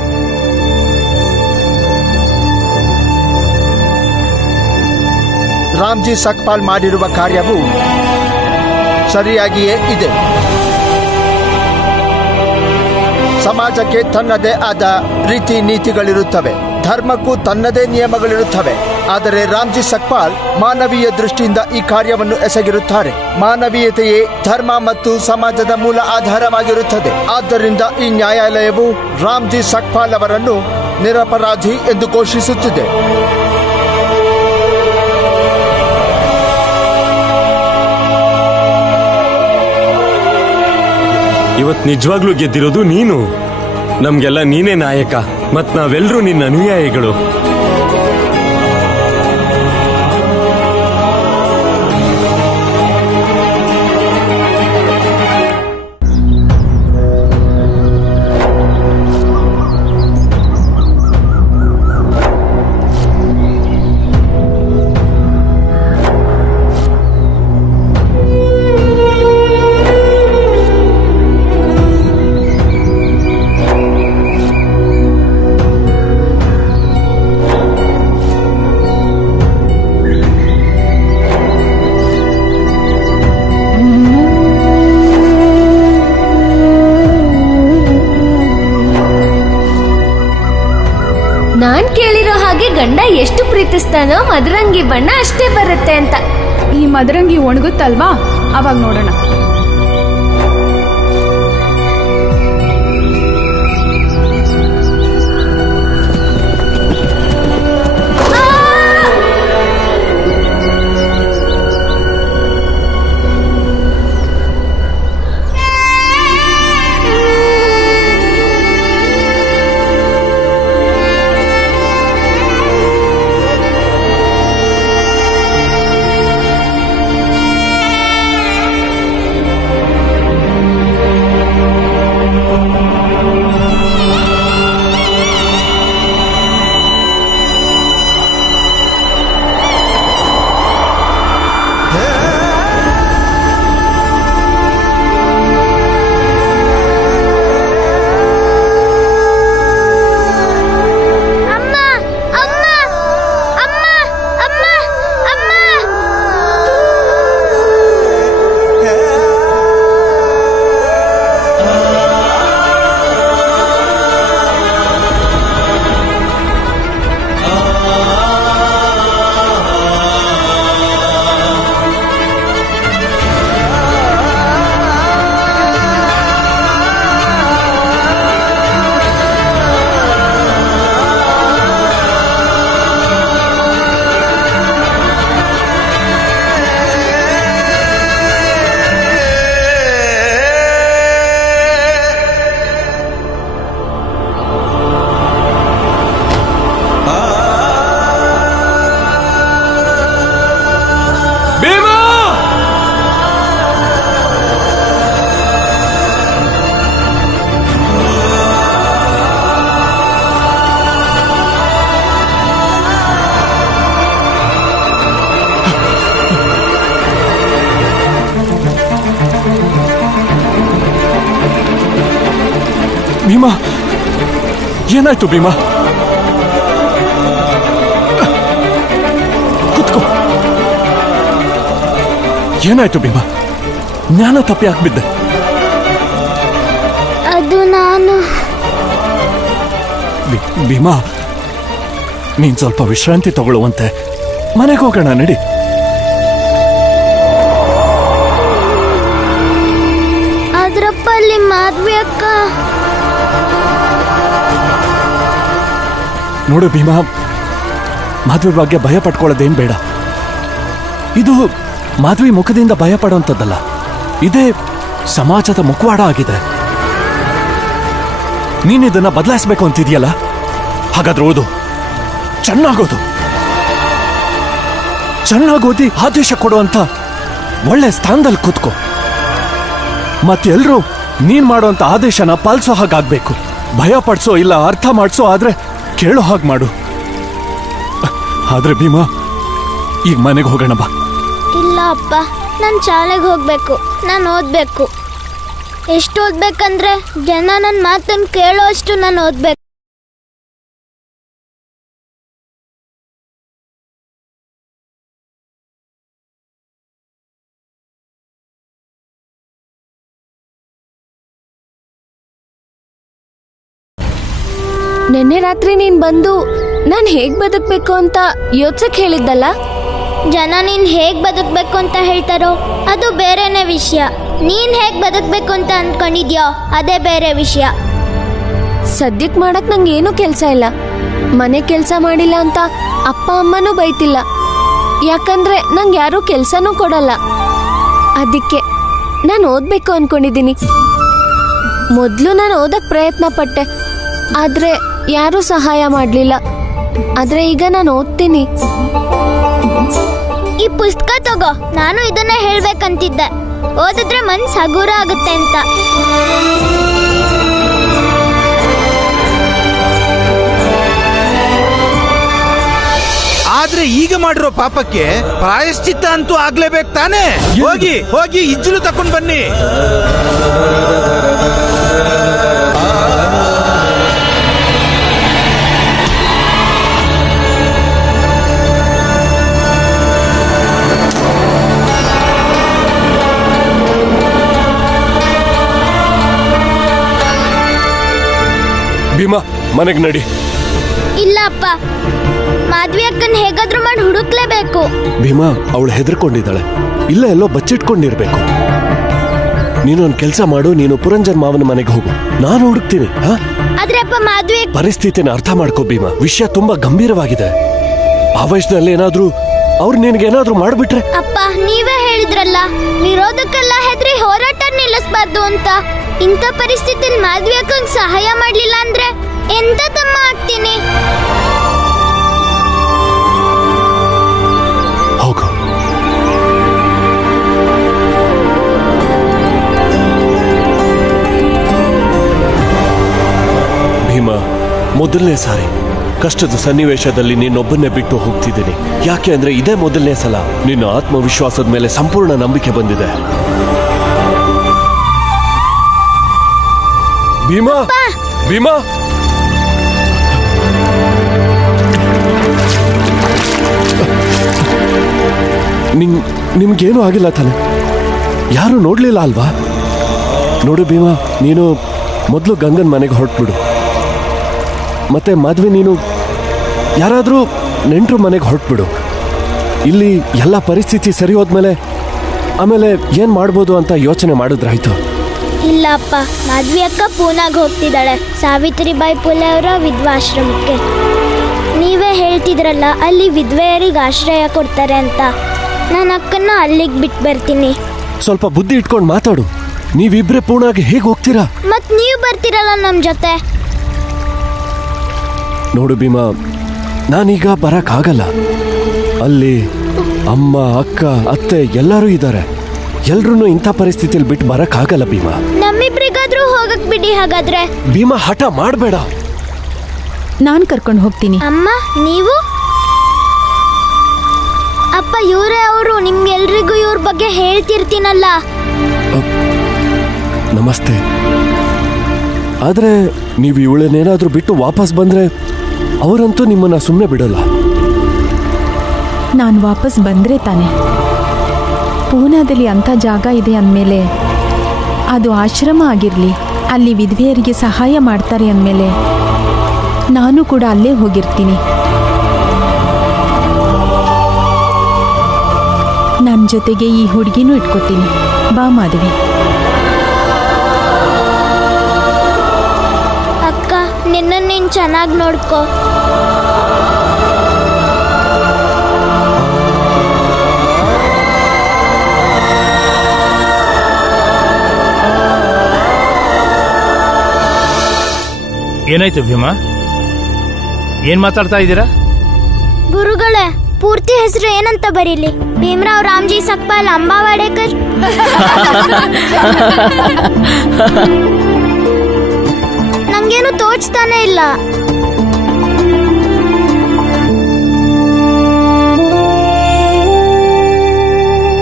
ರಾಮ್ಜಿ ಸಕ್ಪಾಲ್ ಮಾಡಿರುವ ಕಾರ್ಯವು ಸರಿಯಾಗಿಯೇ ಇದೆ. ಸಮಾಜಕ್ಕೆ ತನ್ನದೇ ಆದ ರೀತಿ ನೀತಿಗಳಿರುತ್ತವೆ, ಧರ್ಮಕ್ಕೂ ತನ್ನದೇ ನಿಯಮಗಳಿರುತ್ತವೆ. ಆದರೆ ರಾಮ್ಜಿ ಸಕ್ಪಾಲ್ ಮಾನವೀಯ ದೃಷ್ಟಿಯಿಂದ ಈ ಕಾರ್ಯವನ್ನು ಎಸಗಿರುತ್ತಾರೆ. ಮಾನವೀಯತೆಯೇ ಧರ್ಮ ಮತ್ತು ಸಮಾಜದ ಮೂಲ ಆಧಾರವಾಗಿರುತ್ತದೆ. ಆದ್ದರಿಂದ ಈ ನ್ಯಾಯಾಲಯವು ರಾಮ್ಜಿ ಸಕ್ಪಾಲ್ ಅವರನ್ನು ನಿರಪರಾಧಿ ಎಂದು ಘೋಷಿಸುತ್ತಿದೆ. ಇವತ್ ನಿಜವಾಗ್ಲೂ ಗೆದ್ದಿರೋದು ನೀನು. ನಮ್ಗೆಲ್ಲ ನೀನೇ ನಾಯಕ, ಮತ್ ನಾವೆಲ್ಲರೂ ನಿನ್ನ ಅನುಯಾಯಿಗಳು. ನಾನ್ ಕೇಳಿರೋ ಹಾಗೆ ಗಂಡ ಎಷ್ಟು ಪ್ರೀತಿಸ್ತಾನೋ ಮದರಂಗಿ ಬಣ್ಣ ಅಷ್ಟೇ ಬರುತ್ತೆ ಅಂತ. ಈ ಮದರಂಗಿ ಒಣಗುತ್ತಲ್ವಾ, ಅವಾಗ ನೋಡೋಣ. ಭೀಮಾ ಏನಾಯ್ತು ಭೀಮಾ? ಕುತ್ಕೋ. ಏನಾಯ್ತು ಭೀಮಾ? ಜ್ಞಾನ ತಪ್ಪಿ ಹಾಕ್ಬಿದ್ದೆ. ಅದು ನಾನು ಭೀಮಾ, ನೀನ್ ಸ್ವಲ್ಪ ವಿಶ್ರಾಂತಿ ತಗೊಳ್ಳುವಂತೆ ಮನೆಗೆ ಹೋಗೋಣ ನಡಿ. ಅದ್ರಪ್ಪ ಅಲ್ಲಿ ಮಾಧವಿ ಅಕ್ಕ. ನೋಡು ಭೀಮಾ, ಮಾಧವಿ ಬಗ್ಗೆ ಭಯ ಪಟ್ಕೊಳ್ಳೋದೇನ್ ಬೇಡ. ಇದು ಮಾಧವಿ ಮುಖದಿಂದ ಭಯ ಪಡುವಂಥದ್ದಲ್ಲ, ಇದೇ ಸಮಾಜದ ಮುಖವಾಡ ಆಗಿದೆ. ನೀನಿದನ್ನ ಬದಲಾಯಿಸಬೇಕು ಅಂತಿದೆಯಲ್ಲ, ಹಾಗಾದ್ರೆ ಓದು, ಚೆನ್ನಾಗೋದು. ಚೆನ್ನಾಗೋದಿ ಆದೇಶ ಕೊಡುವಂತ ಒಳ್ಳೆ ಸ್ಥಾನದಲ್ಲಿ ಕೂತ್ಕೋ. ಮತ್ತೆಲ್ಲರೂ ನೀನ್ ಮಾಡುವಂತ ಆದೇಶನ ಪಾಲಿಸೋ ಹಾಗಾಗ್ಬೇಕು. ಭಯ ಪಡಿಸೋ ಇಲ್ಲ ಅರ್ಥ ಮಾಡಿಸೋ ಆದ್ರೆ ಕೇಳೋ ಹಾಗೆ ಮಾಡು. ಆದ್ರೆ ಭೀಮಾ, ಈಗ ಮನೆಗೆ ಹೋಗೋಣ ಬಾ. ಇಲ್ಲ ಅಪ್ಪ, ನಾನು ಶಾಲೆಗೆ ಹೋಗ್ಬೇಕು, ನಾನು ಓದ್ಬೇಕು. ಎಷ್ಟು ಓದ್ಬೇಕಂದ್ರೆ ಜನ ನನ್ನ ಮಾತನ್ನು ಕೇಳೋ ಅಷ್ಟು ನಾನು ಓದ್ಬೇಕು. ನಿನ್ನೆ ರಾತ್ರಿ ನೀನ್ ಬಂದು ನಾನು ಹೇಗ್ ಬದುಕ್ಬೇಕು ಅಂತ ಯೋಚಿಸಕ್ ಹೇಳಿದ್ದಲ್ಲ. ಜನ ನೀನ್ ಹೇಗ್ ಬದುಕ್ಬೇಕು ಅಂತ ಹೇಳ್ತಾರೋ ಅದು ಬೇರೆನೇ ವಿಷಯ. ನೀನ್ ಹೇಗ್ ಬದುಕ್ಬೇಕು ಅಂತ ಅನ್ಕೊಂಡಿದ್ಯೋ ಅದೇ ಬೇರೆ ವಿಷಯ. ಸದ್ಯಕ್ ಮಾಡಕ್ ನಂಗೆ ಏನೂ ಕೆಲ್ಸ ಇಲ್ಲ. ಮನೆ ಕೆಲ್ಸ ಮಾಡಿಲ್ಲ ಅಂತ ಅಪ್ಪ ಅಮ್ಮನೂ ಬೈತಿಲ್ಲ, ಯಾಕಂದ್ರೆ ನಂಗೆ ಯಾರೂ ಕೆಲ್ಸನೂ ಕೊಡಲ್ಲ. ಅದಕ್ಕೆ ನಾನು ಓದ್ಬೇಕು ಅನ್ಕೊಂಡಿದ್ದೀನಿ. ಮೊದಲು ನಾನು ಓದಕ್ ಪ್ರಯತ್ನ ಪಟ್ಟೆ, ಆದ್ರೆ ಯಾರೂ ಸಹಾಯ ಮಾಡಲಿಲ್ಲ. ಆದ್ರೆ ಈಗ ನಾನು ಓದ್ತೀನಿ. ಈ ಪುಸ್ತಕ ತಗೋ, ನಾನು ಇದನ್ನೇ ಹೇಳ್ಬೇಕಂತಿದ್ದೆ. ಓದಿದ್ರೆ ಮನ್ಸು ಹಗುರ ಆಗುತ್ತೆ ಅಂತ. ಆದ್ರೆ ಈಗ ಮಾಡಿರೋ ಪಾಪಕ್ಕೆ ಪ್ರಾಯಶ್ಚಿತ್ತ ಅಂತೂ ಆಗ್ಲೇಬೇಕು ತಾನೇ. ಹೋಗಿ ಹೋಗಿ ಇಜ್ಜಲು ತಕೊಂಡ್ ಬನ್ನಿ. ಭೀಮಾ, ಮನೆಗೆ ನಡಿ. ಇಲ್ಲ ಅಪ್ಪ, ಮಾಧವಿ ಅಕ್ಕನ್ ಹೇಗಾದ್ರೂ ಮಾಡಿ ಹುಡುಕ್ಲೇಬೇಕು. ಭೀಮಾ, ಅವಳು ಹೆದರ್ಕೊಂಡಿದ್ದಾಳೆ, ಇಲ್ಲ ಎಲ್ಲೋ ಬಚ್ಚಿಟ್ಕೊಂಡಿರ್ಬೇಕು. ನೀನೊಂದು ಕೆಲಸ ಮಾಡು, ನೀನು ಪುರಂಜನ್ ಮಾವನ ಮನೆಗೆ ಹೋಗು, ನಾನು ಹುಡುಕ್ತೀನಿ. ಆದ್ರೆ ಅಪ್ಪ, ಮಾಧವಿ ಪರಿಸ್ಥಿತಿನ ಅರ್ಥ ಮಾಡ್ಕೋ ಭೀಮಾ, ವಿಷಯ ತುಂಬಾ ಗಂಭೀರವಾಗಿದೆ. ಆವೇಶದಲ್ಲಿ ಏನಾದ್ರೂ ಅವ್ರು ನಿನಗೇನಾದ್ರೂ ಮಾಡ್ಬಿಟ್ರೆ? ಅಪ್ಪ, ನೀವೇ ಹೇಳಿದ್ರಲ್ಲ, ವಿರೋಧಕ್ಕೆಲ್ಲ ಹೆದ್ರಿ ಹೋರಾಟ ನಿಲ್ಲಿಸಬಾರ್ದು ಅಂತ. ಇಂಥ ಪರಿಸ್ಥಿತಿಯಲ್ಲಿ ಮಾಧವಿ ಅಕ್ಕಂಗ್ ಸಹಾಯ ಮಾಡ್ಲಿಲ್ಲ ಅಂದ್ರೆ ಎಂತ ತಮ್ಮ ಆಗ್ತೀನಿ. ಹೋಗು. ಭೀಮಾ, ಮೊದಲನೇ ಸಾರಿ ಕಷ್ಟದ ಸನ್ನಿವೇಶದಲ್ಲಿ ನೀನೊಬ್ಬನ್ನೇ ಬಿಟ್ಟು ಹೋಗ್ತಿದ್ದೀನಿ. ಯಾಕೆ ಅಂದ್ರೆ ಇದೇ ಮೊದಲನೇ ಸಲ ನಿನ್ನ ಆತ್ಮವಿಶ್ವಾಸದ ಮೇಲೆ ಸಂಪೂರ್ಣ ನಂಬಿಕೆ ಬಂದಿದೆ. ಭೀಮಾ, ಭೀಮಾ, ನಿಮ್ಗೇನು ಆಗಿಲ್ಲ ತಾನೆ? ಯಾರು ನೋಡ್ಲಿಲ್ಲ ಅಲ್ವಾ? ನೋಡು ಭೀಮಾ, ನೀನು ಮೊದಲು ಗಂಗನ್ ಮನೆಗೆ ಹೊರಟ್ಬಿಡು. ಮತ್ತೆ ಮದ್ವೆ ನೀನು ಯಾರಾದ್ರೂ ನೆಂಟ್ರು ಮನೆಗೆ ಹೊರಟ್ಬಿಡು. ಇಲ್ಲಿ ಎಲ್ಲ ಪರಿಸ್ಥಿತಿ ಸರಿ ಹೋದ್ಮೇಲೆ ಆಮೇಲೆ ಏನ್ ಮಾಡ್ಬೋದು ಅಂತ ಯೋಚನೆ ಮಾಡಿದ್ರಾಯ್ತು. ಇಲ್ಲ ಅಪ್ಪ, ಮಾಧವಿ ಅಕ್ಕ ಪೂನಾಗ್ ಹೋಗ್ತಿದ್ದಾಳೆ, ಸಾವಿತ್ರಿಬಾಯಿ ಫುಲೆ ಅವರ ವಿಧವಾಶ್ರಮಕ್ಕೆ. ನೀವೇ ಹೇಳ್ತಿದ್ರಲ್ಲ, ಅಲ್ಲಿ ವಿಧವೆಯರಿಗೆ ಆಶ್ರಯ ಕೊಡ್ತಾರೆ ಅಂತ. ನಾನು ಅಕ್ಕನ್ನ ಅಲ್ಲಿಗೆ ಬಿಟ್ಟು ಬರ್ತೀನಿ. ಸ್ವಲ್ಪ ಬುದ್ಧಿ ಇಟ್ಕೊಂಡು ಮಾತಾಡು. ನೀವಿಬ್ರೆ ಪೂನಾಗೆ ಹೇಗೆ ಹೋಗ್ತೀರಾ? ಮತ್ ನೀವು ಬರ್ತೀರಲ್ಲ ನಮ್ ಜೊತೆ. ನೋಡು ಭೀಮಾ, ನಾನೀಗ ಬರಕ್ಕಾಗಲ್ಲ. ಅಲ್ಲಿ ಅಮ್ಮ, ಅಕ್ಕ, ಅತ್ತೆ ಎಲ್ಲರೂ ಇದ್ದಾರೆ. ಎಲ್ರೂ ಇಂಥ ಪರಿಸ್ಥಿತಿಯಲ್ಲಿ ಬಿಟ್ಟು ಬರಕ್ಕಾಗಲ್ಲ ಭೀಮಾ. ನಮ್ಮಿಬ್ರಿಗಾದ್ರೂ ಹೋಗಕ್ ಬಿಡಿ ಹಾಗಾದ್ರೆ. ಭೀಮಾ, ಹಠ ಮಾಡಬೇಡ. ನಾನ್ ಕರ್ಕೊಂಡು ಹೋಗ್ತೀನಿ. ಅಮ್ಮ, ನೀವು? ಅಪ್ಪ, ಇವರೇ ಅವರು. ನಿಮ್ಗೆಲ್ರಿಗೂ ಇವ್ರ ಬಗ್ಗೆ ಹೇಳ್ತಿರ್ತೀನಲ್ಲ. ನಮಸ್ತೆ. ಆದ್ರೆ ನೀವು ಇವಳನ್ನೇನಾದ್ರೂ ಬಿಟ್ಟು ವಾಪಸ್ ಬಂದ್ರೆ ಅವರಂತೂ ನಿಮ್ಮನ್ನ ಸುಮ್ಮನೆ ಬಿಡಲ್ಲ. ನಾನು ವಾಪಸ್ ಬಂದ್ರೆ ತಾನೆ. ಪೂನಾದಲ್ಲಿ ಅಂಥ ಜಾಗ ಇದೆ ಅಂದಮೇಲೆ ಅದು ಆಶ್ರಮ ಆಗಿರಲಿ, ಅಲ್ಲಿ ವಿಧವೆಯರಿಗೆ ಸಹಾಯ ಮಾಡ್ತಾರೆ ಅಂದಮೇಲೆ ನಾನು ಕೂಡ ಅಲ್ಲೇ ಹೋಗಿರ್ತೀನಿ. ನನ್ನ ಜೊತೆಗೆ ಈ ಹುಡುಗಿನೂ ಇಟ್ಕೋತೀನಿ. ಬಾ ಮಾಧವಿ. ಅಕ್ಕ, ನಿನ್ನ ನೀನು ಚೆನ್ನಾಗಿ ನೋಡ್ಕೋ. ಏನಾಯ್ತು ಭೀಮಾ? ಏನ್ ಮಾತಾಡ್ತಾ ಇದ್ದೀರಾ? ಗುರುಗಳೇ, ಪೂರ್ತಿ ಹೆಸರು ಏನಂತ ಬರೀಲಿ? ಭೀಮರಾವ್ ರಾಮ್ಜಿ ಸಕ್ಪಾಲ್ ಅಂಬಾವಾಡೇಕರ್. ನಂಗೇನು ತೋಚ್ತಾನೆ ಇಲ್ಲ.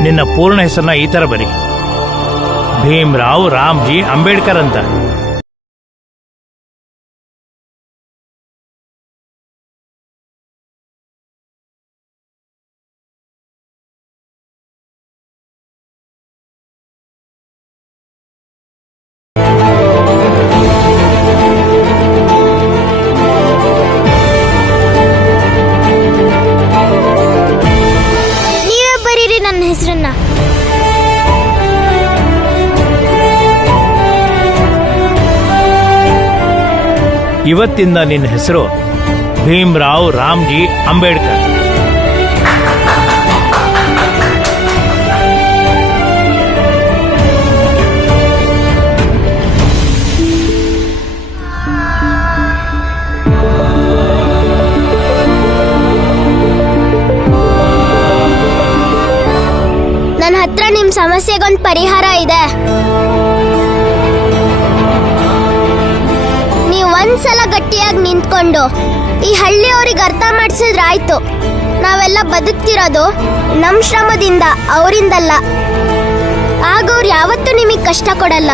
ನಿನ್ನ ಪೂರ್ಣ ಹೆಸರನ್ನ ಈ ತರ ಬರಿ, ಭೀಮರಾವ್ ರಾಮ್ಜಿ ಅಂಬೇಡ್ಕರ್ ಅಂತ. ನೀವೇ ಬರೀರಿ ನನ್ನ ಹೆಸರನ್ನ. ಇವತ್ತಿಂದ ನಿನ್ನ ಹೆಸರು ಭೀಮರಾವ್ ರಾಮ್ಜಿ ಅಂಬೇಡ್ಕರ್. ನನ್ನ ಹತ್ರ ನಿಮ್ ಸಮಸ್ಯೆಗೊಂದು ಪರಿಹಾರ ಇದೆ. ನೀವು ಒಂದ್ಸಲ ಗಟ್ಟಿಯಾಗಿ ನಿಂತ್ಕೊಂಡು ಈ ಹಳ್ಳಿಯವ್ರಿಗೆ ಅರ್ಥ ಮಾಡಿಸಿದ್ರಾಯ್ತು. ನಾವೆಲ್ಲ ಬದುಕ್ತಿರೋದು ನಮ್ ಶ್ರಮದಿಂದ, ಅವರಿಂದಲ್ಲ. ಆಗ ಅವ್ರು ಯಾವತ್ತೂ ನಿಮಗೆ ಕಷ್ಟ ಕೊಡಲ್ಲ.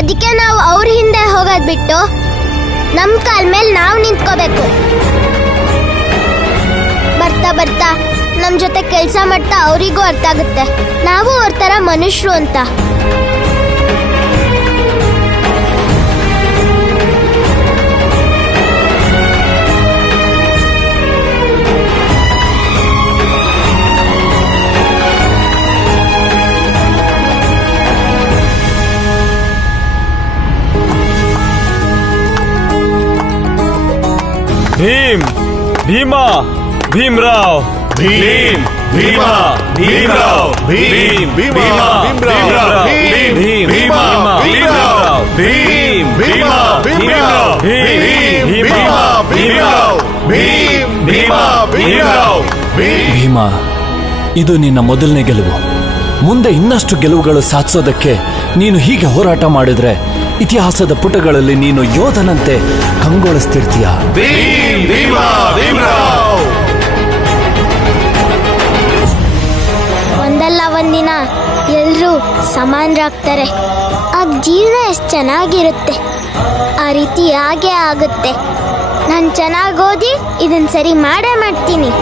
ಅದಕ್ಕೆ ನಾವು ಅವ್ರ ಹಿಂದೆ ಹೋಗೋದ್ ಬಿಟ್ಟು ನಮ್ ಕಾಲ್ ಮೇಲೆ ನಾವು ನಿಂತ್ಕೋಬೇಕು. ಬರ್ತಾ ಬರ್ತಾ ನಮ್ ಜೊತೆ ಕೆಲಸ ಮಾಡ್ತಾ ಅವರಿಗೂ ಅರ್ಥ ಆಗುತ್ತೆ ನಾವು ಅವ್ರ ತರ ಮನುಷ್ಯರು ಅಂತ. ಭೀಮ್, ಭೀಮಾ, ಭೀಮರಾವ್, ಭೀಮ್, ಭೀಮಾ, ಭೀಮರಾವ್, ಭೀಮ್, ಭೀಮಾ, ಭೀಮರಾವ್, ಭೀಮ್, ಭೀಮಾ, ಭೀಮರಾವ್, ಭೀಮ್, ಭೀಮಾ, ಭೀಮರಾವ್, ಭೀಮ್, ಭೀಮಾ, ಭೀಮರಾವ್, ಭೀಮ್, ಭೀಮಾ, ಭೀಮರಾವ್, ಭೀಮಾ, ಇದು ನಿನ್ನ ಮೊದಲನೇ ಗೆಲುವು. ಮುಂದೆ ಇನ್ನಷ್ಟು ಗೆಲುವುಗಳು ಸಾಧಿಸೋದಕ್ಕೆ ನೀನು ಹೀಗೆ ಹೋರಾಟ ಮಾಡಿದ್ರೆ ಇತಿಹಾಸದ ಪುಟಗಳಲ್ಲಿ ನೀನು ಯೋಧನಂತೆ ಕಂಗೊಳಿಸ್ತಿರ್ತೀಯ. ಭೀಮ್, ಭೀಮಾ, ಭೀಮರಾವ್. ಒಂದಲ್ಲ ಒಂದಿನ ಎಲ್ರೂ ಸಮಾನರಾಗ್ತಾರೆ. ಆಗ ಜೀವನ ಎಷ್ಟು ಚೆನ್ನಾಗಿರುತ್ತೆ. ಆ ರೀತಿ ಹಾಗೆ ಆಗುತ್ತೆ. ನಾನು ಚೆನ್ನಾಗಿ ಓದಿ ಇದನ್ನ ಸರಿ ಮಾಡೇ ಮಾಡ್ತೀನಿ.